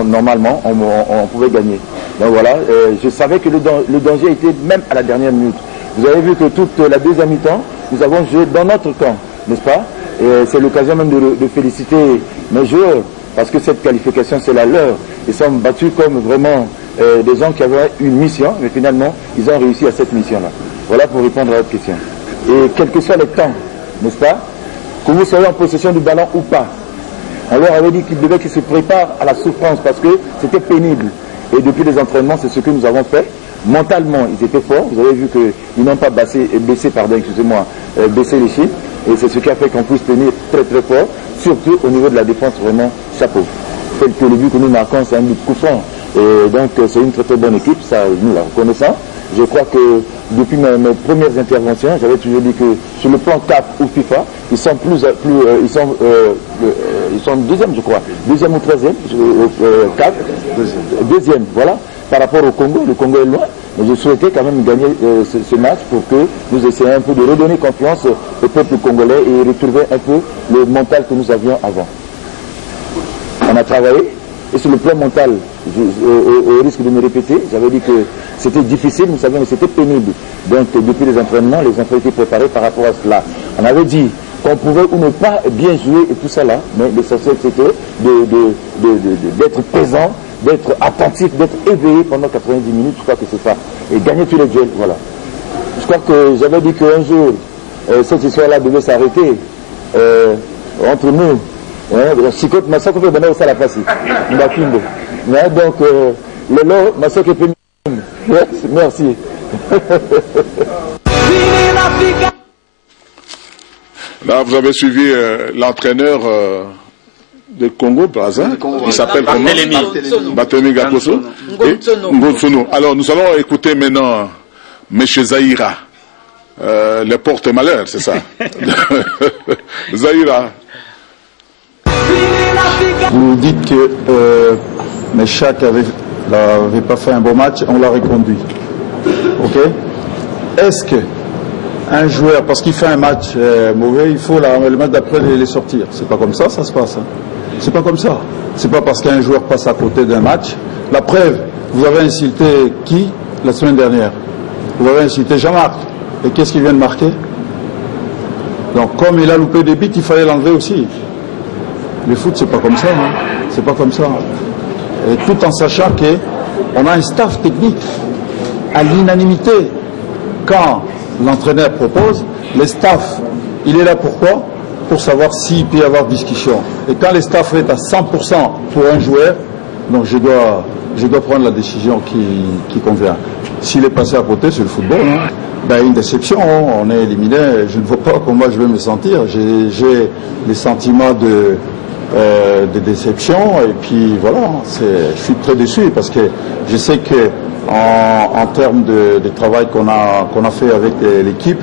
normalement on pouvait gagner. Donc voilà, je savais que le danger était même à la dernière minute. Vous avez vu que toute la deuxième mi-temps, nous avons joué dans notre camp, n'est-ce pas? Et c'est l'occasion même de féliciter nos joueurs, parce que cette qualification c'est la leur. Ils sont battus comme vraiment des gens qui avaient une mission, mais finalement ils ont réussi à cette mission-là. Voilà pour répondre à votre question. Et quel que soit le temps, n'est-ce pas, que vous soyez en possession du ballon ou pas, on leur avait dit qu'ils se préparent à la souffrance parce que c'était pénible. Et depuis les entraînements, c'est ce que nous avons fait. Mentalement, ils étaient forts. Vous avez vu qu'ils n'ont pas baissé les chiffres. Et c'est ce qui a fait qu'on puisse tenir très fort, surtout au niveau de la défense, vraiment chapeau. Tel que le but que nous marquons, c'est un but coup franc. Et donc c'est une très bonne équipe, ça nous la reconnaissons. Je crois que depuis mes premières interventions, j'avais toujours dit que sur le plan CAF ou FIFA, ils sont ils sont deuxième, je crois, deuxième ou troisième, CAF, deuxième, voilà. Par rapport au Congo, le Congo est loin, mais je souhaitais quand même gagner ce match pour que nous essayions un peu de redonner confiance au peuple congolais et retrouver un peu le mental que nous avions avant. On a travaillé, et sur le plan mental, au risque de me répéter, j'avais dit que c'était difficile, nous savions que c'était pénible. Donc depuis les entraînements, les enfants étaient préparés par rapport à cela. On avait dit qu'on pouvait ou ne pas bien jouer et tout ça là, mais l'essentiel c'était d'être présent, d'être attentif, d'être éveillé pendant 90 minutes, je crois que c'est ça. Et gagner tous les duels, voilà. Je crois que j'avais dit qu'un jour, cette histoire-là devait s'arrêter entre nous. Donc, merci. Là, vous avez suivi l'entraîneur de Congo, Brazza, il s'appelle comment? Barthélémy Gakoso. Ngotsono. Alors, nous allons écouter maintenant M. Zaïra, le porte-malheur, c'est ça? Zaïra. Vous dites que Meshak n'avait pas fait un bon match, on l'a reconduit. Ok? Est-ce que un joueur, parce qu'il fait un match mauvais, il faut le match d'après les sortir? C'est pas comme ça se passe. Hein? C'est pas comme ça. C'est pas parce qu'un joueur passe à côté d'un match. La preuve, vous avez insulté qui la semaine dernière? Vous avez insulté Jean-Marc. Et qu'est-ce qu'il vient de marquer? Donc comme il a loupé des buts, il fallait l'enlever aussi. Le foot, c'est pas comme ça. Hein. C'est pas comme ça. Et tout en sachant qu'on a un staff technique à l'unanimité. Quand l'entraîneur propose, le staff, il est là pourquoi? pour savoir s'il peut y avoir discussion. Et quand les staffs est à 100% pour un joueur, donc je dois prendre la décision qui convient. S'il est passé à côté, c'est le football. Hein. Ben, une déception, on est éliminé, je ne vois pas comment je vais me sentir. J'ai des sentiments de déception et puis voilà, je suis très déçu parce que je sais que en termes de travail qu'on a fait avec l'équipe,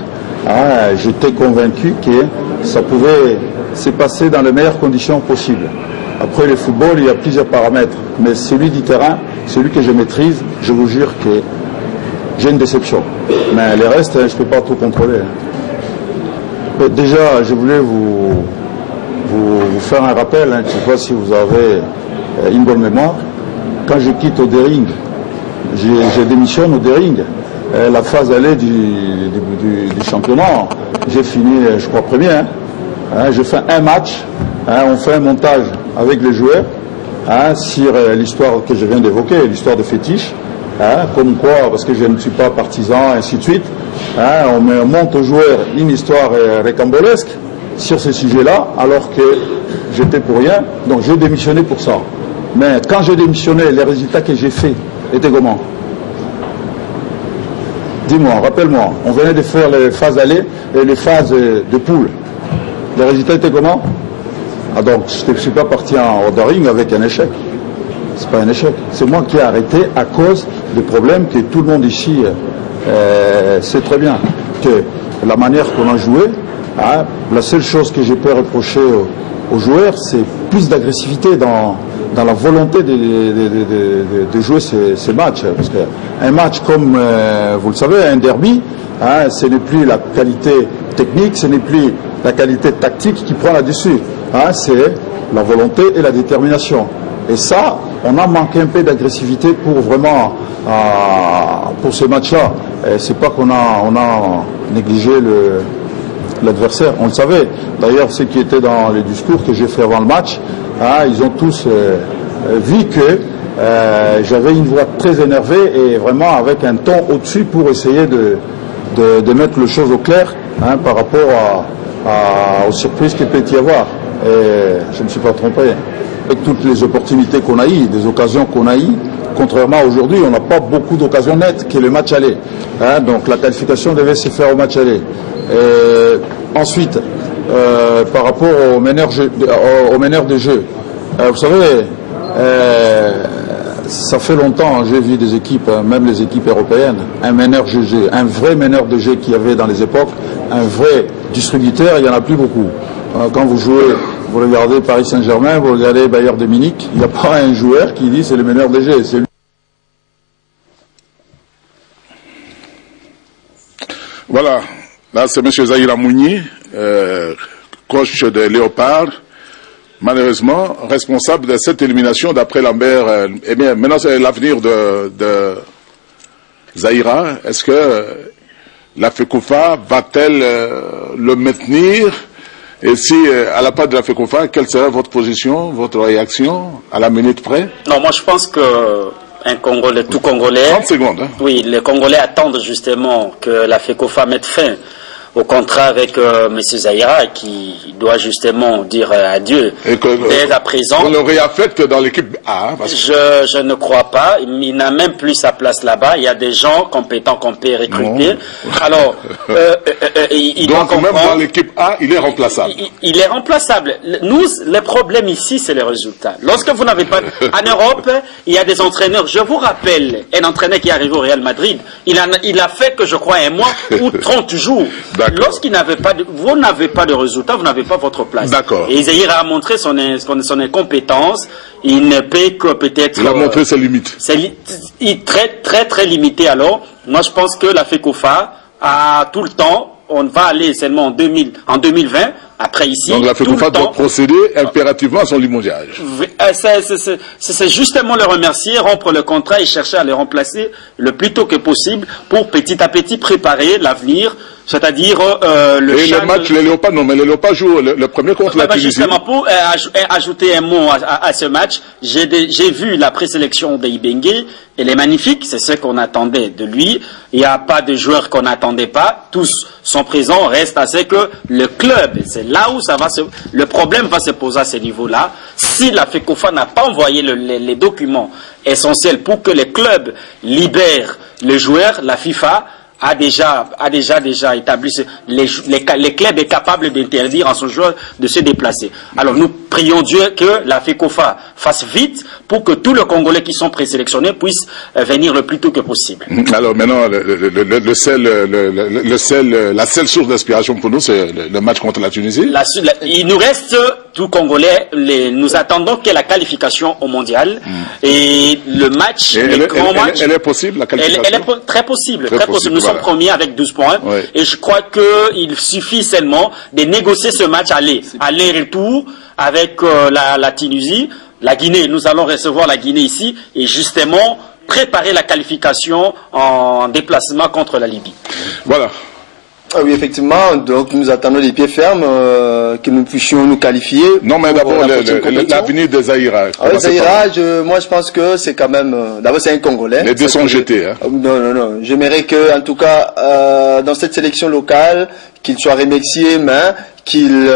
hein, j'étais convaincu que ça pouvait se passer dans les meilleures conditions possibles. Après le football, il y a plusieurs paramètres, mais celui du terrain, celui que je maîtrise, je vous jure que j'ai une déception. Mais les restes, je ne peux pas tout contrôler. Déjà, je voulais vous faire un rappel, hein, je ne sais pas si vous avez une bonne mémoire. Quand je quitte Oudering, j'ai démissionné au Oudering. La phase allée du championnat, j'ai fini, je crois, premier. Hein, je fais un match, hein, on fait un montage avec les joueurs hein, sur l'histoire que je viens d'évoquer, l'histoire de fétiche. Hein, comme quoi, parce que je ne suis pas partisan, ainsi de suite. Hein, on monte aux joueurs une histoire récambolesque sur ce sujet-là, alors que j'étais pour rien. Donc j'ai démissionné pour ça. Mais quand j'ai démissionné, les résultats que j'ai faits étaient comment? Dis-moi, rappelle-moi. On venait de faire les phases allées et les phases de poule. Les résultats étaient comment? Ah donc, je ne suis pas parti en ordering avec un échec. C'est pas un échec. C'est moi qui ai arrêté à cause des problèmes que tout le monde ici sait très bien. Que la manière qu'on a joué, hein, la seule chose que je peux reprocher aux joueurs, c'est plus d'agressivité dans la volonté de jouer ces matchs. Parce qu'un match comme, vous le savez, un derby, hein, ce n'est plus la qualité technique, ce n'est plus la qualité tactique qui prend là-dessus. Hein, c'est la volonté et la détermination. Et ça, on a manqué un peu d'agressivité pour vraiment, pour ce match-là. C'est pas qu'on a négligé l'adversaire, on le savait. D'ailleurs, ceux qui étaient dans les discours que j'ai fait avant le match, hein, ils ont tous vu que j'avais une voix très énervée et vraiment avec un ton au-dessus pour essayer de mettre les choses au clair hein, par rapport aux surprises qu'il peut y avoir. Et je ne me suis pas trompé. Avec toutes les opportunités qu'on a eues, des occasions qu'on a eues, contrairement à aujourd'hui, on n'a pas beaucoup d'occasions nettes que le match aller. Hein, donc la qualification devait se faire au match aller. Ensuite, par rapport au meneur de jeu, vous savez, ça fait longtemps, j'ai vu des équipes, même les équipes européennes, un meneur de jeu, un vrai meneur de jeu qu'il y avait dans les époques, un vrai distributeur, il n'y en a plus beaucoup. Quand vous jouez, vous regardez Paris Saint-Germain, vous regardez Bayern de Munich, il n'y a pas un joueur qui dit c'est le meneur de jeu, c'est lui. Voilà, là c'est M. Zahira Mouni, coach de Léopard, malheureusement responsable de cette élimination d'après Lambert. Eh bien, maintenant c'est l'avenir de Zahira. Est-ce que la FECOFA va-t-elle le maintenir? Et si, à la part de la FECOFA, quelle serait votre position, votre réaction à la minute près? Non, moi je pense que un Congolais, tout Congolais... 30 secondes. Hein. Oui, les Congolais attendent justement que la FECOFA mette fin au contrat avec M. Zahira qui doit justement dire adieu dès à présent. On le réaffecte dans l'équipe A. Parce que... je ne crois pas. Il n'a même plus sa place là-bas. Il y a des gens compétents qu'on peut recruter. Non. Alors, il doit comprendre... Donc même dans l'équipe A, il est remplaçable. Il est remplaçable. Nous, le problème ici, c'est les résultats. Lorsque vous n'avez pas... En Europe, il y a des entraîneurs. Je vous rappelle, un entraîneur qui est arrivé au Real Madrid, il a fait que je crois un mois ou 30 jours. Lorsqu'il n'avait pas vous n'avez pas de résultat, vous n'avez pas votre place. D'accord. Et Zahira a montré son incompétence. Il ne peut que peut-être... Il a montré ses limites. Il est très limité. Alors, moi je pense que la FECOFA a tout le temps. On va aller seulement en 2020. Après ici, donc la FECOFA doit procéder impérativement à son limogeage. C'est justement le remercier, rompre le contrat et chercher à le remplacer le plus tôt que possible pour petit à petit préparer l'avenir c'est-à-dire le match, les Léopards, non, mais les Léopards jouent le premier contre la Tunisie. Justement, pour ajouter un mot à ce match, j'ai vu la présélection d'Ibengue, elle est magnifique, c'est ce qu'on attendait de lui. Il n'y a pas de joueurs qu'on n'attendait pas, tous sont présents, reste à ce que le club, c'est là où le problème va se poser à ce niveau-là. Si la FECOFA n'a pas envoyé les documents essentiels pour que les clubs libèrent les joueurs, la FIFA a déjà établi les clubs est capable d'interdire à son joueur de se déplacer. Alors nous prions Dieu que la FECOFA fasse vite pour que tous les Congolais qui sont présélectionnés puissent venir le plus tôt que possible. Alors maintenant, la seule source d'inspiration pour nous, c'est le match contre la Tunisie. Il nous reste tout Congolais. Nous attendons que la qualification au mondial et le match, elle est possible, la qualification. Elle est très possible. Nous sommes premiers avec 12 points. Oui. Et je crois qu'il suffit seulement de négocier ce match aller-retour avec la Tunisie. La Guinée, nous allons recevoir la Guinée ici et justement préparer la qualification en déplacement contre la Libye. Voilà. Ah oui, effectivement, donc nous attendons les pieds fermes, que nous puissions nous qualifier. Non, mais d'abord, l'avenir de Zaïra. Zaïra, moi je pense que c'est quand même, d'abord c'est un Congolais. Les deux sont jetés. Hein. Non. J'aimerais que, en tout cas, dans cette sélection locale, qu'il soit remercié, mais qu'il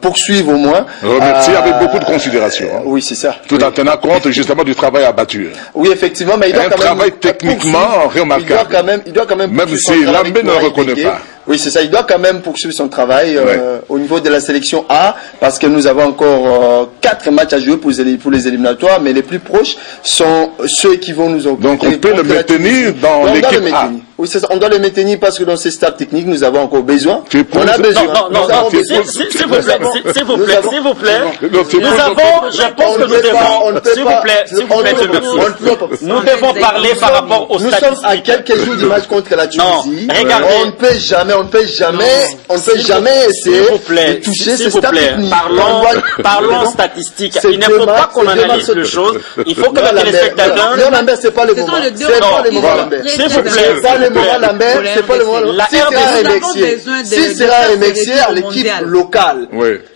poursuive au moins. Remercier avec beaucoup de considération. Hein. Oui, c'est ça. Tout en tenant compte justement du travail abattu. Oui, effectivement, mais il doit quand même... Un travail techniquement remarquable. Il doit quand même même si Lambé ne le reconnaît pas. Oui, c'est ça. Il doit quand même poursuivre son travail au niveau de la sélection A, parce que nous avons encore 4 matchs à jouer pour les éliminatoires, mais les plus proches sont ceux qui vont nous occuper. Donc on peut le maintenir dans l'équipe A. Oui, c'est ça. On doit le maintenir parce que dans ces staffs techniques, nous avons encore besoin. On a besoin. Non, s'il vous plaît. Nous avons, je pense que nous devons, s'il vous plaît, nous devons parler par rapport aux statistiques. Nous sommes à quelques jours du match contre la Tunisie. Regardez. On ne peut jamais essayer de toucher ces stats techniques. Parlons statistiques. Il ne faut pas qu'on analyse les choses. Il faut que les téléspectateurs... Non, Lambert, c'est pas le moment. C'est pas le moment, Lambert. S'il vous plaît. C'est pas le moment. Si sera remercié à l'équipe locale,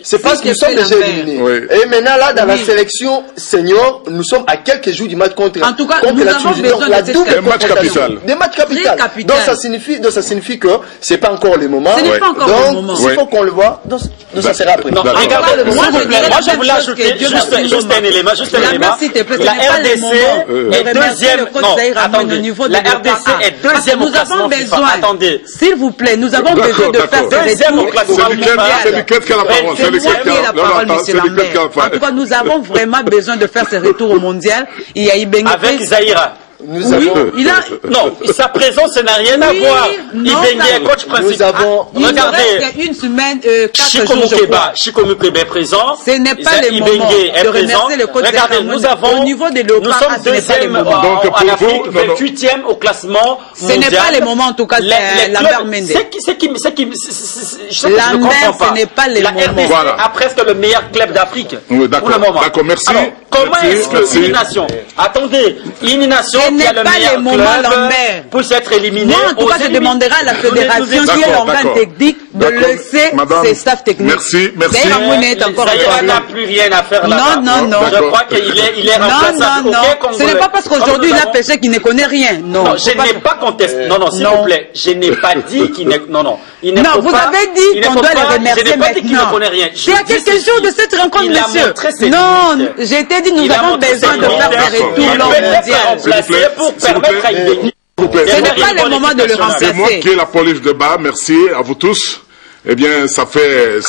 c'est parce que nous sommes déjà éliminés. Et maintenant, là, dans la sélection senior, nous sommes à quelques jours du match contre la Tunisie. Donc, la double confrontation. Des matchs capitaux. Donc, ça signifie que c'est pas encore le moment. Ce n'est pas encore le moment. Donc, il faut qu'on le voit. Donc, ça sera après. Non, regardez, moi, je voulais ajouter juste un élément. La RDC est deuxième. Non, attendez. La RDC est deuxième au classement FIFA. Attendez. S'il vous plaît, nous avons besoin de faire ce retour au mondial. C'est lequel qui a la parole? C'est lui qui a la parole, monsieur Lambert. En tout cas, nous avons vraiment besoin de faire ce retour au mondial. Il y a Ibengue. Avec Zaïra. Non, sa présence n'a rien à voir. Ibengue est coach principal. Regardez, une semaine, 4 jours. Chico Mukebe est présent. Ce n'est pas le moment de remercier le coach. Regardez, au niveau des locaux, nous sommes deuxième en Afrique, 28e au classement mondial. Ce n'est pas le moment, en tout cas, Lambert Mende. Lambert, ce n'est pas le moment. La RDC a presque le meilleur club d'Afrique pour le moment. D'accord, merci. Alors, comment est-ce que une nation, attendez, une nation ce n'est pas le moment, Lambert. Pour s'être éliminé. Moi, en tout cas, je demanderai à la fédération qui est l'organe technique de laisser ses staffs techniques. Merci. Zaïra n'a plus rien à faire là-bas. Non. Je crois qu'il est remplaçable. Non. Ce n'est pas parce qu'aujourd'hui il a péché qu'il ne connaît rien. Non, je n'ai pas contesté. Non, s'il vous plaît. Je n'ai pas dit qu'il ne... Non, vous avez dit qu'on doit les remercier maintenant. Je n'ai pas dit qu'il ne connaît rien. C'est à quelques jours de cette rencontre, monsieur. Non, j'ai été dit nous avons besoin de faire des retours lors mondial. Pour permettre à Ibengue. Ce n'est pas le moment de le remplacer. C'est moi qui ai la police de bas. Merci à vous tous. Eh bien, ça fait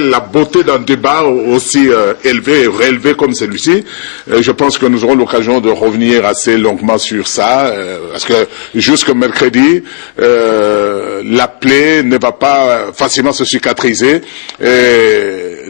la beauté d'un débat aussi élevé et réélevé comme celui-ci. Je pense que nous aurons l'occasion de revenir assez longuement sur ça, parce que jusque mercredi, la plaie ne va pas facilement se cicatriser.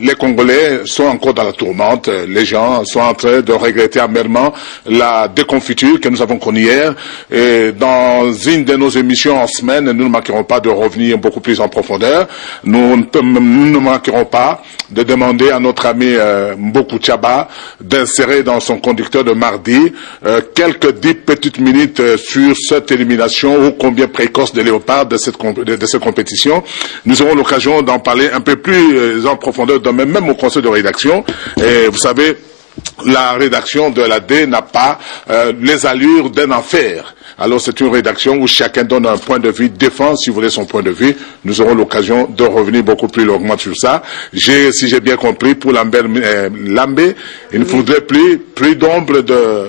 les Congolais sont encore dans la tourmente. Les gens sont en train de regretter amèrement la déconfiture que nous avons connue hier. Et dans une de nos émissions en semaine, nous ne manquerons pas de revenir beaucoup plus en profondeur. Nous ne manquerons pas de demander à notre ami Mboku Tchaba d'insérer dans son conducteur de mardi quelques 10 petites minutes sur cette élimination ô combien précoce de Léopard de cette compétition. Nous aurons l'occasion d'en parler un peu plus en profondeur demain, même au conseil de rédaction. Et vous savez, la rédaction de la D n'a pas les allures d'un enfer. Alors c'est une rédaction où chacun donne un point de vue, défend si vous voulez son point de vue. Nous aurons l'occasion de revenir beaucoup plus longuement sur ça. Si j'ai bien compris, pour Lambé, il ne faudrait plus d'ombre de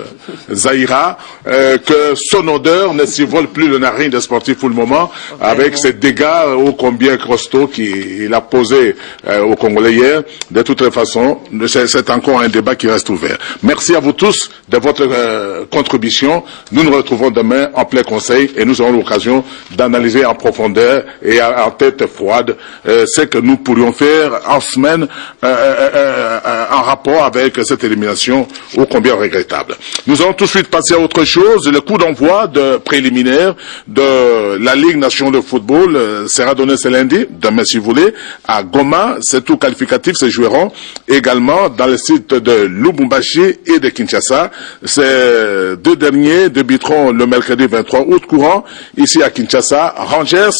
Zaïra, que son odeur ne s'envole plus le narine des sportifs pour le moment, avec ces dégâts ô combien costauds qu'il a posés aux Congolais hier. De toute façon, c'est encore un débat qui reste ouvert. Merci à vous tous de votre contribution. Nous nous retrouvons demain en plein conseil et nous aurons l'occasion d'analyser en profondeur et en tête froide ce que nous pourrions faire en semaine en rapport avec cette élimination ô combien regrettable. Nous allons tout de suite passer à autre chose. Le coup d'envoi de préliminaire de la Ligue nationale de football sera donné ce lundi, demain si vous voulez, à Goma. Ces tours qualificatifs se joueront également dans le site de Lubumbashi et de Kinshasa. Ces deux derniers débuteront le mercredi 23 août courant, ici à Kinshasa. Rangers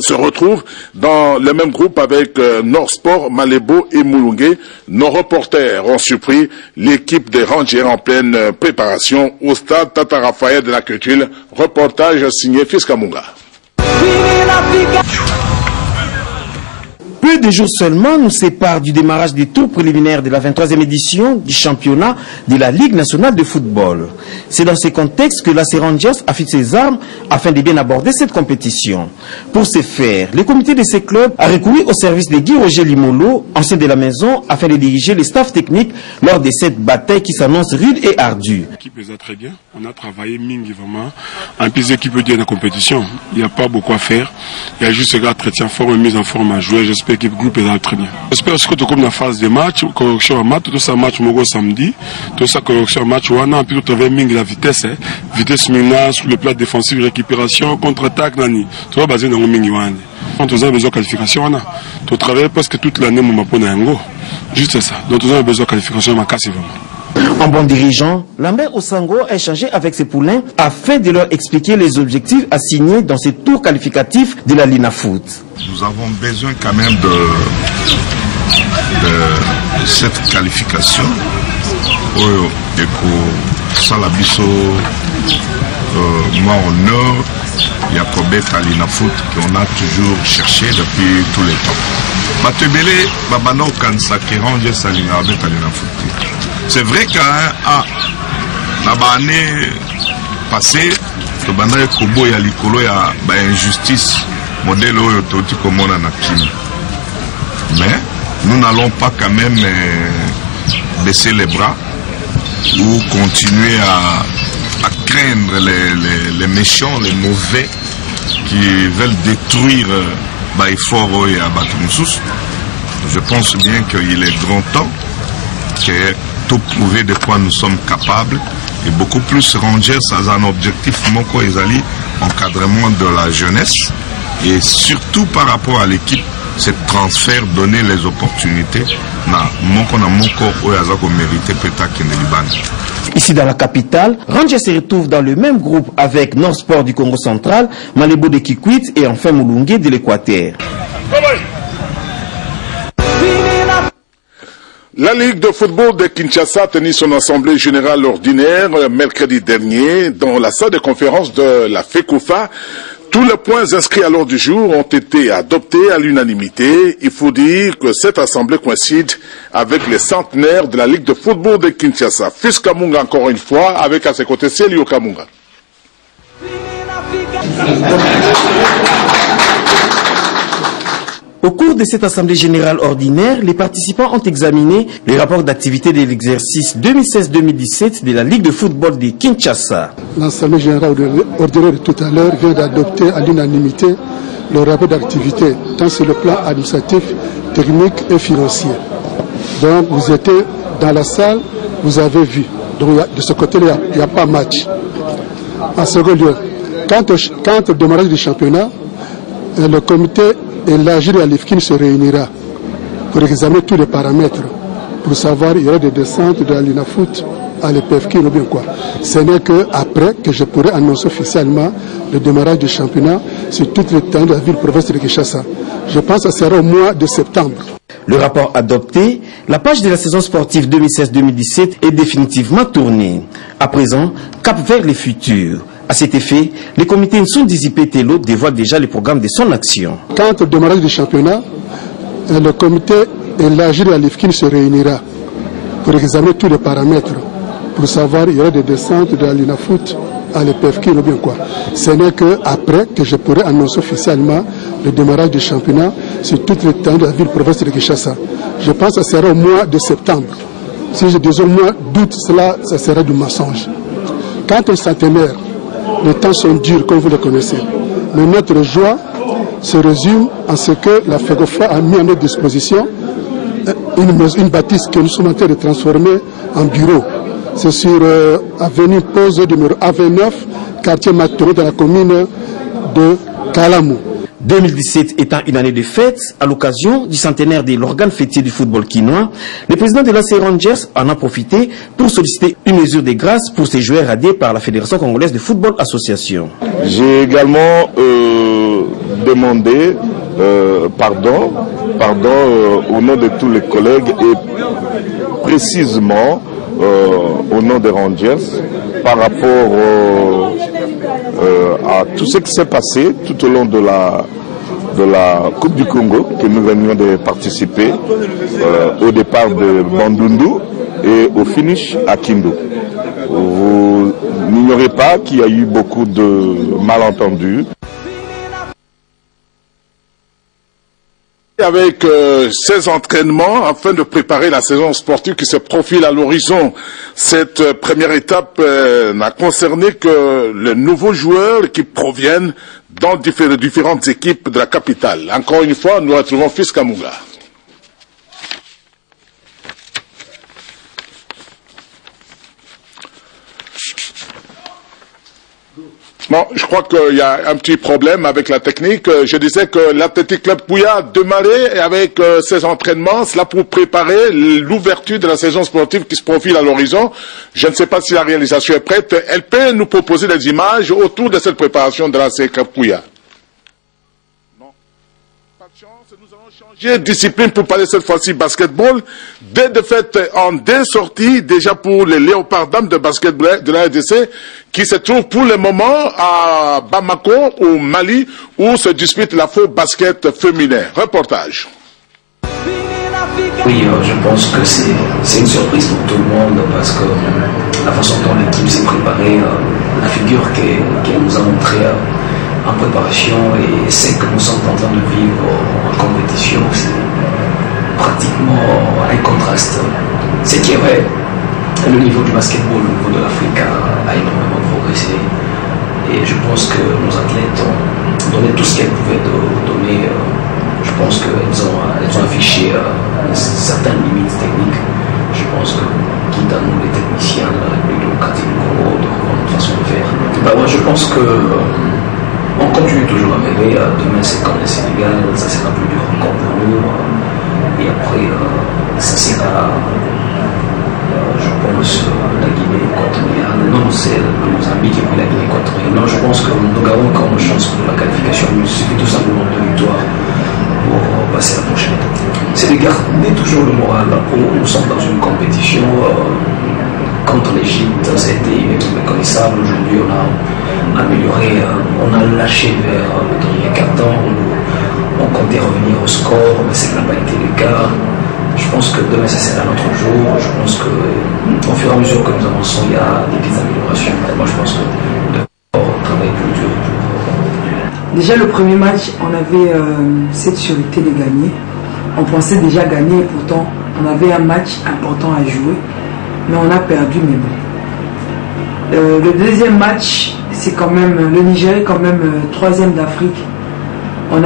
se retrouve dans le même groupe avec Nord Sport, Malébo et Mulungue. Nos reporters ont surpris l'équipe des Rangers en pleine préparation au stade Tata Raphaël de la Culture. Reportage signé Fils Kamunga. Peu de jours seulement nous séparent du démarrage des tours préliminaires de la 23e édition du championnat de la Ligue nationale de football. C'est dans ce contexte que l'AC Rangers affiche ses armes afin de bien aborder cette compétition. Pour ce faire, le comité de ces clubs a recouru au service de Guy Roger Limolo, ancien de la maison, afin de diriger les staffs techniques lors de cette bataille qui s'annonce rude et ardue. L'équipe est très bien. On a travaillé mingi vraiment. En plus, l'équipe est bien dans la compétition. Il n'y a pas beaucoup à faire. Il y a juste un entretien fort et mise en forme à jouer. J'espère que le groupe est très bien. J'espère que comme dans la phase de match, correction à match, tout ça match mogo samedi, tout ça correction à match, on a puis tout travail mingi la vitesse, vitesse maintenant sur le plan défensif, récupération, contre-attaque, nani. Tout va basé dans le mingi wani. On a besoin de qualification, on a. Tout travail presque toute l'année, mon mapona yango. Juste ça. Donc on a besoin de qualification, ma casse vraiment. En bon dirigeant, Lambert Osango a échangé avec ses poulains afin de leur expliquer les objectifs assignés dans ces tours qualificatifs de la Lina Foot. Nous avons besoin quand même de cette qualification. Salabiso, moi au nord, il y a Kobe Kalina Foot qu'on a toujours cherché depuis tous les temps. Matebele, Babano Kansaki Rangers Salina Kalina Foot. C'est vrai qu'à l'année passée, le Kobo et Alikolo, il y a une injustice, modèle comme on a naquille. Mais nous n'allons pas quand même baisser les bras ou continuer à craindre les méchants, les mauvais qui veulent détruire Baïforo et Abatumsus. Je pense bien qu'il est grand temps que tout prouver de quoi nous sommes capables et beaucoup plus Rangers à un objectif moko ezali encadrement de la jeunesse et surtout par rapport à l'équipe c'est transfert donner les opportunités na moko oyazako mérité peut-être que Liban. Ici dans la capitale, Rangers se retrouve dans le même groupe avec Nord Sport du Congo central, Malébo de Kikwit et enfin Mulungue de l'Équateur. La Ligue de football de Kinshasa a tenu son assemblée générale ordinaire mercredi dernier dans la salle de conférence de la FECOFA. Tous les points inscrits à l'ordre du jour ont été adoptés à l'unanimité. Il faut dire que cette assemblée coïncide avec les centenaires de la Ligue de football de Kinshasa. Fils Kamunga encore une fois, avec à ses côtés Célio Kamunga. Au cours de cette assemblée générale ordinaire, les participants ont examiné les rapports d'activité de l'exercice 2016-2017 de la Ligue de football de Kinshasa. L'assemblée générale ordinaire de tout à l'heure vient d'adopter à l'unanimité le rapport d'activité, tant sur le plan administratif, technique et financier. Donc vous étiez dans la salle, vous avez vu. Donc de ce côté-là, il n'y a pas match. En second lieu, quant au démarrage du championnat, le comité élargi de la LIFKIN se réunira pour examiner tous les paramètres, pour savoir il y aura des descentes de la LINAFOOT à l'EPFK ou bien quoi. Ce n'est qu'après que je pourrai annoncer officiellement le démarrage du championnat sur toute l'étendue de la ville-province de Kinshasa. Je pense que ce sera au mois de septembre. Le rapport adopté, la page de la saison sportive 2016-2017 est définitivement tournée. À présent, cap vers les futurs. À cet effet, les comités Nsoundi Tello dévoilent déjà les programmes de son action. Quant au démarrage du championnat, le comité élargi de la LIFKIN se réunira pour examiner tous les paramètres, pour savoir il y aura des descentes de la LINAFOOT à l'EPFK ou bien quoi. Ce n'est qu'après que je pourrai annoncer officiellement le démarrage du championnat sur toute l'étendue de la ville-province de Kinshasa. Je pense que ce sera au mois de septembre. Si je dis au mois d'août, ça sera du mensonge. Quant au centenaire, les temps sont durs comme vous le connaissez. Mais notre joie se résume en ce que la FEGOFA a mis à notre disposition une bâtisse que nous sommes en train de transformer en bureau. C'est sur avenue Pose numéro A29, quartier Matoro, dans la commune de Kalamou. 2017 étant une année de fête, à l'occasion du centenaire de l'organe fêtier du football quinois, le président de l'AC Rangers en a profité pour solliciter une mesure de grâce pour ses joueurs radiés par la Fédération congolaise de football association. J'ai également demandé pardon au nom de tous les collègues et précisément au nom des Rangers par rapport à tout ce qui s'est passé tout au long de la Coupe du Congo que nous venions de participer au départ de Bandundu et au finish à Kindu. Vous n'ignorez pas qu'il y a eu beaucoup de malentendus. Avec ces entraînements afin de préparer la saison sportive qui se profile à l'horizon. Cette première étape n'a concerné que les nouveaux joueurs qui proviennent dans différentes équipes de la capitale. Encore une fois, nous retrouvons Fils Kamunga. Bon, je crois qu'il y a un petit problème avec la technique. Je disais que l'Athletic Club Pouya a démarré avec ses entraînements, cela pour préparer l'ouverture de la saison sportive qui se profile à l'horizon. Je ne sais pas si la réalisation est prête. Elle peut nous proposer des images autour de cette préparation de l'Athletic Club Pouya. Non, pas de chance. Nous allons changer de discipline pour parler cette fois-ci basketball. Des défaites en deux sorties déjà pour les Léopards dames de basketball de la RDC qui se trouvent pour le moment à Bamako au Mali où se dispute la faux basket féminin. Reportage. Oui, je pense que c'est une surprise pour tout le monde parce que la façon dont l'équipe s'est préparée, la figure qu'elle nous a montrée en préparation et celle que nous sommes en train de vivre en compétition, c'est pratiquement un contraste. Ce qui est vrai, le niveau du basketball au niveau de l'Afrique a énormément progressé et je pense que nos athlètes ont donné tout ce qu'elles pouvaient donner. Je pense qu'elles ont affiché certaines limites techniques. Je pense que, quitte à nous les techniciens de la République démocratique du Congo, de notre façon de faire, moi je pense que on continue toujours à rêver. Demain c'est comme le Sénégal, ça sera plus dur encore pour nous. Et après, ça sera, je pense, la Guinée équatoriale. Non, c'est le Mozambique et puis la Guinée équatoriale. Non, je pense que nous gardons encore une chance pour la qualification. Il suffit tout simplement de victoire pour passer à la prochaine étape. C'est de garder toujours le moral. Nous sommes dans une compétition contre l'Égypte. Ça a été une équipe méconnaissable. Aujourd'hui, on a amélioré, on a lâché vers le dernier quart-temps. On comptait revenir au score, mais ça n'a pas été le cas. Je pense que demain, ça sera notre jour. Je pense qu'au fur et à mesure que nous avançons, il y a des petites améliorations. Et moi, je pense que le travail plus dur pour... Déjà, le premier match, on avait cette sûreté de gagner. On pensait déjà gagner et pourtant, on avait un match important à jouer. Mais on a perdu, mais bon. Le deuxième match, c'est quand même... Le Niger est quand même troisième d'Afrique. on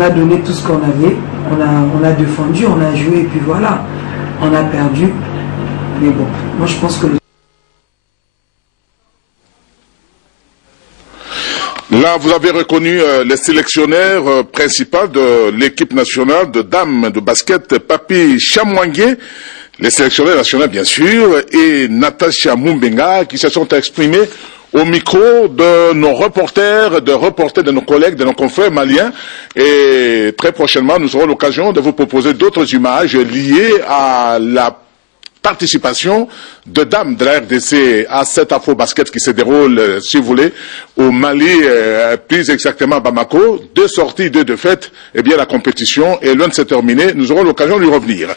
a donné tout ce qu'on avait, on a défendu, on a joué et puis voilà, on a perdu. Mais bon, moi je pense que Là, vous avez reconnu les sélectionneurs principaux de l'équipe nationale de dames de basket, Papi Chamwangué, les sélectionneurs nationaux bien sûr, et Natacha Mumbenga, qui se sont exprimés au micro de nos reporters, de nos collègues, de nos confrères maliens. Et très prochainement, nous aurons l'occasion de vous proposer d'autres images liées à la participation de dames de la RDC à cet afro-basket qui se déroule, si vous voulez, au Mali, plus exactement à Bamako. 2 sorties, 2 défaites, et bien la compétition est loin de se terminer. Nous aurons l'occasion de y revenir.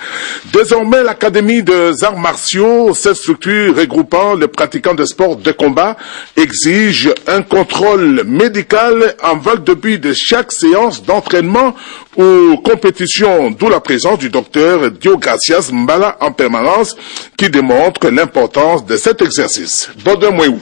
Désormais, l'Académie des arts martiaux, cette structure regroupant les pratiquants de sport de combat, exige un contrôle médical en vol de but de chaque séance d'entraînement ou compétition, d'où la présence du docteur Diogracias Mbala en permanence, qui démontre l'importance de cet exercice. Bodin Mouéou.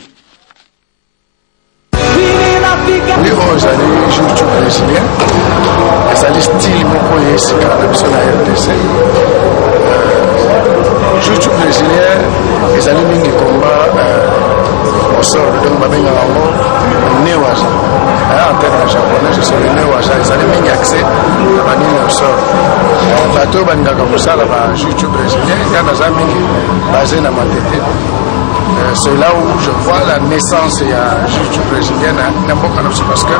En termes japonais, je suis né au Aja, ils avaient mis accès à la ligne au sort. Bateau Bandaka Moussa, là-bas, jiu-jitsu brésilien, il y en a jamais basé dans ma tête. C'est là où je vois la naissance et la jiu-jitsu brésilienne, parce que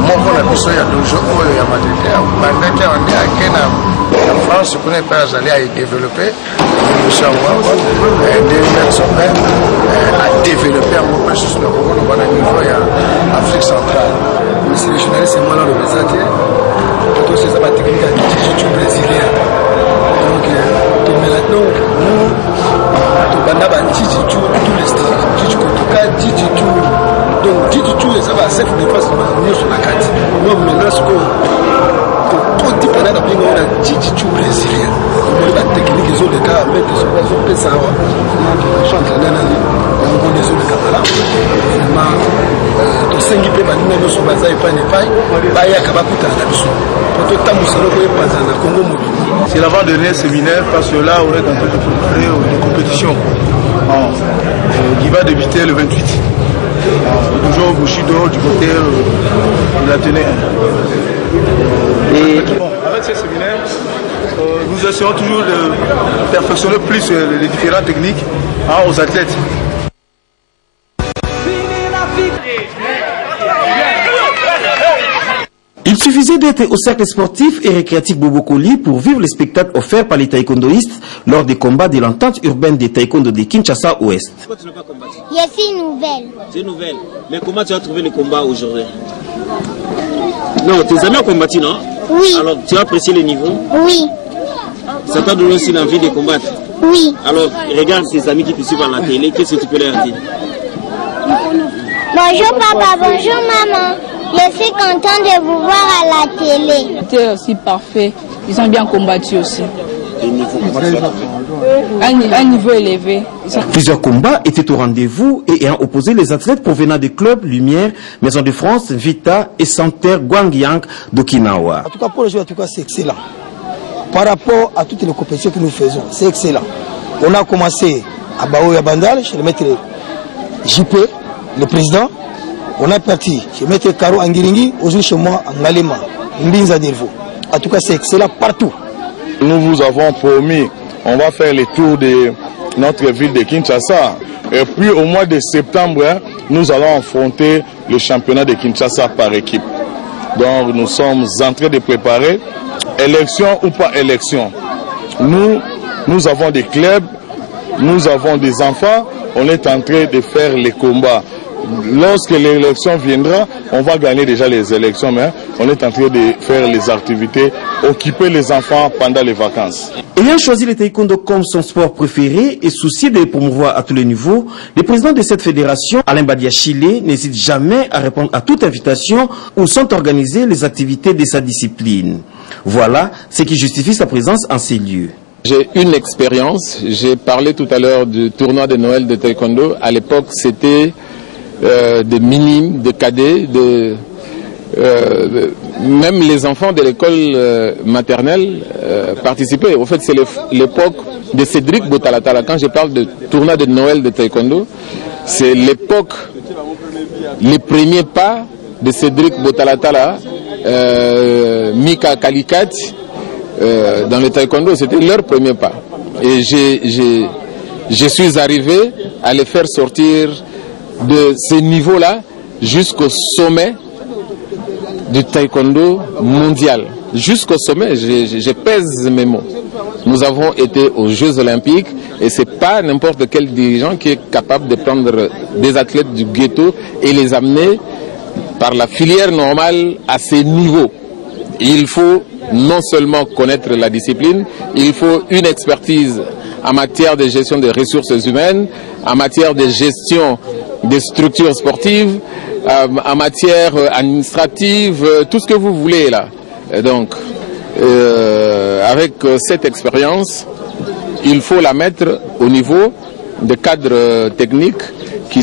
moi, pour la mission, il y a 2 jours, il y a ma tête. En France, je connais pas, j'allais à y développer. Je à développer un peu plus le niveau à Afrique centrale. Le sélectionneur, c'est moi là le représenté. Tout c'est la technique de jiu-jitsu brésilien. Donc, nous, jiu-jitsu, tous les styles. Jiu-jitsu kotoka, jiu-jitsu. Donc, jiu-jitsu, ça va self défense, nous sur la carte. Nous, maintenant, ce que tout type de jiu-jitsu brésilien. La technique, ils ont des cas à mettre sur la zone de Sawa. Je suis entraîné dans les zones de Kamala. Vraiment, tout ce qui peut être dans sur Baza et pas n'est pas, il y a Kabakuta à la mission. Pour tout le temps, nous sommes dans le Congo mobile. C'est l'avant-dernier séminaire parce que là, on est en train de préparer une compétition qui va débuter le 28. Toujours au Bushido, du côté de l'Athénée. Et avec ces séminaires, nous essayons toujours de perfectionner plus les différentes techniques aux athlètes. Il suffisait d'être au cercle sportif et récréatif Bobokoli pour vivre les spectacles offerts par les taekwondoïstes lors des combats de l'entente urbaine des taekwondo de Kinshasa Ouest. Pourquoi tu n'as pas combattu? C'est une nouvelle. C'est une nouvelle. Mais comment tu as trouvé les combats aujourd'hui? Non, tes amis ont combattu, non? Oui. Alors, tu as apprécié les niveaux? Oui. Ça t'a donné aussi l'envie de combattre? Oui. Alors, regarde tes amis qui te suivent à la télé, qu'est-ce que tu peux leur dire? Bonjour papa, bonjour maman. Je suis content de vous voir à la télé. C'était aussi parfait. Ils ont bien combattu aussi. Un niveau élevé. Plusieurs combats étaient au rendez-vous et ayant opposé les athlètes provenant des clubs Lumière, Maison de France, Vita et Santerre Gwangyang d'Okinawa. En tout cas, pour le jeu, c'est excellent. Par rapport à toutes les compétitions que nous faisons, c'est excellent. On a commencé à Baoya Bandal, chez le maître JP, le président. On est parti chez maître Karo Angiringi, aujourd'hui chez moi en Ngalema, Mbinza Delvo. En tout cas, c'est excellent partout. Nous vous avons promis, on va faire le tour de notre ville de Kinshasa. Et puis au mois de septembre, nous allons affronter le championnat de Kinshasa par équipe. Donc nous sommes en train de préparer, élection ou pas élection. Nous avons des clubs, nous avons des enfants, on est en train de faire les combats. Lorsque l'élection viendra, on va gagner déjà les élections, mais on est en train de faire les activités, occuper les enfants pendant les vacances. Ayant choisi le taekwondo comme son sport préféré et soucié de les promouvoir à tous les niveaux, le président de cette fédération, Alain Badia Chile, n'hésite jamais à répondre à toute invitation où sont organisées les activités de sa discipline. Voilà ce qui justifie sa présence en ces lieux. J'ai une expérience, j'ai parlé tout à l'heure du tournoi de Noël de taekwondo. À l'époque, c'était des minimes, des cadets, même les enfants de l'école maternelle participaient. Au fait, c'est l'époque de Cédric Botalatala. Quand je parle de tournoi de Noël de taekwondo, c'est l'époque, les premiers pas de Cédric Botalatala, Mika Kalikat, dans le taekwondo, c'était leur premier pas. Et je suis arrivé à les faire sortir de ce niveau-là jusqu'au sommet du taekwondo mondial. Jusqu'au sommet, je pèse mes mots. Nous avons été aux Jeux Olympiques et c'est pas n'importe quel dirigeant qui est capable de prendre des athlètes du ghetto et les amener par la filière normale à ces niveaux. Il faut non seulement connaître la discipline, il faut une expertise en matière de gestion des ressources humaines, en matière de gestion des structures sportives, en matière administrative, tout ce que vous voulez là. Et donc, avec cette expérience, il faut la mettre au niveau des cadres techniques qui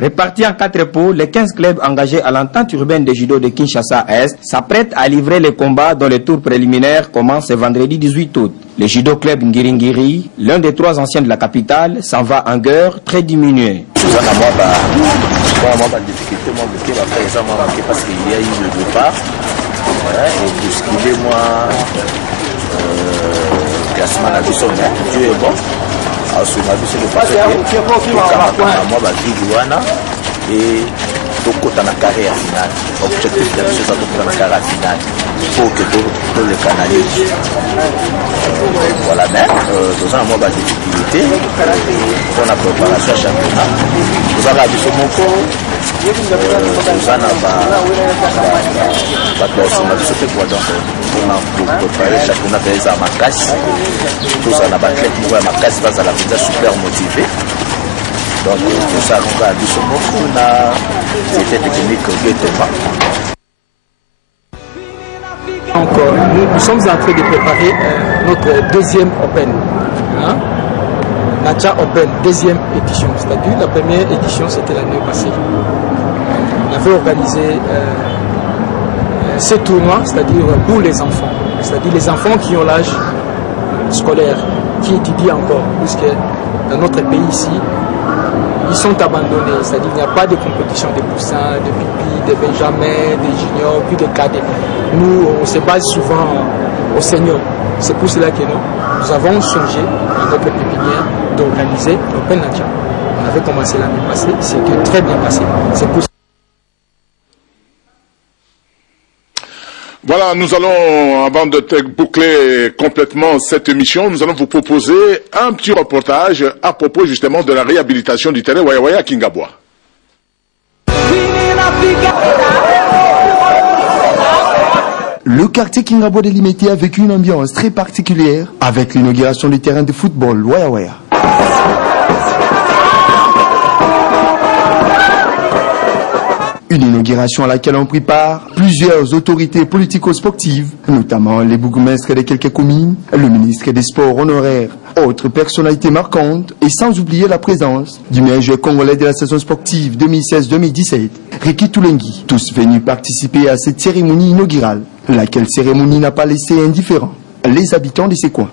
Répartis en 4 pots, les 15 clubs engagés à l'entente urbaine de judo de Kinshasa Est s'apprêtent à livrer les combats dont le tour préliminaire commence ce vendredi 18 août. Le judo club Ngiringiri, l'un des 3 anciens de la capitale, s'en va en guerre très diminué. Parce qu'il y a eu le départ et bousculer moi classement la vision Dieu est bon. Alors sur la vision de passé moi bah et donc dans la carrière finale objectif de la vision dans la carrière finale pour que tout le canalise voilà mais dans un mois de difficulté pour la préparation à championnat vous avez la vision mon corps Zana pour préparer championnat des armes à casse. Tout ça, la batterie pour la casse va à la vida super motivé. Donc tout ça, on va dire on a c'était technique guettement. Encore, nous sommes en train de préparer notre deuxième Open. Nacha Open, deuxième édition. C'est-à-dire la première édition, c'était l'année passée. On avait organisé ce tournoi, c'est-à-dire pour les enfants. C'est-à-dire les enfants qui ont l'âge scolaire, qui étudient encore, puisque dans notre pays ici, ils sont abandonnés. C'est-à-dire qu'il n'y a pas de compétition de poussins, de pipis, de benjamins, de juniors, puis de cadets. Nous, on se base souvent aux seniors. C'est pour cela que nous avons songé à notre pépinière d'organiser l'Open Nacha. On avait commencé l'année passée, c'était très bien passé. C'est pour Voilà, nous allons, avant de boucler complètement cette émission, nous allons vous proposer un petit reportage à propos justement de la réhabilitation du terrain Waya Waya à Kingabwa. Le quartier Kingabwa délimité a vécu une ambiance très particulière avec l'inauguration du terrain de football Waya Waya. Une inauguration à laquelle ont pris part plusieurs autorités politico-sportives, notamment les bourgmestres de quelques communes, le ministre des Sports honoraires, autres personnalités marquantes, et sans oublier la présence du meilleur joueur congolais de la saison sportive 2016-2017, Ricky Toulengi, tous venus participer à cette cérémonie inaugurale, laquelle cérémonie n'a pas laissé indifférents les habitants de ces coins.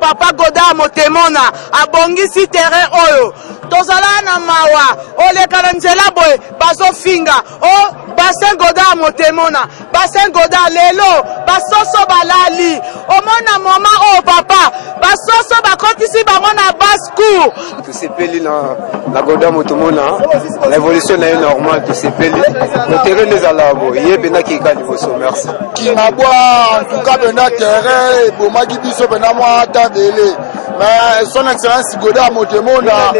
Papa Godard Motemona abongisi terrain oyo tozala na mawa olekana nzela boy bazofinga o bassin Godard Motemona bassin Godard lelo basoso balali omona mama o papa basoso bakotisi bango na basse cour tusepeli na Godard Motemona l'évolution est normale tusepeli le terrain les alabo yebena ki ka liboso merci Kingabwa en tout cas bena terrain bomaki biso bena moi mais son excellence Godard Motemona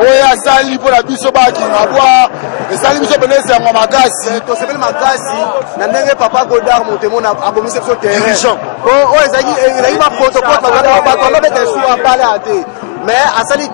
oya sali pour la biso ba Kingabwa esali biso bena sengo makasi to sepeli makasi na ndenge papa Godard Motemona abomise biso terrain o ezaki ba protocole ba to lobe te sur parler à te mais asali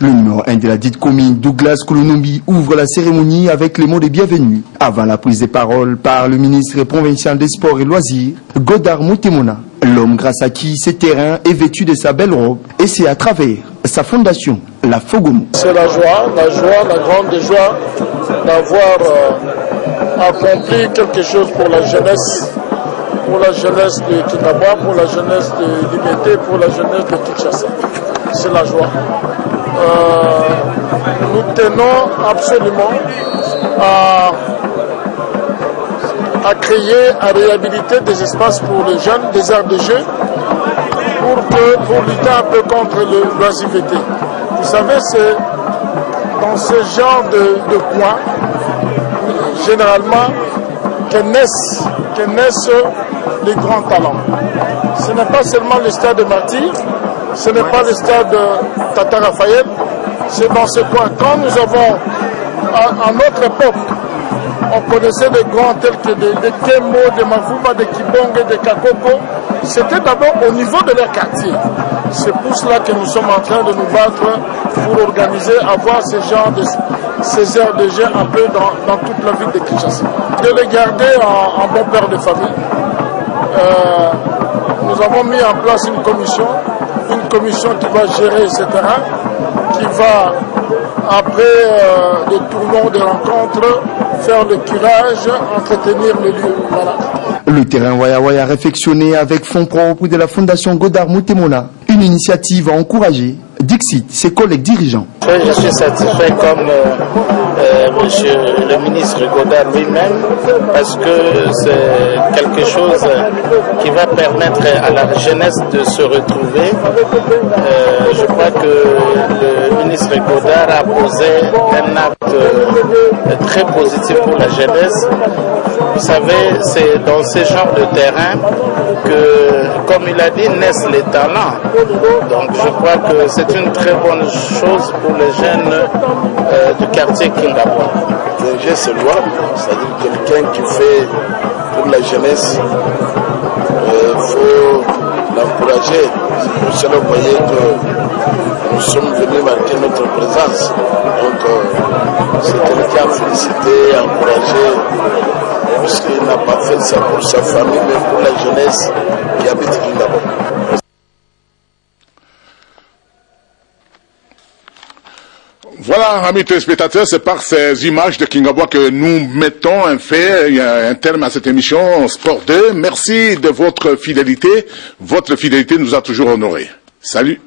le numéro 1 de la dite commune, Douglas Koulounoumbi, ouvre la cérémonie avec les mots de bienvenue. Avant la prise de parole par le ministre provincial des Sports et Loisirs, Godard Motemona L'homme grâce à qui ce terrain est vêtu de sa belle robe, et c'est à travers sa fondation, la Fogomo. C'est la grande joie d'avoir accompli quelque chose pour la jeunesse de Kingabwa, pour la jeunesse de Limete, pour la jeunesse de Kinshasa. C'est la joie. Nous tenons absolument à créer, à réhabiliter des espaces pour les jeunes, des aires de jeu, pour lutter un peu contre l'oisiveté. Vous savez, c'est dans ce genre de coin, généralement, que naissent les grands talents. Ce n'est pas seulement le stade de Martyr, ce n'est pas le stade de Tata Raphaël, c'est dans ce coin. Quand nous avons, à notre époque, on connaissait des grands tels que des Kemo, des Mavuma, des Kibonge, des Kakoko. C'était d'abord au niveau de leur quartier. C'est pour cela que nous sommes en train de nous battre pour organiser, avoir ces aires de jeu un peu dans toute la ville de Kinshasa. De les garder en bon père de famille. Nous avons mis en place une commission qui va gérer ce terrain, qui va, après des tournois, des rencontres, faire le curage, entretenir les lieux. Voilà. Le terrain Waya Waya réfectionné avec fonds propres de la Fondation Godard Motemona, une initiative à encourager, Dixit, ses collègues dirigeants. Je suis satisfait comme monsieur le ministre Godard lui-même, parce que c'est quelque chose qui va permettre à la jeunesse de se retrouver. Je crois que le ministre Godard a posé un acte très positif pour la jeunesse. Vous savez, c'est dans ce genre de terrain que, comme il a dit, naissent les talents. Donc je crois que c'est une très bonne chose pour les jeunes du quartier Kingabwa. Le geste c'est louable, c'est-à-dire quelqu'un qui fait pour la jeunesse, il faut l'encourager. Pour cela, vous voyez que nous sommes venus marquer notre présence. Donc c'est quelqu'un à féliciter, à encourager, puisqu'il n'a pas fait ça pour sa famille, mais pour la jeunesse qui habite Kingabwa. Voilà, amis téléspectateurs, c'est par ces images de Kingabwa que nous mettons un terme à cette émission Sport 2. Merci de votre fidélité. Votre fidélité nous a toujours honorés. Salut.